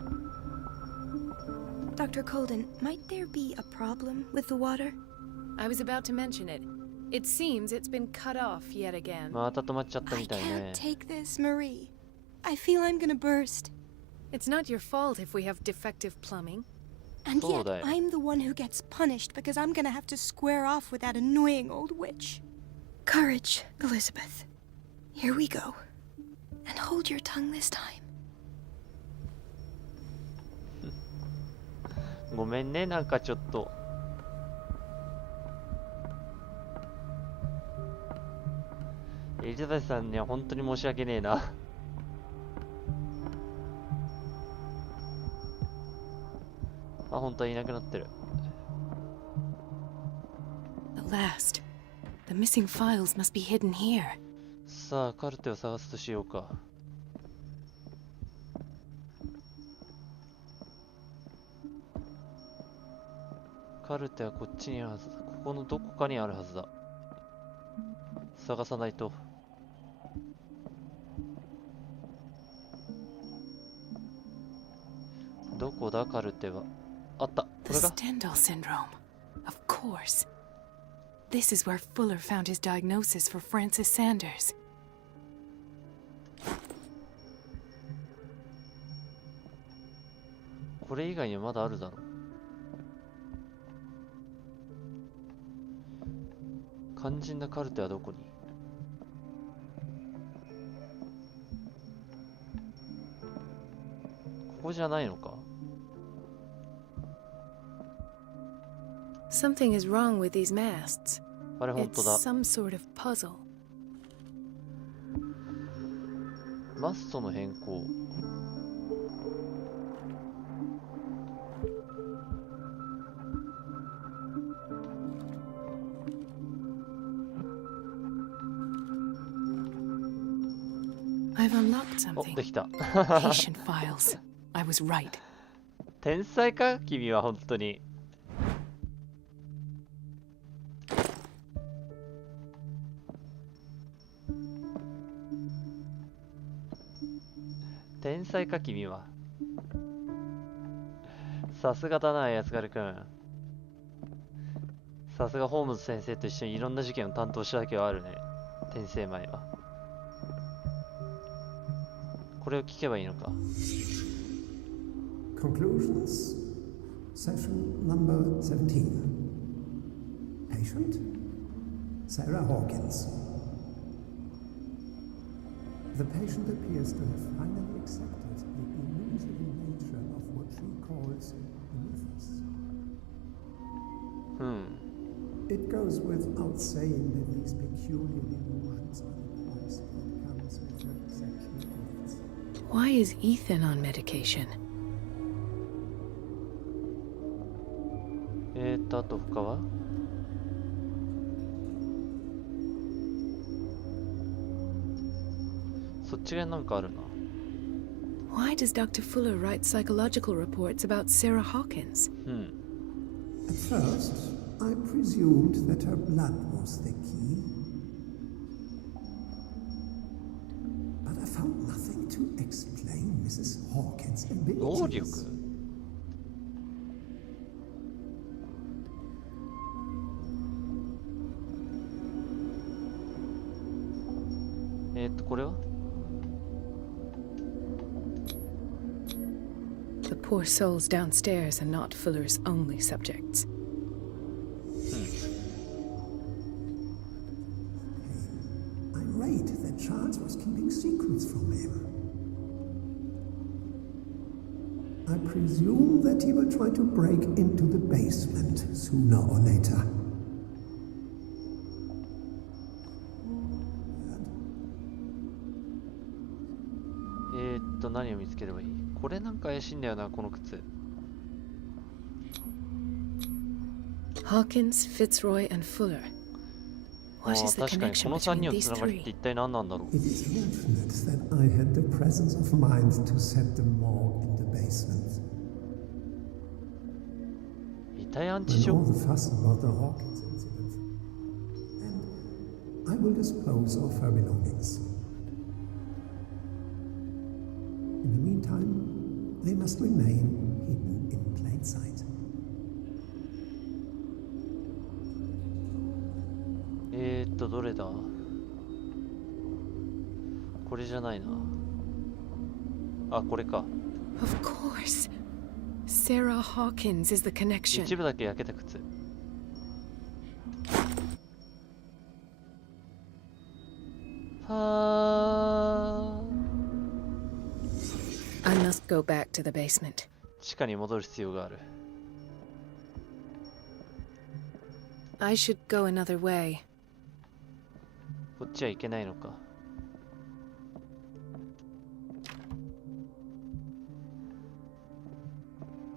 Dr. Colden, might there be a problem with the water? I was about to mention it. It seems it's been cut off yet again. また止まっちゃった I みたいね can't。take this, Marie. I feel I'm gonna burst. It's not your fault if we have defective plumbing. And yet, そうだよ。 I'm the one who gets punished because I'm gonna have to square off with that annoying old witch. Courage, Elizabeth. Here we go. And hold your tongue this time. ごめんね、なんかちょっと。エリザベスさんには本当に申し訳ねえな。あ、本当はいなくなってる。At last. The missing files must be hidden here. さあ、カルテを探すとしようか。カルテはこっちにあるはずだ。ここのどこかにあるはずだ。探さないと。どこだカルテは。あった。こ The れが Stendhal syndrome. Of course. This is where Fuller found his diagnosis for Francis Sanders. これ以外にはまだあるだろう。肝心なカルテはどこに。ここじゃないのか。 Something is wrong with these masts. あれ本 It's 当だ。 some sort of puzzle. マストの変更。I've unlocked お、 something. できた。 Patient files. I was right. 天才か君は本当に。天才か君は。さすがだな、やつがるくん。さすがホームズ先生と一緒にいろんな事件を担当しただけはあるね。転生前は。これを聞けばいいのか。 Conclusions. Session number 17. Patient? Sarah Hawkins. The patient appears to have finally accepted the illusory nature of what she calls the mythos. It goes without saying that these peculiar delusions are the price that comes with her exceptional gifts. Why is Ethan on medication? あと他はそっち側なんかあるな。 Why does Dr. Fuller write psychological reports about Sarah Hawkins? At first, I presumed that her blood was the key. But I found nothing to explain Mrs. Hawkins' 能力 abilities. これは The poor souls downstairs are not Fuller's only subjects. Irate that Charles was keeping secrets from him. I presume that he will try to break into the basement sooner or later. 何を見つければいい？これなんか怪しいんだよな、この靴。 Hawkins, Fitzroy, and Fuller. あ What あ、 is the 確かに connection この3 between 人の these つながりって three? 一体何なんだろう。 It is fortunate that I had the presence of mind to set the morgue in the basement. 遺体安置 When 所 all the fuss about the Hawkins incident. And I will dispose of her belongings. In the meantime, they must remain hidden in plain sight. どれだ？これじゃないな。あ、これか。 Of course. Sarah Hawkins is the connection. 一部だけ焼けた靴。はー。 I must go back to the basement. 地下に戻る必要がある。 I should go another way. こっちは行けないのか。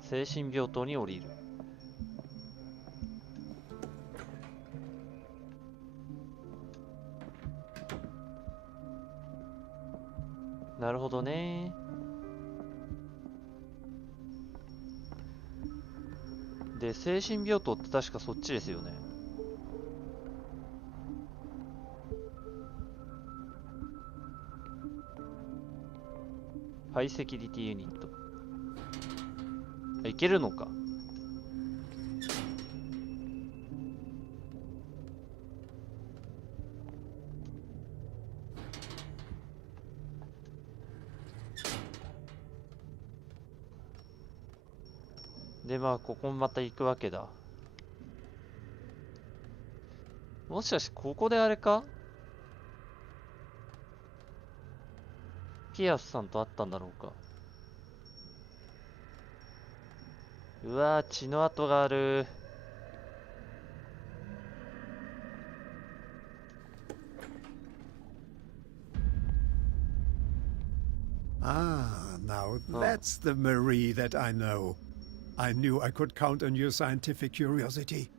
精神病棟に降りる。なるほどね。で、精神病棟って確かそっちですよね。ハイセキュリティユニット。いけるのか。で、まあ、ここもまた行くわけだ。もしかして、ここであれか？ピアスさんと会ったんだろうか。うわー、血の跡がある。Ah, now that's the Marie that I know. I knew I could count on your scientific curiosity.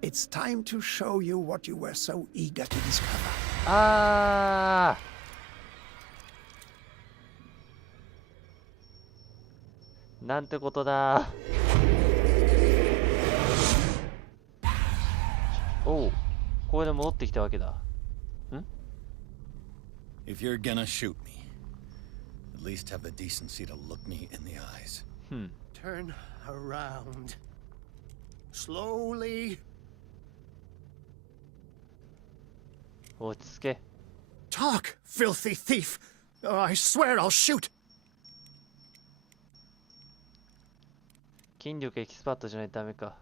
It's time to show you what you were so eager to discover. あー。なんてことだ。おう、これで戻ってきたわけだ。ん If you're gonna shoot me, at least have the decency to look me in the eyes. Turn around. Slowly. 落ち着け。Talk, filthy thief! I swear I'll shoot! 筋力エキスパートじゃないとダメか。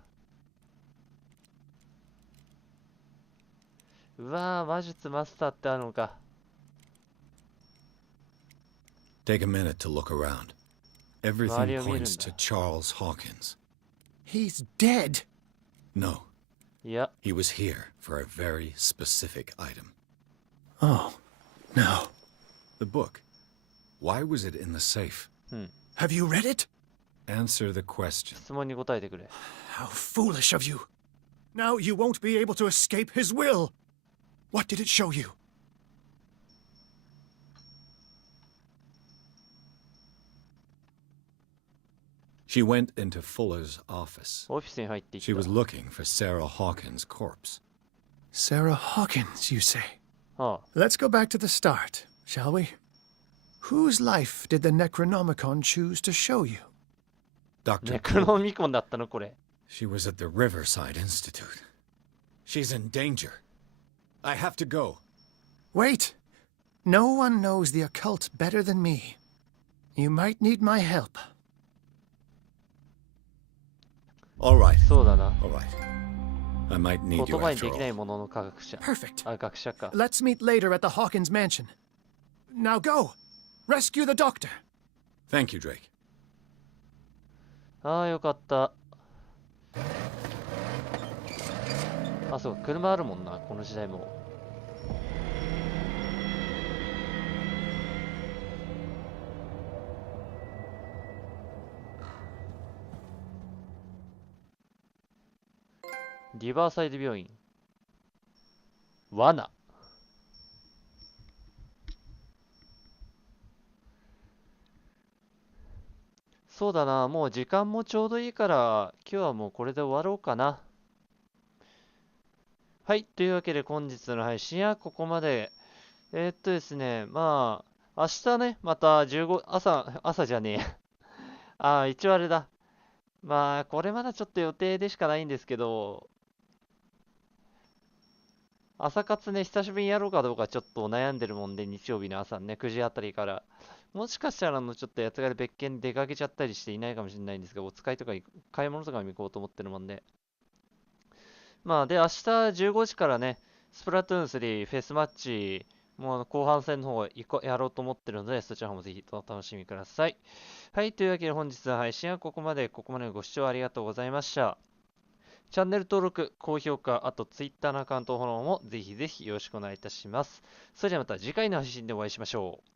うわー、魔術マスターってあるのか。Take a minute to look around. Everything points to Charles Hawkins. He's dead! No. Yeah. He was here for a very specific item. Oh, no. The book. Why was it in the safe? Have you read it? Answer the question. 質問に答えてくれ。 How foolish of you. Now you won't be able to escape his will. What did it show you? She went into Fuller's office. オフィスに入っていった。 She was looking for Sarah Hawkins' corpse. Sarah Hawkins, you say? はあ、 Let's go back to the start, shall we? Whose life did the Necronomicon choose to show you? ネ Dr. クロミコンだったのこれ。 She was at the Riverside Institute. She's in danger. I have to go. Wait. No one knows the occult better than me. You might need my help. All right. そうだな。 All right. I might need 言 you 葉に after できない all. ものの科学者。 Perfect. あ、学者か。 Let's meet later at the Hawkins mansion. Now go. Rescue the doctor. Thank you, Drake. ああ、よかった。あ、そう、車あるもんな、この時代も。リバーサイド病院。罠。そうだな、もう時間もちょうどいいから、今日はもうこれで終わろうかな。はい、というわけで本日の配信はここまで。ですね、まあ、明日ね、また朝じゃねえ。一応あれだ。まあ、これまだちょっと予定でしかないんですけど、朝活ね、久しぶりにやろうかどうかちょっと悩んでるもんで、日曜日の朝ね、9時あたりから。もしかしたらちょっとやつが別件出かけちゃったりしていないかもしれないんですが、お使いとか買い物とかに行こうと思ってるもんで。まあ、で、明日15時からね、スプラトゥーン3フェスマッチ、もう後半戦の方やろうと思ってるので、そちらもぜひお楽しみください。はい、というわけで本日の配信はここまでのご視聴ありがとうございました。チャンネル登録、高評価、あと Twitter のアカウントフォローもぜひぜひよろしくお願いいたします。それではまた次回の配信でお会いしましょう。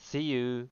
See you!